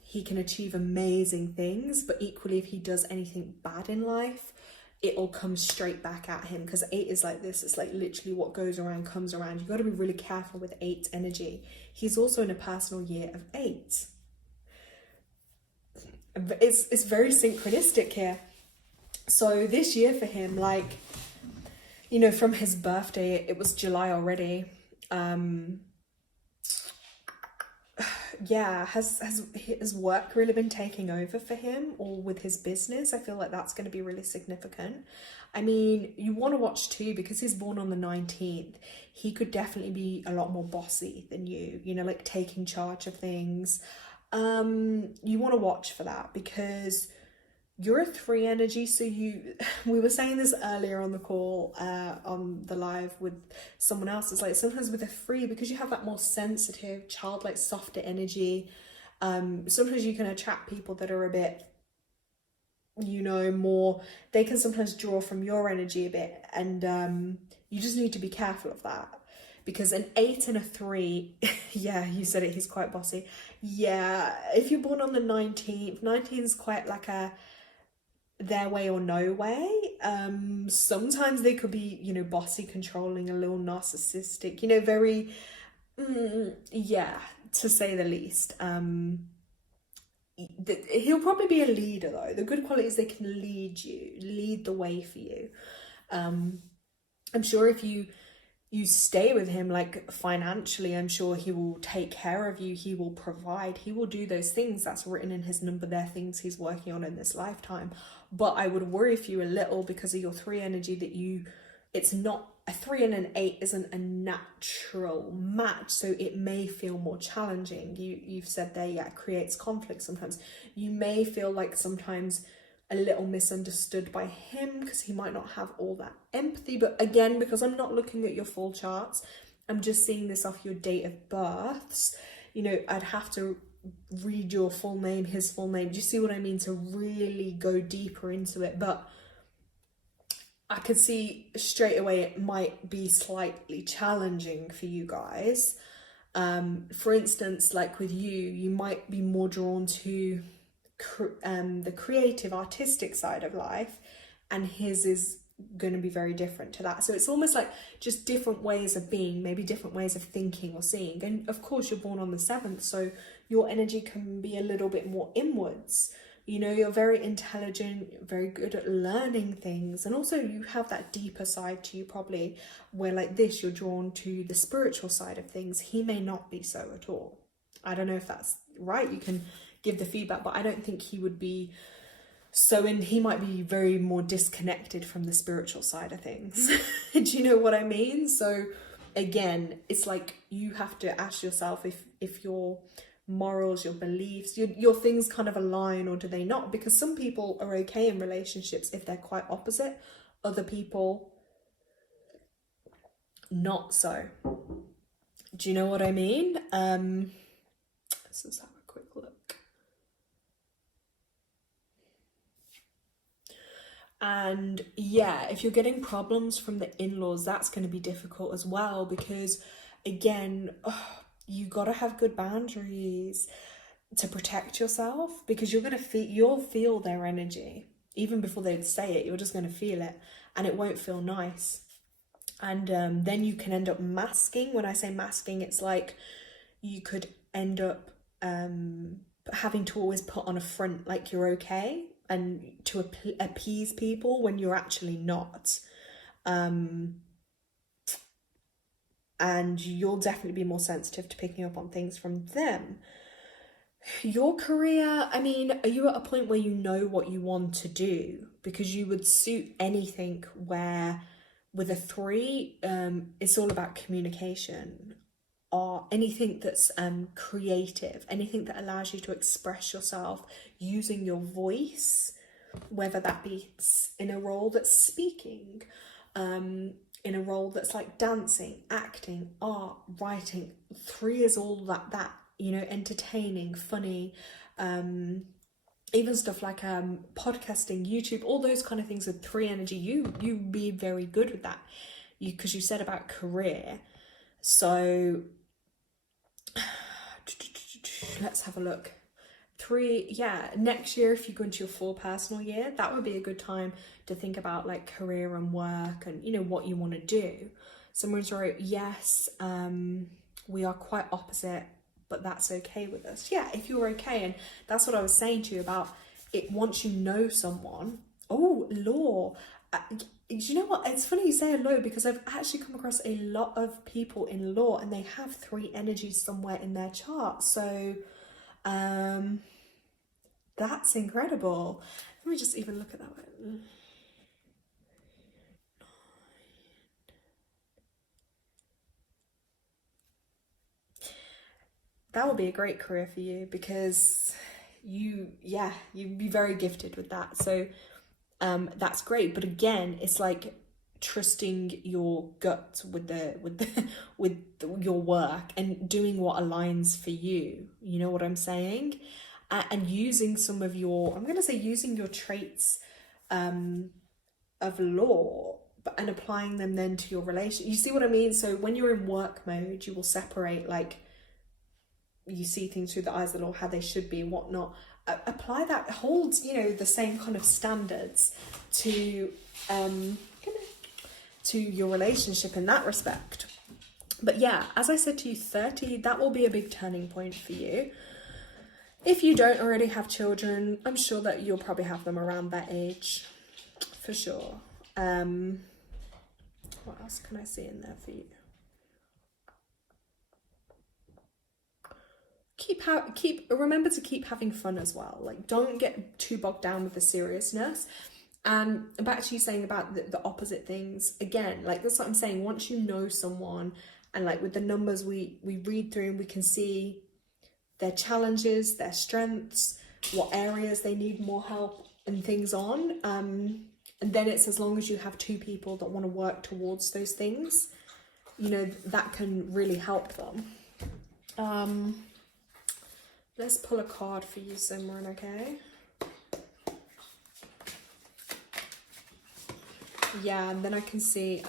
he can achieve amazing things. But equally, if he does anything bad in life, it'll come straight back at him, because 8 is like this. It's like literally what goes around comes around. You've got to be really careful with 8 energy. He's also in a personal year of 8. It's very synchronistic here. So this year for him, like, you know, from his birthday, it was July already. Yeah, has his work really been taking over for him, or with his business? I feel like that's going to be really significant. I mean, you want to watch too, because he's born on the 19th. He could definitely be a lot more bossy than you know, like taking charge of things. You want to watch for that, because you're a 3 energy. So we were saying this earlier on the call, on the live with someone else. It's like sometimes with a 3, because you have that more sensitive, childlike, softer energy, sometimes you can attract people that are a bit, you know, more, they can sometimes draw from your energy a bit. And you just need to be careful of that. Because an 8 and a 3, yeah, you said it, he's quite bossy. Yeah, if you're born on the 19th, 19 is quite like a their way or no way. Sometimes they could be, you know, bossy, controlling, a little narcissistic, you know, very, yeah, to say the least. He'll probably be a leader though. The good quality is they can lead the way for you. I'm sure if you stay with him, like financially, I'm sure he will take care of you. He will provide. He will do those things. That's written in his number. They're things he's working on in this lifetime. But I would worry for you a little, because of your 3 energy, that it's not, a 3 and an 8 isn't a natural match. So it may feel more challenging. You've said there, yeah, it creates conflict sometimes. You may feel like sometimes a little misunderstood by him, because he might not have all that empathy. But again, because I'm not looking at your full charts, I'm just seeing this off your date of births. You know, I'd have to read your full name, his full name. Do you see what I mean? To really go deeper into it. But I could see straight away it might be slightly challenging for you guys. For instance, like with you might be more drawn to the creative, artistic side of life, and his is going to be very different to that. So it's almost like just different ways of being, maybe different ways of thinking or seeing. And of course, you're born on the 7th, so your energy can be a little bit more inwards. You know, you're very intelligent, very good at learning things, and also you have that deeper side to you, probably, where like this, you're drawn to the spiritual side of things. He may not be so at all. I don't know if that's right. You can give the feedback, but I don't think he would be so he might be very more disconnected from the spiritual side of things. Do you know what I mean? So again, it's like you have to ask yourself if your morals, your beliefs, your things kind of align, or do they not? Because some people are okay in relationships if they're quite opposite. Other people, not so. Do you know what I mean? Let's just have a quick look. And yeah, if you're getting problems from the in-laws, that's going to be difficult as well, because again, you got to have good boundaries to protect yourself, because you'll feel their energy even before they'd say it. You're just going to feel it, and it won't feel nice. And then you can end up masking. When I say masking, it's like you could end up having to always put on a front like you're okay, and to appease people when you're actually not. And you'll definitely be more sensitive to picking up on things from them. Your career, I mean, are you at a point where you know what you want to do? Because you would suit anything where with a 3, it's all about communication. art, anything that's creative, anything that allows you to express yourself using your voice, whether that be in a role that's speaking, in a role that's like dancing, acting, art, writing. 3 is all that, you know, entertaining, funny, even stuff like podcasting, YouTube, all those kind of things with 3 energy. You be very good with that, because you said about career. So let's have a look. 3, yeah, next year, if you go into your 4 personal year, that would be a good time to think about like career and work and, you know, what you want to do. Someone's wrote, yes, we are quite opposite, but that's okay with us. Yeah, if you're okay. And that's what I was saying to you about it. Once you know someone, oh, law. Do you know what? It's funny you say law, because I've actually come across a lot of people in law and they have 3 energies somewhere in their chart. So that's incredible. Let me just even look at that one. That would be a great career for you, because you'd be very gifted with that. So that's great. But again, it's like trusting your gut with your work and doing what aligns for you. You know what I'm saying? And using some of your, I'm going to say using your traits of law, and applying them then to your relation. You see what I mean? So when you're in work mode, you will separate, like, you see things through the eyes of the law, how they should be and whatnot. Apply that, holds, you know, the same kind of standards to your relationship in that respect. But yeah, as I said to you, 30, that will be a big turning point for you. If you don't already have children, I'm sure that you'll probably have them around that age, for sure. What else can I see in there for you? Remember to keep having fun as well. Like, don't get too bogged down with the seriousness. And back to you saying about the opposite things, again, like, that's what I'm saying. Once you know someone, and like with the numbers we read through, and we can see their challenges, their strengths, what areas they need more help and things on. And then it's, as long as you have 2 people that want to work towards those things, you know, that can really help them. Let's pull a card for you, Simran, okay? Yeah, and then I can see,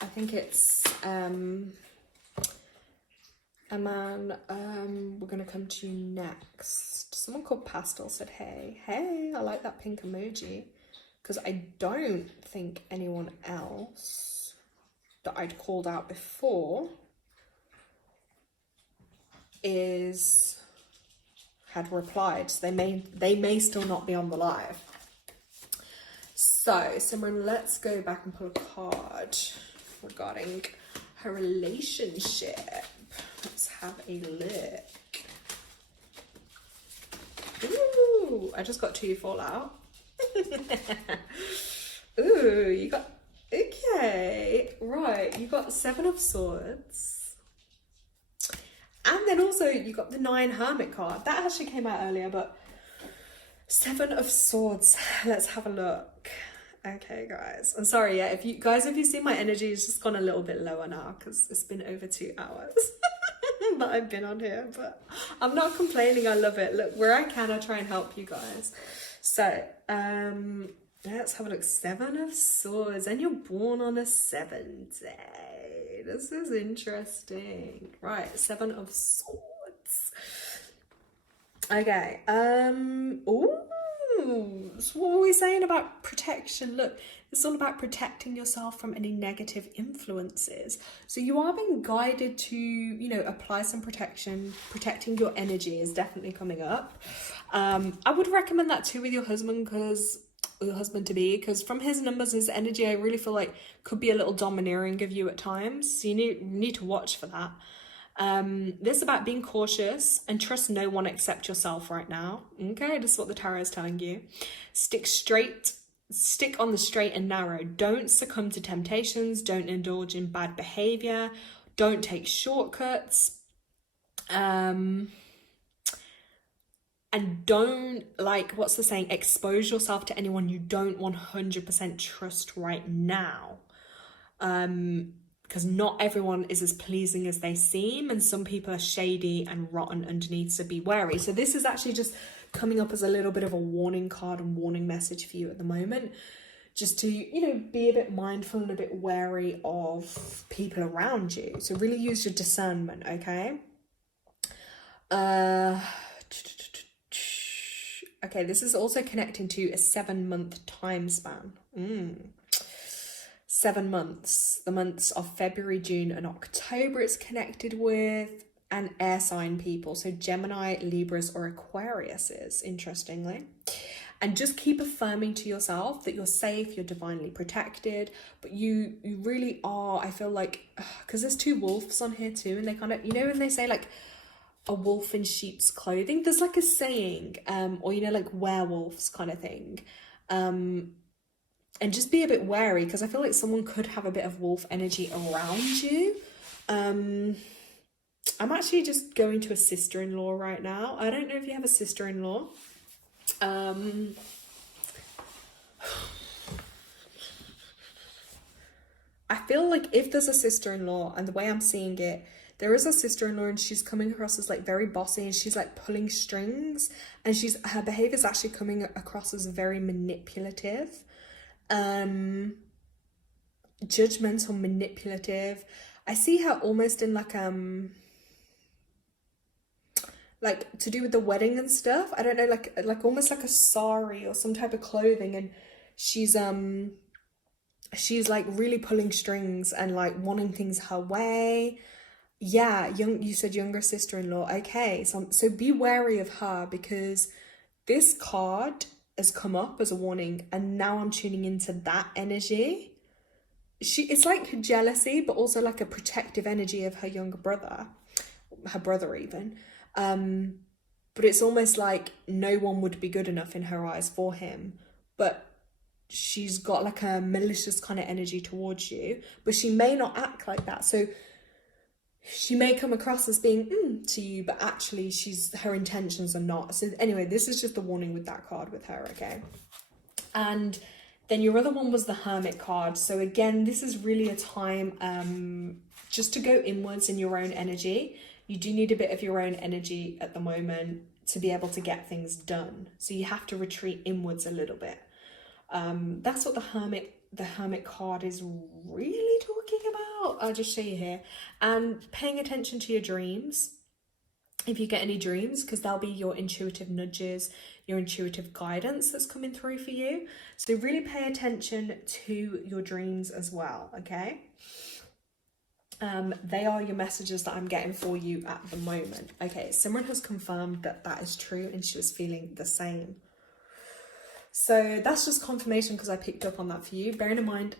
I think it's Aman, we're going to come to you next. Someone called Pastel said, hey, I like that pink emoji, because I don't think anyone else that I'd called out before had replied. So they may still not be on the live. So Simran, let's go back and pull a card regarding her relationship. Let's have a look. Ooh, I just got 2 fall out. Ooh, you got, okay, right, you got 7 of Swords. And then also you got the 9 Hermit card. That actually came out earlier, but 7 of Swords. Let's have a look. Okay, guys. I'm sorry, yeah, if you see my energy has just gone a little bit lower now, because it's been over 2 hours that I've been on here, but I'm not complaining. I love it. Look, where I can, I try and help you guys. So, let's have a look. 7 of Swords, and you're born on a 7th day. This is interesting. Right, 7 of Swords. Okay, ooh, so what were we saying about protection? Look, it's all about protecting yourself from any negative influences. So you are being guided to, you know, apply some protection. Protecting your energy is definitely coming up. I would recommend that too with your husband, because your husband to be, because from his numbers, his energy, I really feel like could be a little domineering of you at times. So you need to watch for that. This is about being cautious and trust no one except yourself right now. Okay, this is what the tarot is telling you. Stick straight stick on the straight and narrow. Don't succumb to temptations. Don't indulge in bad behavior. Don't take shortcuts. And don't, like, what's the saying? Expose yourself to anyone you don't 100% trust right now. Because not everyone is as pleasing as they seem, and some people are shady and rotten underneath, so be wary. So this is actually just coming up as a little bit of a warning card and warning message for you at the moment, just to, you know, be a bit mindful and a bit wary of people around you. So really use your discernment, okay? Okay, this is also connecting to a 7-month time span. 7 months, the months of February, June, and October. It's connected with an air sign people, so Gemini, Libras, or Aquariuses, interestingly. And just keep affirming to yourself that you're safe, you're divinely protected, but you really are. I feel like, because there's 2 wolves on here too, and they kind of, you know, when they say like a wolf in sheep's clothing, there's like a saying, or, you know, like werewolves kind of thing. And just be a bit wary, because I feel like someone could have a bit of wolf energy around you. I'm actually just going to a sister-in-law right now. I don't know if you have a sister-in-law. I feel like if there's a sister-in-law, and the way I'm seeing it, there is a sister-in-law and she's coming across as like very bossy, and she's like pulling strings, and her behavior is actually coming across as very manipulative. Judgmental, manipulative. I see her almost in like to do with the wedding and stuff. I don't know, like almost like a sari or some type of clothing, and she's like really pulling strings and like wanting things her way. Yeah, you said younger sister-in-law. Okay, so be wary of her, because this card has come up as a warning, and now I'm tuning into that energy. It's like jealousy, but also like a protective energy of her younger brother, her brother even. But it's almost like no one would be good enough in her eyes for him, but she's got like a malicious kind of energy towards you, but she may not act like that. So she may come across as being to you, but actually her intentions are not. So anyway, this is just the warning with that card with her, okay? And then your other one was the Hermit card. So again, this is really a time just to go inwards in your own energy. You do need a bit of your own energy at the moment to be able to get things done. So you have to retreat inwards a little bit. That's what the Hermit card is really talking about. I'll just show you here. And paying attention to your dreams, if you get any dreams, because they'll be your intuitive nudges, your intuitive guidance that's coming through for you. So really pay attention to your dreams as well, okay? They are your messages that I'm getting for you at the moment. Okay, Simran has confirmed that is true, and she was feeling the same. So that's just confirmation, because I picked up on that for you. Bearing in mind,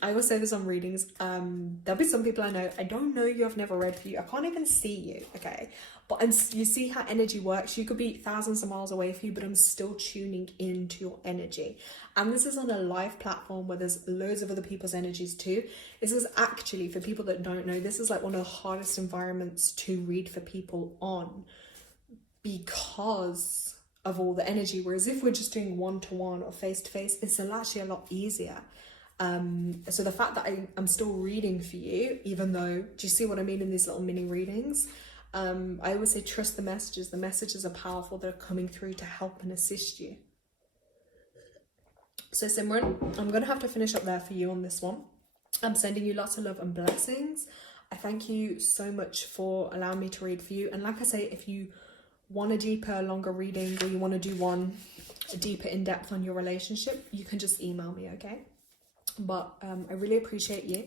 I always say this on readings, there'll be some people I know, I don't know you, I've never read for you, I can't even see you, okay? But you see how energy works. You could be thousands of miles away from you, but I'm still tuning into your energy. And this is on a live platform where there's loads of other people's energies too. This is actually, for people that don't know, this is like one of the hardest environments to read for people on, because of all the energy. Whereas if we're just doing one-to-one or face-to-face, it's actually a lot easier. So the fact that I'm still reading for you, even though, do you see what I mean in these little mini readings? I always say trust the messages. The messages are powerful. They're coming through to help and assist you. So Simran, I'm going to have to finish up there for you on this one. I'm sending you lots of love and blessings. I thank you so much for allowing me to read for you. And like I say, if you want a deeper, longer reading, or you want to do one deeper in depth on your relationship, you can just email me, okay? But I really appreciate you.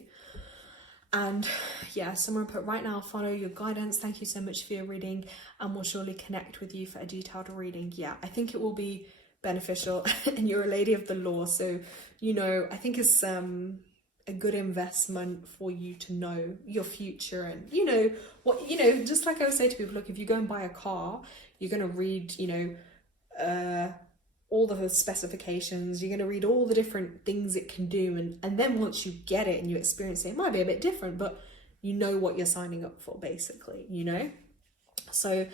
And yeah, someone put, right now, follow your guidance. Thank you so much for your reading, and we'll surely connect with you for a detailed reading. Yeah, I think it will be beneficial. And you're a lady of the law, so, you know, I think it's a good investment for you to know your future, and you know what, you know, just like I would say to people, look, if you go and buy a car, you're going to read, you know, all the specifications, you're going to read all the different things it can do, and then once you get it and you experience it, it might be a bit different, but you know what you're signing up for, basically, you know? So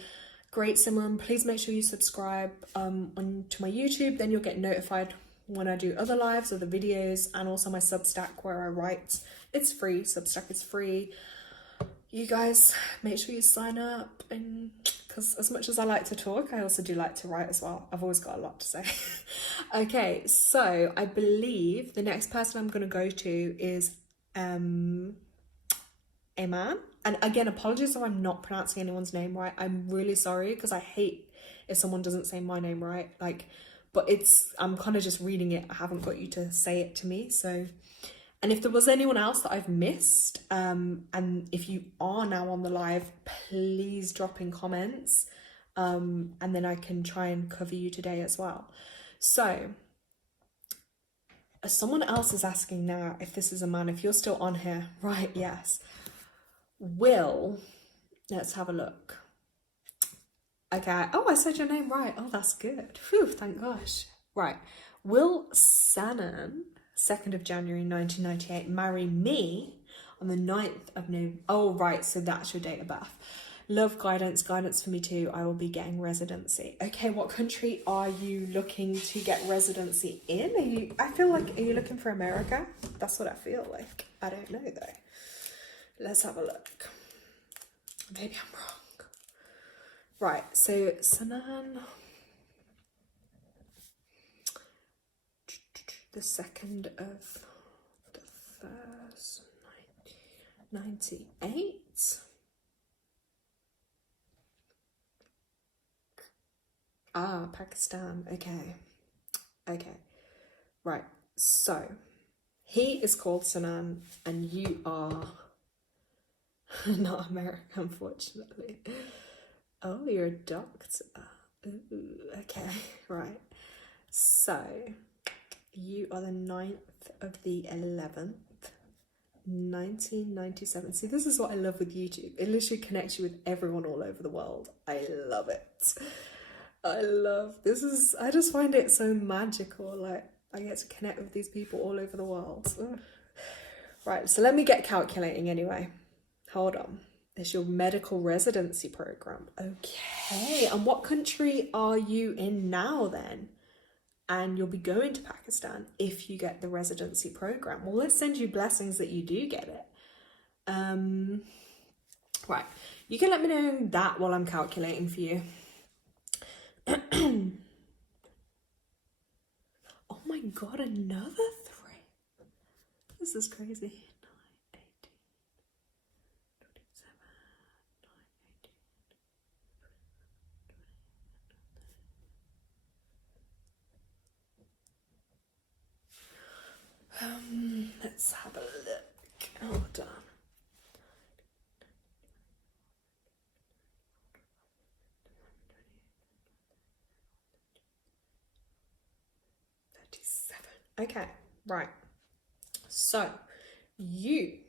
great, Simran. Please make sure you subscribe to my YouTube, then you'll get notified when I do other lives, other videos, and also my Substack where I write. It's free. Substack is free. You guys, make sure you sign up, and because as much as I like to talk, I also do like to write as well. I've always got a lot to say. Okay, so I believe the next person I'm going to go to is a man. And again, apologies if I'm not pronouncing anyone's name right. I'm really sorry, because I hate if someone doesn't say my name right. Like, but I'm kind of just reading it. I haven't got you to say it to me. So, and if there was anyone else that I've missed, and if you are now on the live, please drop in comments, and then I can try and cover you today as well. So, someone else is asking now if this is a man. If you're still on here, right? Yes. Let's have a look. Okay. Oh, I said your name right. Oh, that's good. Phew, thank gosh. Right. Will Sanan, 2nd of January 1998, marry me on the 9th of November? Oh, right. So that's your date of birth. Love, guidance for me too. I will be getting residency. Okay, what country are you looking to get residency in? Are you looking for America? That's what I feel like. I don't know though. Let's have a look. Maybe I'm wrong. Right, so Sanan, the 2nd of the 1st, 1998. Ah, Pakistan. Okay. Right, so he is called Sanan, and you are not American, unfortunately. Oh, you're a doctor. Ooh, okay, right. So, you are the 9th of the 11th, 1997. See, this is what I love with YouTube. It literally connects you with everyone all over the world. I love it. I just find it so magical. Like, I get to connect with these people all over the world. Ugh. Right, so let me get calculating anyway. Hold on. It's your medical residency program. Okay, and what country are you in now then? And you'll be going to Pakistan if you get the residency program. Well, let's send you blessings that you do get it. Right, you can let me know that while I'm calculating for you. Oh my god, another 3. This is crazy. 9, 18. Let's have a look. Hold on. Okay, right. So you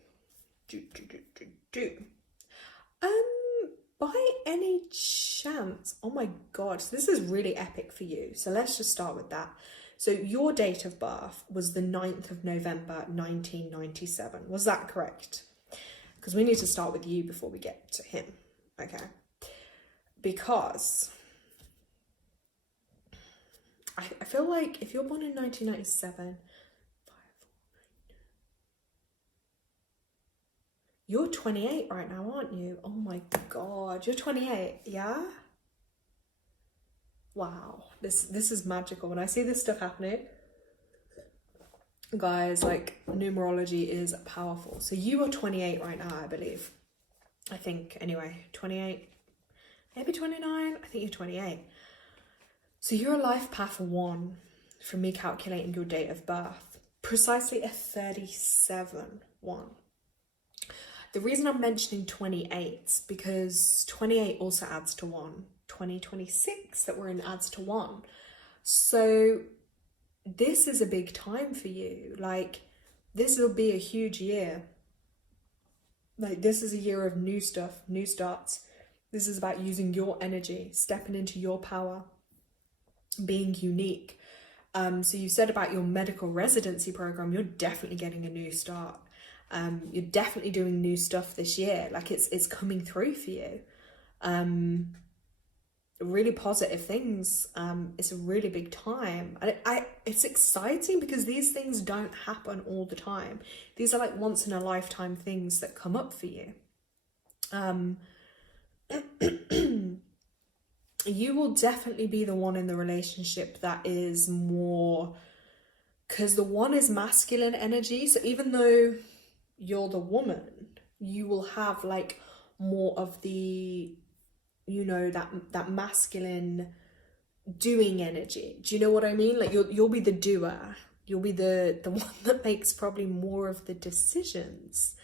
by any chance, oh my god, this is really epic for you. So let's just start with that. So your date of birth was the 9th of November 1997. Was that correct? Because we need to start with you before we get to him. Okay. Because I feel like if you're born in 1997, you're 28 right now, aren't you? Oh my god, you're 28, yeah? Wow, this is magical. When I see this stuff happening, guys, like, numerology is powerful. So you are 28 right now, I believe. I think, anyway, 28, maybe 29. I think you're 28. So you're a life path 1 from me calculating your date of birth. Precisely a 37-1. The reason I'm mentioning 28 because 28 also adds to 1. 2026 that we're in adds to 1. So this is a big time for you. Like, this will be a huge year. Like, this is a year of new stuff, new starts. This is about using your energy, stepping into your power. being unique. So you said about your medical residency program, you're definitely getting a new start. You're definitely doing new stuff this year. Like it's coming through for you. Really positive things. It's a really big time. It's exciting because these things don't happen all the time. These are like once in a lifetime things that come up for you. You will definitely be the one in the relationship that is more, because the one is masculine energy. So even though you're the woman, you will have like more of the, you know, that masculine doing energy. Do you know what I mean? Like you'll be the doer. You'll be the one that makes probably more of the decisions.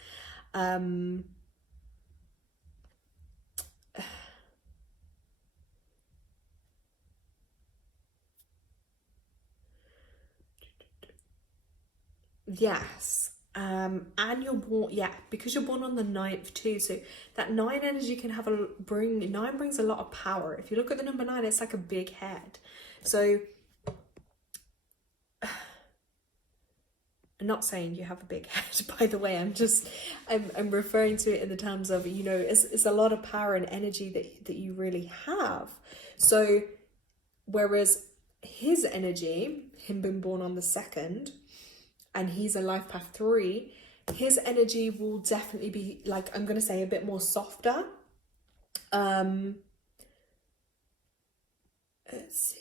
Yes. And you're born, yeah, because you're born on the 9th too. So that 9 energy can have nine brings a lot of power. If you look at the number 9, it's like a big head. So I'm not saying you have a big head, by the way. I'm referring to it in the terms of, you know, it's a lot of power and energy that you really have. So whereas his energy, him being born on the 2nd, and he's a life path 3, his energy will definitely be like, I'm gonna say, a bit more softer. Let's see.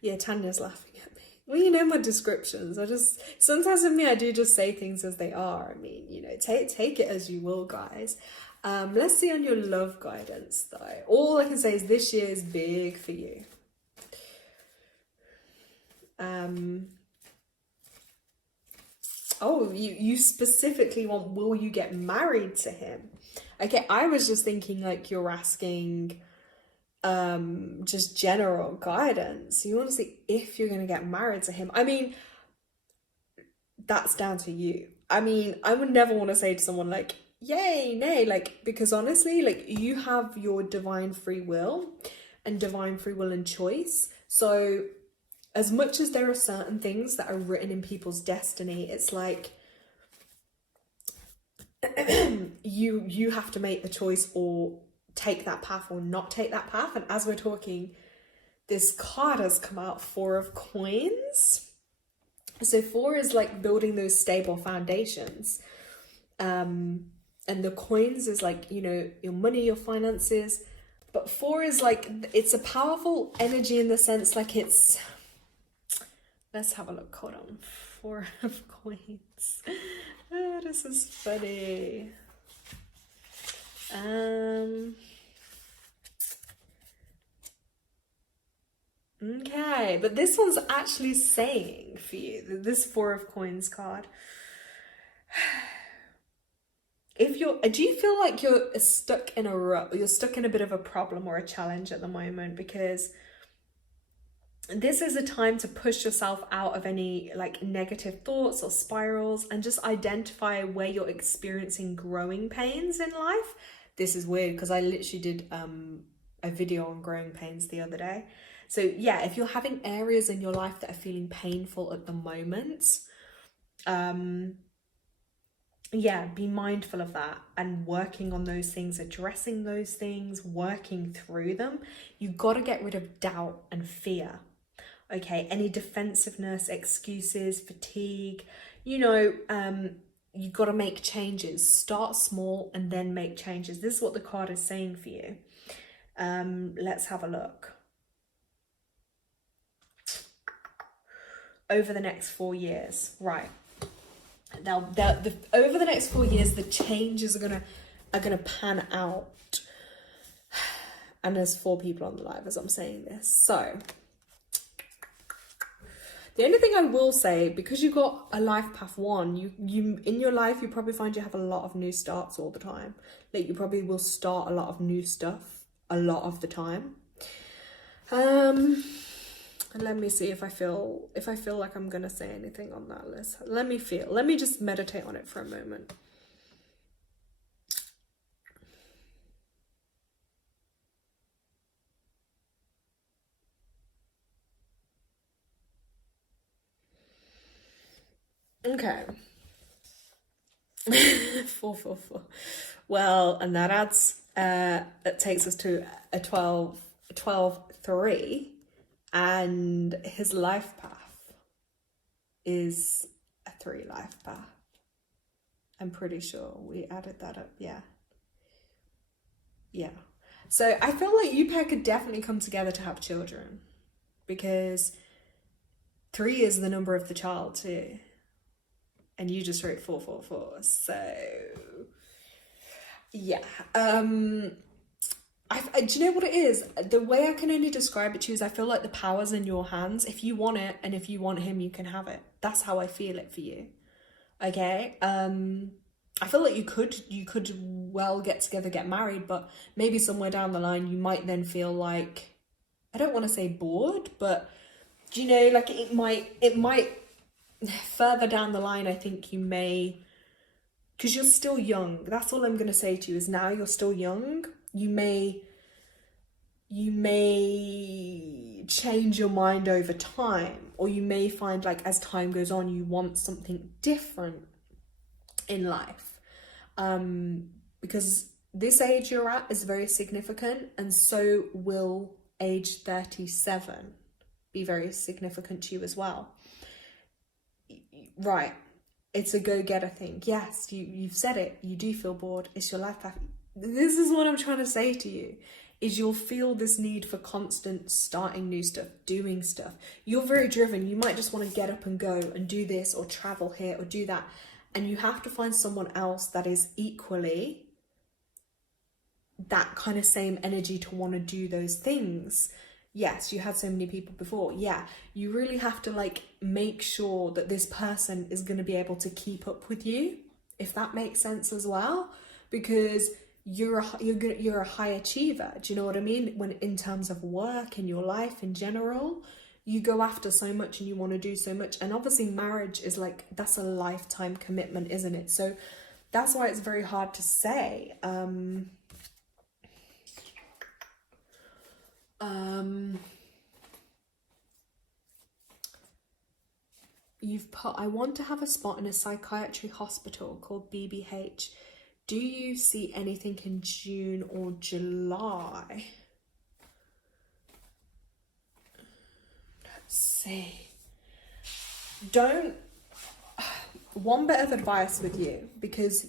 Yeah, Tanya's laughing at me. Well, you know my descriptions. Sometimes with me, I do just say things as they are. I mean, you know, take it as you will, guys. Let's see on your love guidance though. All I can say is this year is big for you. Oh, you specifically want, will you get married to him? Okay, I was just thinking like you're asking just general guidance. You want to see if you're going to get married to him. I mean, that's down to you. I mean, I would never want to say to someone like, yay, nay, like, because honestly, like, you have your divine free will and choice. So as much as there are certain things that are written in people's destiny, it's like you have to make the choice, or take that path or not take that path. And as we're talking, this card has come out, 4 of Coins. So 4 is like building those stable foundations. And the coins is like, you know, your money, your finances. But 4 is like, it's a powerful energy in the sense like it's, let's have a look. Hold on. 4 of Coins. Oh, this is funny. Okay, but this one's actually saying for you, this 4 of Coins card, do you feel like you're stuck in a rut, or you're stuck in a bit of a problem or a challenge at the moment? Because this is a time to push yourself out of any like negative thoughts or spirals, and just identify where you're experiencing growing pains in life. This is weird because I literally did a video on growing pains the other day. So yeah, if you're having areas in your life that are feeling painful at the moment, yeah, be mindful of that and working on those things, addressing those things, working through them. You got to get rid of doubt and fear. Okay, any defensiveness, excuses, fatigue, you know, you got to make changes. Start small and then make changes. This is what the card is saying for you. Let's have a look. Over the next 4 years, right? Now, over the next 4 years, the changes are gonna pan out. And there's 4 people on the live as I'm saying this. So the only thing I will say, because you got a life path 1, you in your life, you probably find you have a lot of new starts all the time. Like you probably will start a lot of new stuff a lot of the time. And let me see if I feel like I'm gonna say anything on that list. Let me just meditate on it for a moment. Okay. 444. Well, and that adds, that takes us to a 12 3, and his life path is a 3 life path. I'm pretty sure we added that up. Yeah. So I feel like you pair could definitely come together to have children, because 3 is the number of the child too, and you just wrote 444. So yeah. Do you know what it is? The way I can only describe it to you is I feel like the power's in your hands. If you want it, and if you want him, you can have it. That's how I feel it for you. Okay. I feel like you could well get together, get married, but maybe somewhere down the line you might then feel like, I don't want to say bored, but do you know, like it might further down the line, I think you may, because you're still young. That's all I'm going to say to you is now you're still young. You may change your mind over time, or you may find like as time goes on, you want something different in life. Because this age you're at is very significant, and so will age 37 be very significant to you as well. Right. It's a go-getter thing. Yes, you've said it. You do feel bored. It's your life path. This is what I'm trying to say to you, is you'll feel this need for constant starting new stuff, doing stuff. You're very driven. You might just want to get up and go and do this or travel here or do that. And you have to find someone else that is equally that kind of same energy to want to do those things. Yes, you had so many people before. Yeah, you really have to like make sure that this person is going to be able to keep up with you, if that makes sense as well, because you're a high achiever. Do you know what I mean? When in terms of work, in your life in general, you go after so much and you want to do so much. And obviously marriage is like, that's a lifetime commitment, isn't it? So that's why it's very hard to say. You've put, I want to have a spot in a psychiatry hospital called BBH. Do you see anything in June or July? Let's see. One bit of advice with you, because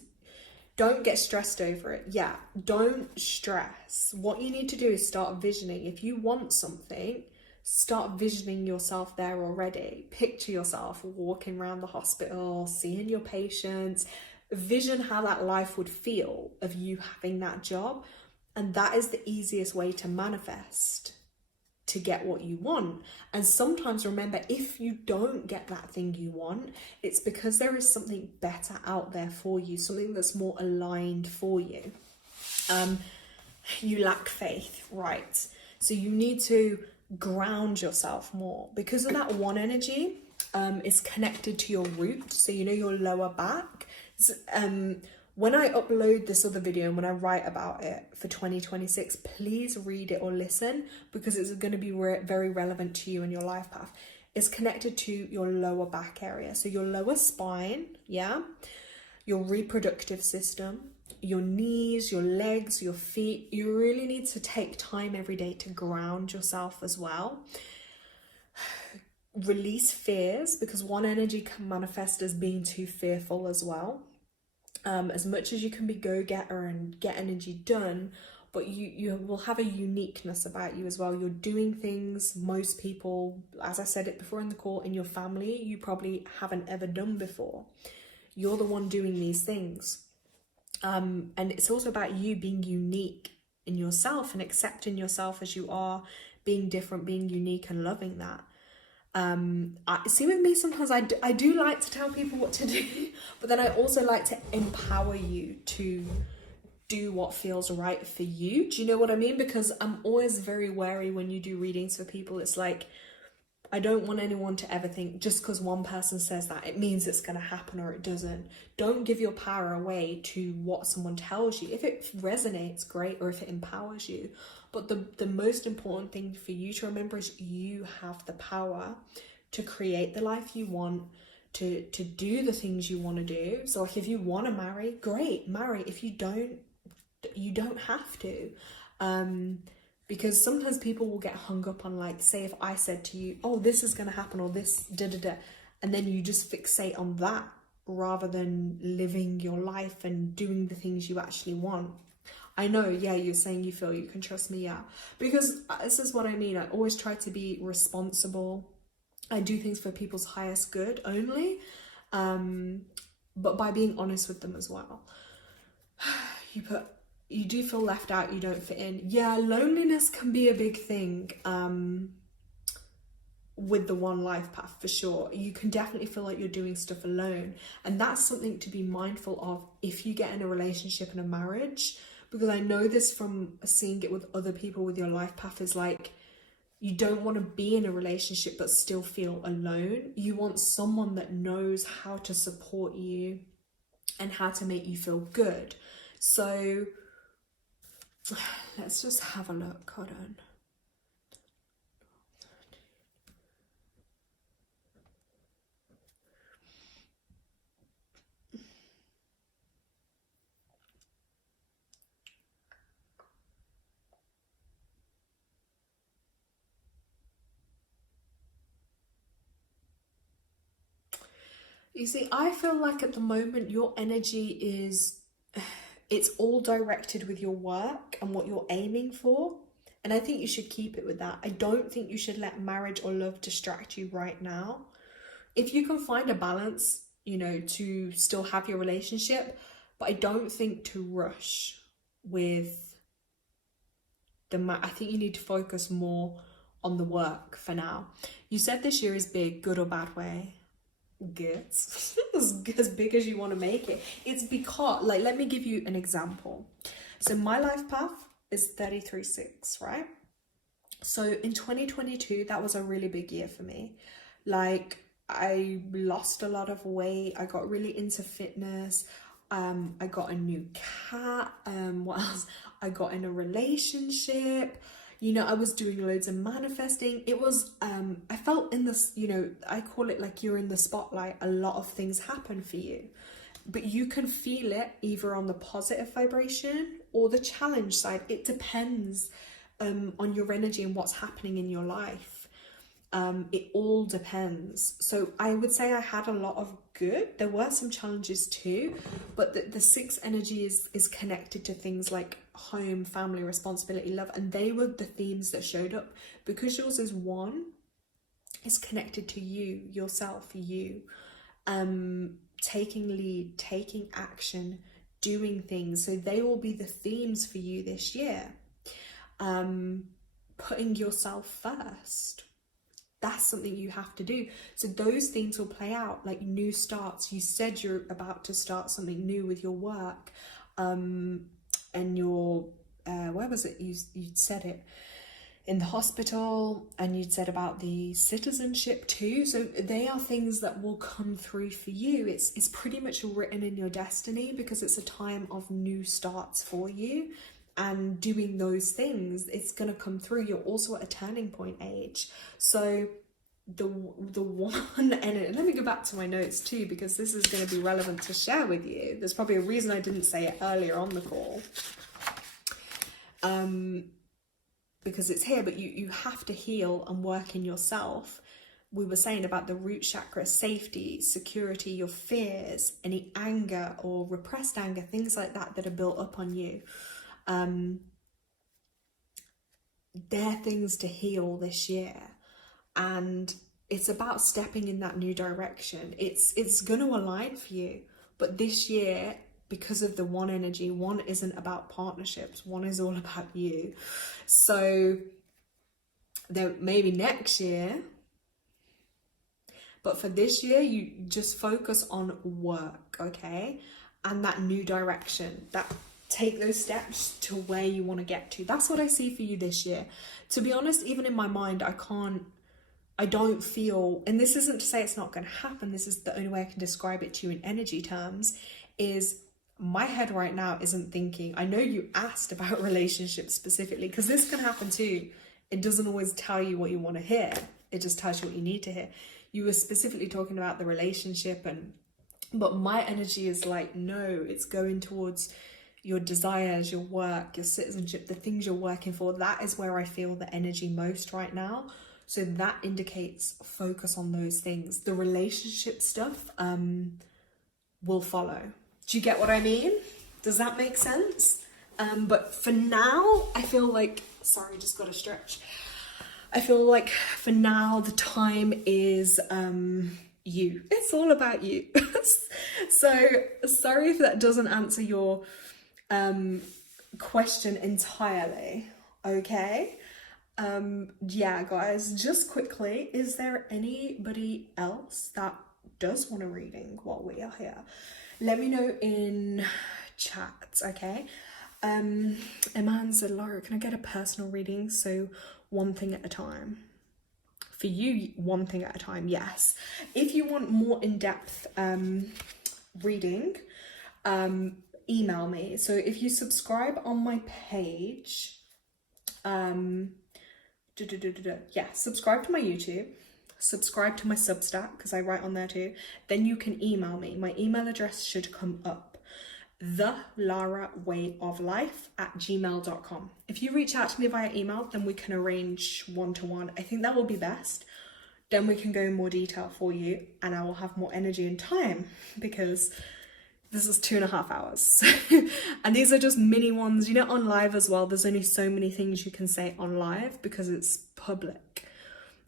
don't get stressed over it. Yeah, don't stress. What you need to do is start visioning. If you want something, start visioning yourself there already. Picture yourself walking around the hospital, seeing your patients. Vision how that life would feel of you having that job. And that is the easiest way to manifest, to get what you want. And sometimes remember, if you don't get that thing you want, it's because there is something better out there for you, something that's more aligned for you. You lack faith, right? So you need to ground yourself more, because of that one energy is connected to your root, so you know your lower back. When I upload this other video and when I write about it for 2026, please read it or listen, because it's going to be very relevant to you and your life path. It's connected to your lower back area, so your lower spine, yeah, your reproductive system, your knees, your legs, your feet. You really need to take time every day to ground yourself as well. Release fears, because one energy can manifest as being too fearful as well. As much as you can be go-getter and get energy done, but you will have a uniqueness about you as well. You're doing things most people, as I said it before in the call, in your family, you probably haven't ever done before. You're the one doing these things. And it's also about you being unique in yourself and accepting yourself as you are, being different, being unique, and loving that. See, with me, sometimes I do like to tell people what to do, but then I also like to empower you to do what feels right for you. Do you know what I mean? Because I'm always very wary when you do readings for people. It's like, I don't want anyone to ever think just because one person says that it means it's going to happen or it doesn't. Don't give your power away to what someone tells you. If it resonates, great, or if it empowers you. But the most important thing for you to remember is you have the power to create the life you want, to do the things you want to do. So like if you want to marry, great, marry. If you don't, you don't have to. Because sometimes people will get hung up on, like, say if I said to you, oh, this is going to happen, or this da-da-da, and then you just fixate on that rather than living your life and doing the things you actually want. I know, yeah, you're saying you feel you can trust me, yeah. Because this is what I mean. I always try to be responsible. I do things for people's highest good only, but by being honest with them as well. You do feel left out, you don't fit in. Yeah, loneliness can be a big thing with the one life path, for sure. You can definitely feel like you're doing stuff alone. And that's something to be mindful of if you get in a relationship and a marriage. Because I know this from seeing it with other people with your life path, is like, you don't want to be in a relationship but still feel alone. You want someone that knows how to support you and how to make you feel good. So let's just have a look. Hold on. You see, I feel like at the moment your energy is, it's all directed with your work and what you're aiming for. And I think you should keep it with that. I don't think you should let marriage or love distract you right now. If you can find a balance, you know, to still have your relationship, but I don't think to rush with I think you need to focus more on the work for now. You said this year is big, good or bad way? Good. As big as you want to make it. It's because, like, let me give you an example. So my life path is 33/6, right? So in 2022, that was a really big year for me. Like, I lost a lot of weight. I got really into fitness. I got a new cat. What else? I got in a relationship. You know, I was doing loads of manifesting. It was, I felt in this, you know, I call it like you're in the spotlight. A lot of things happen for you, but you can feel it either on the positive vibration or the challenge side. It depends on your energy and what's happening in your life. It all depends. So I would say I had a lot of good. There were some challenges too, but the 6 energy is connected to things like home, family, responsibility, love, and they were the themes that showed up. Because yours is 1, it's connected to you, yourself, you, taking lead, taking action, doing things. So they will be the themes for you this year. Putting yourself first. That's something you have to do. So those things will play out, like new starts. You said you're about to start something new with your work, and your where was it? You said it in the hospital, and you'd said about the citizenship too. So they are things that will come through for you. It's pretty much written in your destiny, because it's a time of new starts for you. And doing those things, it's going to come through. You're also at a turning point age. So the one, and let me go back to my notes too, because this is going to be relevant to share with you. There's probably a reason I didn't say it earlier on the call. Because it's here, but you have to heal and work in yourself. We were saying about the root chakra, safety, security, your fears, any anger or repressed anger, things like that that are built up on you. They're things to heal this year, and it's about stepping in that new direction. It's going to align for you, but this year, because of the 1 energy, 1 isn't about partnerships, 1 is all about you. So there maybe next year, but for this year, you just focus on work, okay, and that new direction, that take those steps to where you want to get to. That's what I see for you this year. To be honest, even in my mind, I don't feel, and this isn't to say it's not going to happen, this is the only way I can describe it to you in energy terms, is my head right now isn't thinking. I know you asked about relationships specifically, because this can happen too. It doesn't always tell you what you want to hear. It just tells you what you need to hear. you were specifically talking about the relationship, but my energy is like, no, it's going towards your desires, your work, your citizenship, the things you're working for. That is where I feel the energy most right now. So that indicates focus on those things. The relationship stuff will follow. Do you get what I mean? Does that make sense? But for now, I feel like, sorry, just got to stretch. I feel like for now, the time is you. It's all about you. So sorry if that doesn't answer your question entirely, okay? Yeah, guys, just quickly, is there anybody else that does want a reading while we are here? Let me know in chat, okay? Iman said, Laura, can I get a personal reading? So one thing at a time. For you, one thing at a time, yes. If you want more in-depth reading, email me. So if you subscribe on my page, subscribe to my YouTube, subscribe to my Substack, because I write on there too, then you can email me. My email address should come up, thelaurawayoflife@gmail.com. If you reach out to me via email, then we can arrange one-to-one. I think that will be best. Then we can go in more detail for you, and I will have more energy and time, because this is 2.5 hours. And these are just mini ones. You know, on live as well, there's only so many things you can say on live because it's public.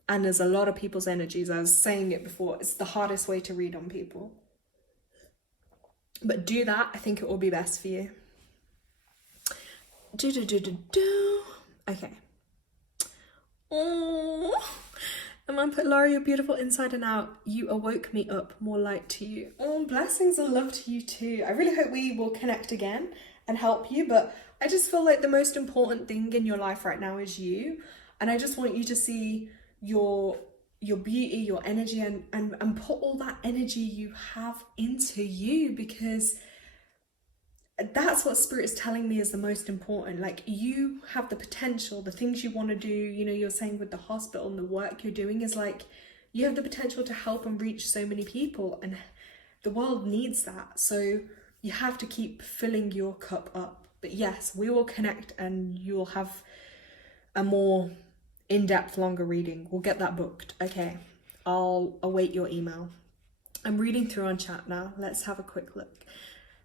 And there's a lot of people's energies. I was saying it before, it's the hardest way to read on people. But do that, I think it will be best for you. Okay. Oh, and I put, Laura, you're beautiful inside and out. You awoke me up. More light to you. Oh, blessings and love to you too. I really hope we will connect again and help you. But I just feel like the most important thing in your life right now is you. And I just want you to see your beauty, your energy, and put all that energy you have into you, because that's what Spirit is telling me is the most important. Like, you have the potential, the things you want to do, you know, you're saying with the hospital and the work you're doing is like, you have the potential to help and reach so many people, and the world needs that. So you have to keep filling your cup up. But yes, we will connect and you'll have a more in-depth, longer reading. We'll get that booked. Okay, I'll await your email. I'm reading through on chat now. Let's have a quick look.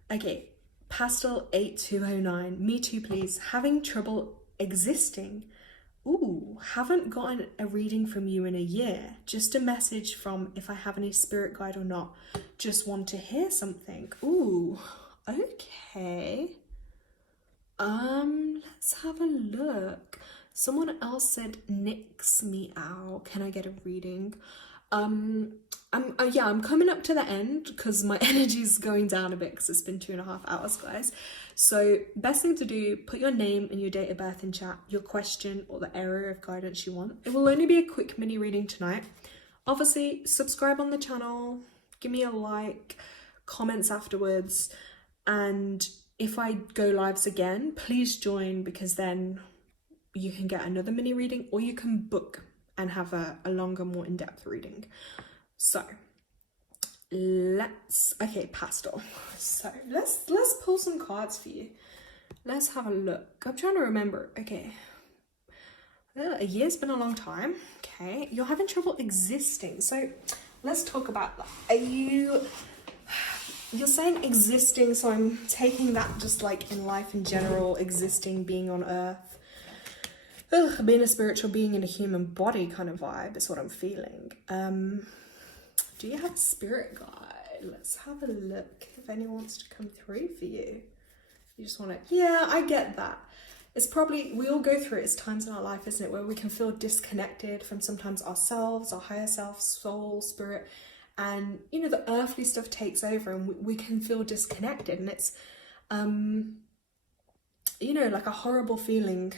Okay, Pastel 8209, me too please. Having trouble existing. Ooh, haven't gotten a reading from you in a year. Just a message from if I have any spirit guide or not. Just want to hear something. Ooh, okay. Let's have a look. Someone else said, nix me out. Can I get a reading? I'm coming up to the end because my energy is going down a bit because it's been 2.5 hours, guys. So best thing to do, put your name and your date of birth in chat, your question or the area of guidance you want. It will only be a quick mini reading tonight. Obviously, subscribe on the channel, give me a like, comments afterwards, and if I go lives again, please join, because then you can get another mini reading, or you can book and have a longer, more in-depth reading. So okay, Pastel. So let's pull some cards for you. Let's have a look. I'm trying to remember. Okay. A year's been a long time. Okay. You're having trouble existing. So let's talk about that. You're saying existing, so I'm taking that just like in life in general, existing, being on earth. Ugh, being a spiritual being in a human body kind of vibe is what I'm feeling. Do you have a spirit guide? Let's have a look if anyone wants to come through for you. You just want to, yeah, I get that. It's probably, we all go through it. It's times in our life, isn't it, where we can feel disconnected from sometimes ourselves, our higher self, soul, spirit, and, you know, the earthly stuff takes over and we can feel disconnected, and it's, you know, like a horrible feeling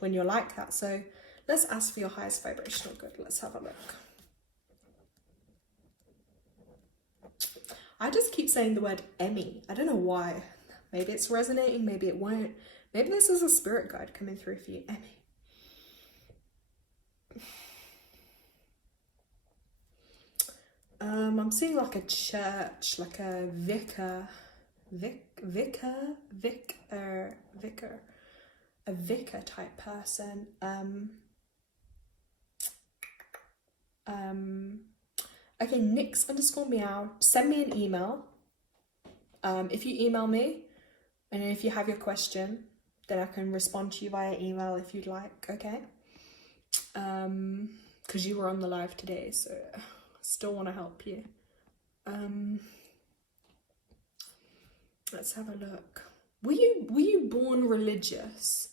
when you're like that. So let's ask for your highest vibrational good. Let's have a look. I just keep saying the word Emmy. I don't know why. Maybe it's resonating, maybe it won't. Maybe this is a spirit guide coming through for you, Emmy. I'm seeing like a church, like a vicar, a vicar type person. Okay, Nix_meow, send me an email. If you email me, and if you have your question, then I can respond to you via email if you'd like, okay? Because you were on the live today, so I still want to help you. Let's have a look. Were you born religious?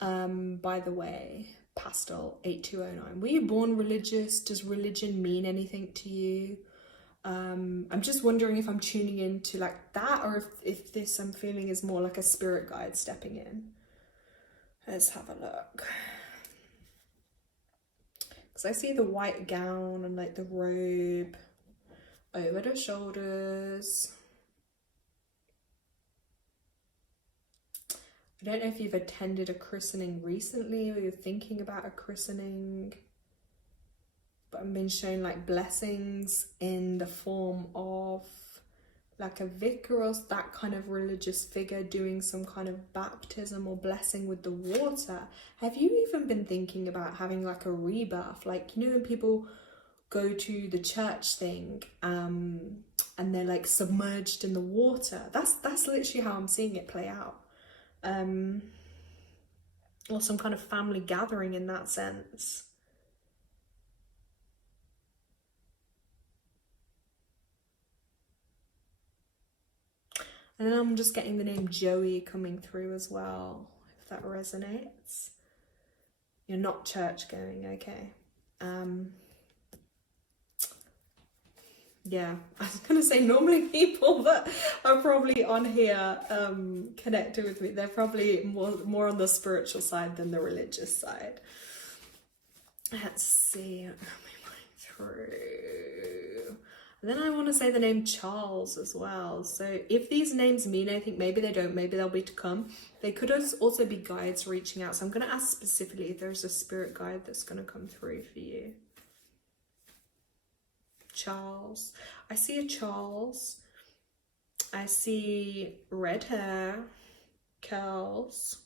By the way, Pastel 8209. Were you born religious? Does religion mean anything to you? I'm just wondering if I'm tuning into like that, or if this I'm feeling is more like a spirit guide stepping in. Let's have a look. Because I see the white gown and like the robe over the shoulders. I don't know if you've attended a christening recently or you're thinking about a christening, but I'm being shown like blessings in the form of like a vicar or that kind of religious figure doing some kind of baptism or blessing with the water. Have you even been thinking about having like a rebirth? Like, you know, when people go to the church thing and they're like submerged in the water. That's literally how I'm seeing it play out. Or some kind of family gathering in that sense. And then I'm just getting the name Joey coming through as well, if that resonates. You're not church going, okay. Yeah, I was gonna say normally people that are probably on here connected with me, they're probably more on the spiritual side than the religious side. Let's see what am I going through. And then I want to say the name Charles as well. So if these names mean anything, maybe they don't, maybe they'll be to come. They could also be guides reaching out. So I'm going to ask specifically if there's a spirit guide that's going to come through for you. Charles. I see a Charles. I see red hair, curls.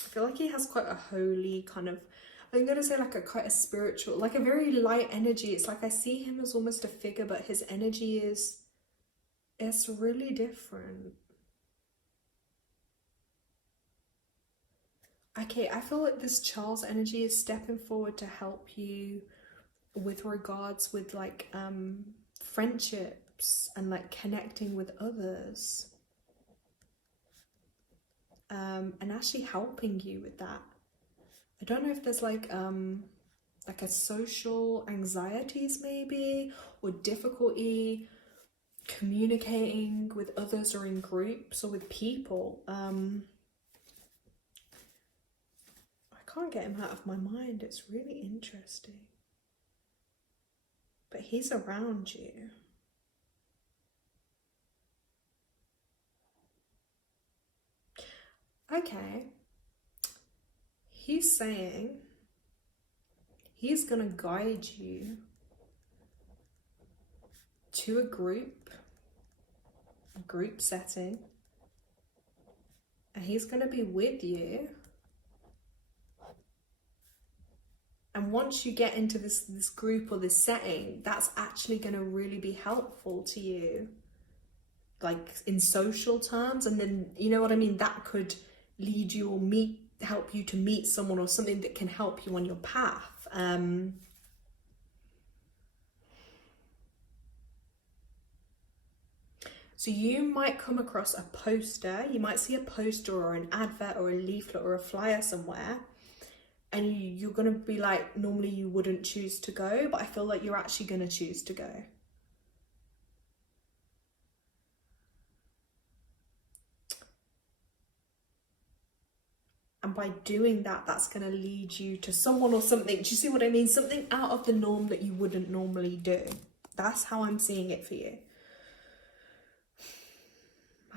I feel like he has quite a holy kind of, I'm going to say like quite a spiritual, like a very light energy. It's like I see him as almost a figure, but his energy it's really different. Okay, I feel like this Charles energy is stepping forward to help you with regards with like friendships and like connecting with others. And actually helping you with that. I don't know if there's like a social anxieties maybe, or difficulty communicating with others or in groups or with people. I can't get him out of my mind. It's really interesting. But he's around you. Okay. He's saying he's going to guide you to a group setting, and he's going to be with you. And once you get into this group or this setting, that's actually going to really be helpful to you, like in social terms. And then, you know what I mean? That could lead you or help you to meet someone or something that can help you on your path. So you might come across a poster. You might see a poster or an advert or a leaflet or a flyer somewhere. And you're going to be like, normally you wouldn't choose to go, but I feel like you're actually going to choose to go. And by doing that, that's going to lead you to someone or something. Do you see what I mean? Something out of the norm that you wouldn't normally do. That's how I'm seeing it for you.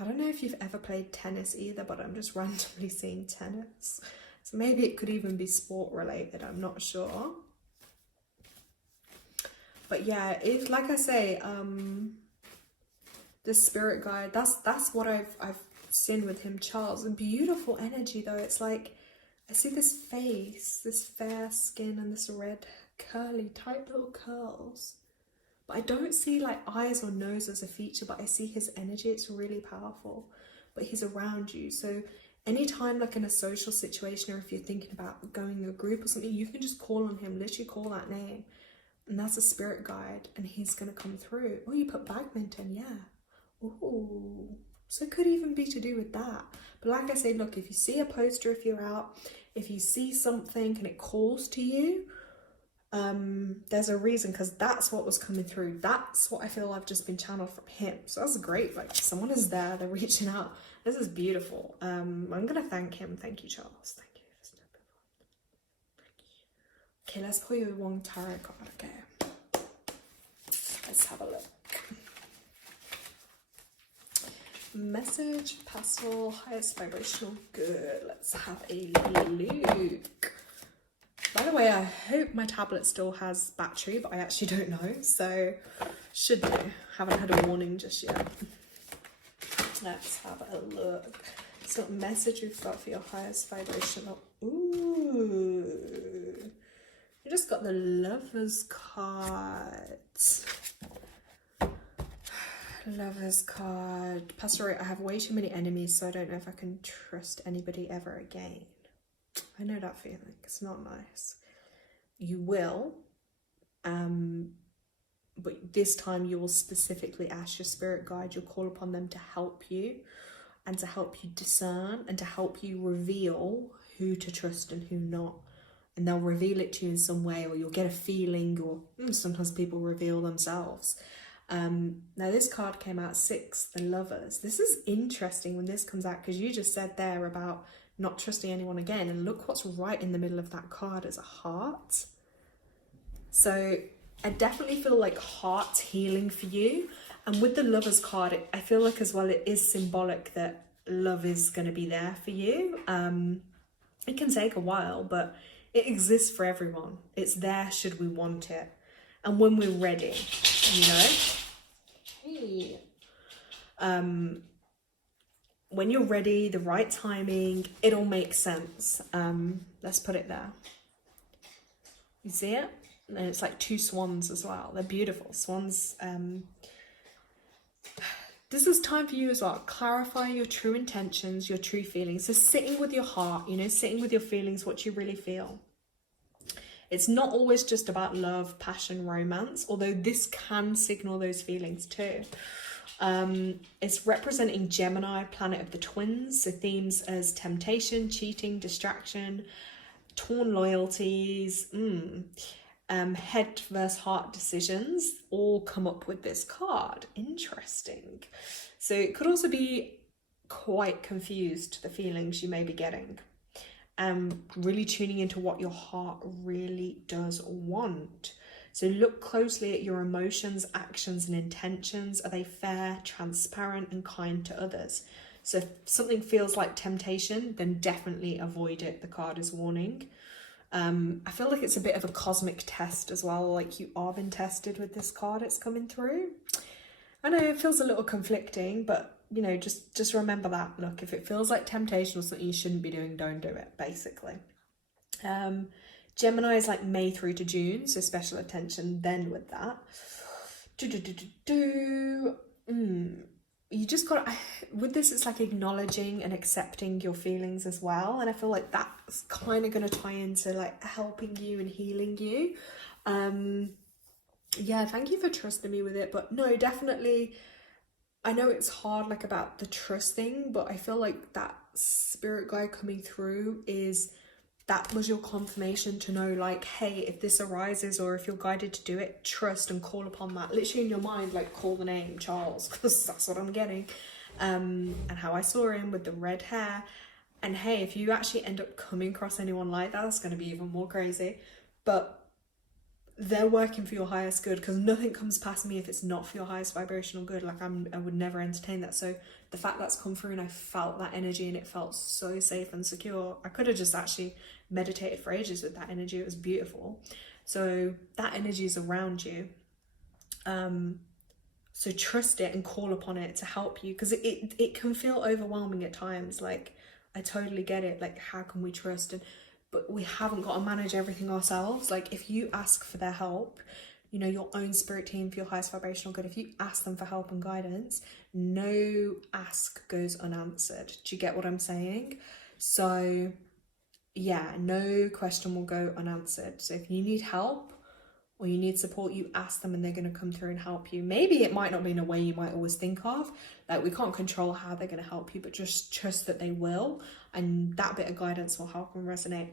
I don't know if you've ever played tennis either, but I'm just randomly seeing tennis. So maybe it could even be sport related, I'm not sure. But yeah, if, like I say, the spirit guide, that's what I've seen with him, Charles. And beautiful energy though. It's like, I see this face, this fair skin and this red curly tight little curls. But I don't see like eyes or nose as a feature, but I see his energy. It's really powerful. But he's around you. So anytime like in a social situation, or if you're thinking about going in a group or something, you can just call on him, literally call that name. And that's a spirit guide and he's going to come through. Oh, you put badminton, yeah. Ooh, so it could even be to do with that. But like I say, look, if you see a poster, if you're out, if you see something and it calls to you, there's a reason, because that's what was coming through. That's what I feel I've just been channeled from him. So that's great. Like someone is there, they're reaching out. This is beautiful. I'm gonna thank him. Thank you, Charles. Thank you for stepping forward. Thank you. Okay, let's pull you one tarot card. Okay, let's have a look. Message, pastel, highest vibrational good. Let's have a look. By the way, I hope my tablet still has battery, but I actually don't know, so should do. Haven't had a warning just yet. Let's have a look. So what message we've got for your highest vibrational. Ooh, you just got the Lovers card. Lovers card. Pastor, I have way too many enemies, so I don't know if I can trust anybody ever again. I know that feeling. It's not nice. You will, but this time you will specifically ask your spirit guide. You'll call upon them to help you and to help you discern and to help you reveal who to trust and who not. And they'll reveal it to you in some way, or you'll get a feeling, or sometimes people reveal themselves. Now this card came out 6, the Lovers. This is interesting when this comes out, because you just said there about not trusting anyone again, and look what's right in the middle of that card is a heart. So I definitely feel like heart's healing for you. And with the Lovers card, I feel like as well it is symbolic that love is going to be there for you. It can take a while, but it exists for everyone. It's there should we want it, and when we're ready, you know. Hey. When you're ready, the right timing, it'll make sense. Let's put it there. You see it? And it's like 2 swans as well. They're beautiful. Swans. This is time for you as well. Clarify your true intentions, your true feelings. So sitting with your heart, you know, sitting with your feelings, what you really feel. It's not always just about love, passion, romance, although this can signal those feelings too. It's representing Gemini, planet of the twins. So themes as temptation, cheating, distraction, torn loyalties, head versus heart decisions all come up with this card. Interesting. So it could also be quite confused, the feelings you may be getting. Really tuning into what your heart really does want. So look closely at your emotions, actions, and intentions. Are they fair, transparent, and kind to others? So if something feels like temptation, then definitely avoid it. The card is warning. I feel like it's a bit of a cosmic test as well. Like you are being tested with this card. It's coming through. I know it feels a little conflicting, but you know, just remember that. Look, if it feels like temptation or something you shouldn't be doing, don't do it, basically. Gemini is like May through to June, so special attention then with that. You just got, with this, it's like acknowledging and accepting your feelings as well. And I feel like that's kind of going to tie into like helping you and healing you. Yeah, thank you for trusting me with it. But no, definitely, I know it's hard like about the trust thing, but I feel like that spirit guide coming through is, that was your confirmation to know like, hey, if this arises or if you're guided to do it, trust and call upon that. Literally in your mind, like call the name Charles, because that's what I'm getting. And how I saw him with the red hair. And hey, if you actually end up coming across anyone like that, that's going to be even more crazy. But they're working for your highest good, because nothing comes past me if it's not for your highest vibrational good. Like I would never entertain that. So the fact that's come through and I felt that energy and it felt so safe and secure, I could have just actually meditated for ages with that energy. It was beautiful. So that energy is around you. So trust it and call upon it to help you, because it can feel overwhelming at times. Like, I totally get it. Like, how can we trust? But we haven't got to manage everything ourselves. Like, if you ask for their help, you know, your own spirit team for your highest vibrational good, if you ask them for help and guidance, no ask goes unanswered. Do you get what I'm saying? So yeah, no question will go unanswered. So if you need help or you need support, you ask them and they're going to come through and help you. Maybe it might not be in a way you might always think of. Like, we can't control how they're going to help you, but just trust that they will, and that bit of guidance will help and resonate.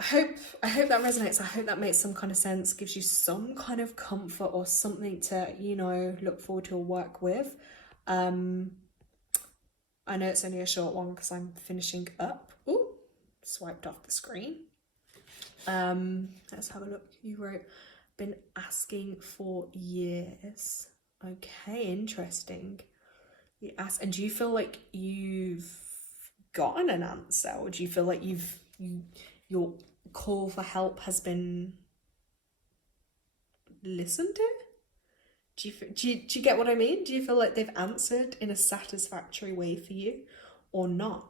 I hope that resonates. I hope that makes some kind of sense, gives you some kind of comfort or something to, you know, look forward to or work with. I know it's only a short one because I'm finishing up. Ooh, swiped off the screen. Let's have a look. You wrote, been asking for years. Okay, interesting. You asked, and do you feel like you've gotten an answer, or do you feel like your call for help has been listened to? Do you get what I mean? Do you feel like they've answered in a satisfactory way for you, or not?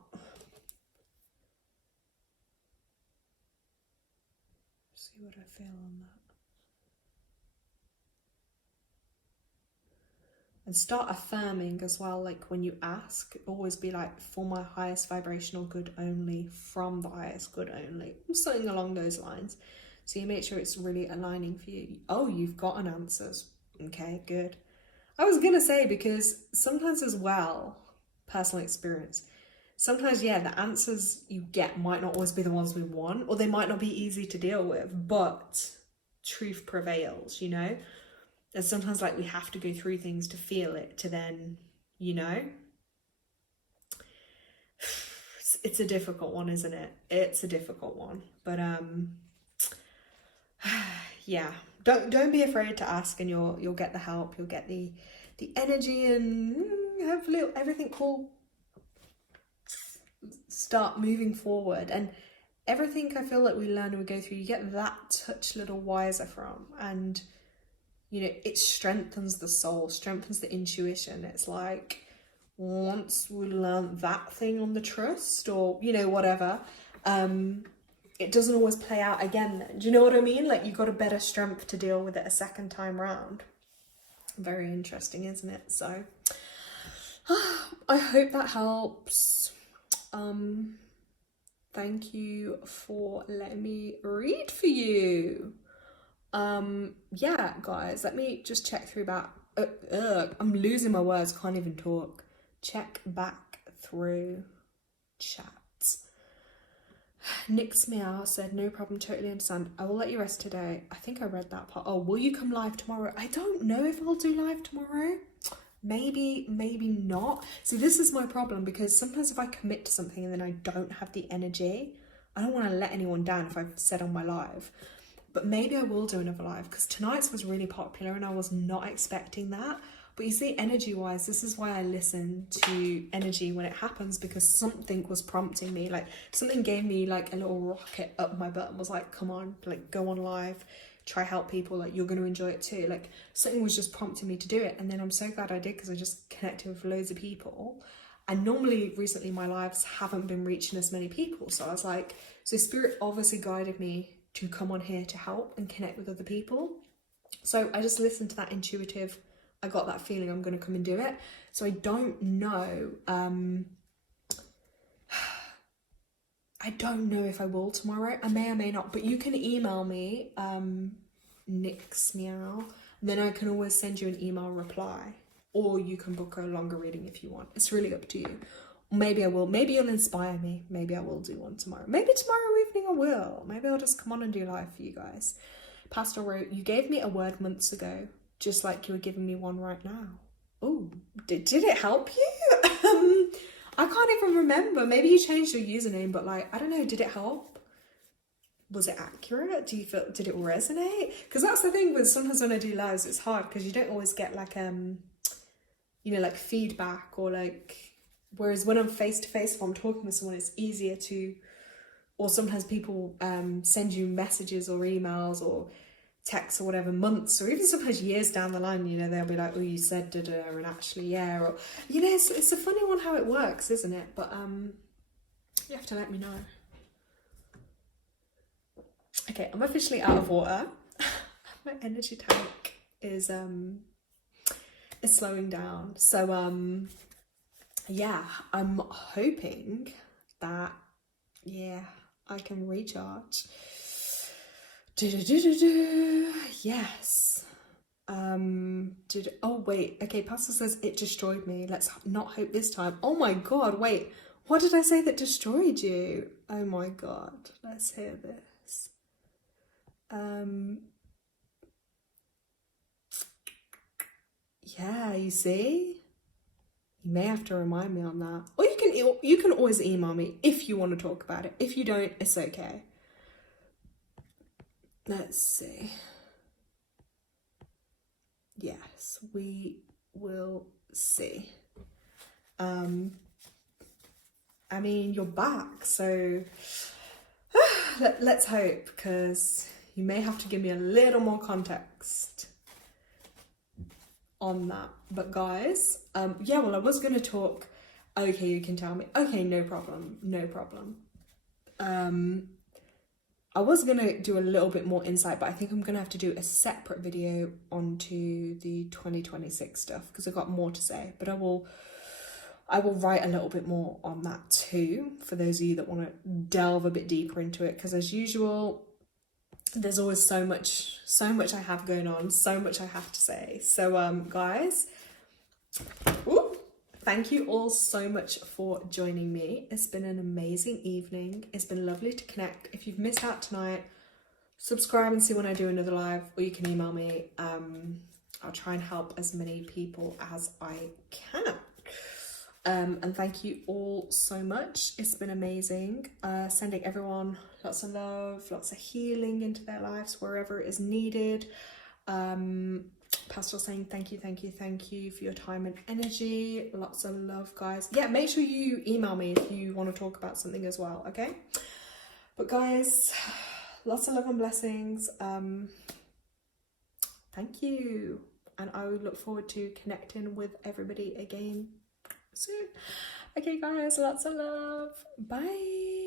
See what I feel on that. And start affirming as well. Like, when you ask, always be like, for my highest vibrational good only, from the highest good only, something along those lines. So you make sure it's really aligning for you. Oh, you've gotten answers. Okay, good. I was gonna say, because sometimes as well, personal experience, sometimes, yeah, the answers you get might not always be the ones we want, or they might not be easy to deal with, but truth prevails, you know? And sometimes, like, we have to go through things to feel it, to then, you know? It's a difficult one, isn't it? It's a difficult one. But, yeah, don't be afraid to ask, and you'll get the help, you'll get the energy, and hopefully everything will start moving forward. And everything I feel like we learn and we go through, you get that touch little wiser from, and you know, it strengthens the soul, strengthens the intuition. It's like, once we learn that thing on the trust, or, you know, whatever, it doesn't always play out again then. Do you know what I mean? Like, you got a better strength to deal with it a second time round. Very interesting, isn't it? So I hope that helps. Thank you for letting me read for you. Yeah, guys, let me just check through back. I'm losing my words, can't even talk. Check back through chats. Nick's Meow said, no problem, totally understand. I will let you rest today. I think I read that part. Oh, will you come live tomorrow? I don't know if I'll do live tomorrow. Maybe not. See, this is my problem, because sometimes if I commit to something and then I don't have the energy, I don't want to let anyone down if I've said on my live. But maybe I will do another live, because tonight's was really popular and I was not expecting that. But you see, energy wise, this is why I listen to energy when it happens, because something was prompting me. Like, something gave me like a little rocket up my butt and was like, come on, like, go on live, try help people, like, you're going to enjoy it too. Like, something was just prompting me to do it. And then I'm so glad I did, because I just connected with loads of people. And normally, recently, my lives haven't been reaching as many people. So I was like, so Spirit obviously guided me to come on here to help and connect with other people. So I just listened to that intuitive, I got that feeling I'm going to come and do it. So I don't know. I don't know if I will tomorrow. I may or may not, but you can email me, Nick's Meow, and then I can always send you an email reply, or you can book a longer reading if you want. It's really up to you. Maybe I will. Maybe you'll inspire me. Maybe I will do one tomorrow. Maybe tomorrow evening I will. Maybe I'll just come on and do live for you guys. Pastor wrote, you gave me a word months ago, just like you were giving me one right now. Oh, did it help you? I can't even remember. Maybe you changed your username, but like, I don't know, did it help? was it accurate? Did it resonate? Because that's the thing with sometimes when I do lives, it's hard because you don't always get like you know, like feedback, or like, whereas when I'm face to face, if I'm talking with someone, it's easier to, or sometimes people send you messages or emails or texts or whatever, months or even sometimes years down the line, you know, they'll be like, oh, you said da-da, and actually yeah, or, you know, it's a funny one how it works, isn't it? But you have to let me know. Okay, I'm officially out of water. My energy tank is slowing down, so yeah, I'm hoping that, yeah, I can recharge. Yes. Oh wait, okay, Pastor says it destroyed me. Let's not hope this time. Oh my god, wait, what did I say that destroyed you? Oh my god, let's hear this. Yeah, you see? You may have to remind me on that. Or you can always email me if you want to talk about it. If you don't, it's okay. Let's see. Yes, we will see. I mean, you're back, so let's hope, because you may have to give me a little more context on that. But guys, yeah, well, I was going to talk, okay, you can tell me, okay, no problem. I was going to do a little bit more insight, but I think I'm going to have to do a separate video onto the 2026 stuff, because I've got more to say, but I will write a little bit more on that too, for those of you that want to delve a bit deeper into it, because as usual, there's always so much I have going on, so much I have to say. So guys, thank you all so much for joining me. It's been an amazing evening. It's been lovely to connect. If you've missed out tonight, subscribe and see when I do another live, or you can email me. I'll try and help as many people as I can. And thank you all so much. It's been amazing. Sending everyone lots of love, lots of healing into their lives wherever it is needed. Pastor saying thank you for your time and energy. Lots of love, guys. Yeah, make sure you email me if you want to talk about something as well, okay? But guys, lots of love and blessings. Thank you. And I would look forward to connecting with everybody again soon. Okay guys, lots of love. Bye.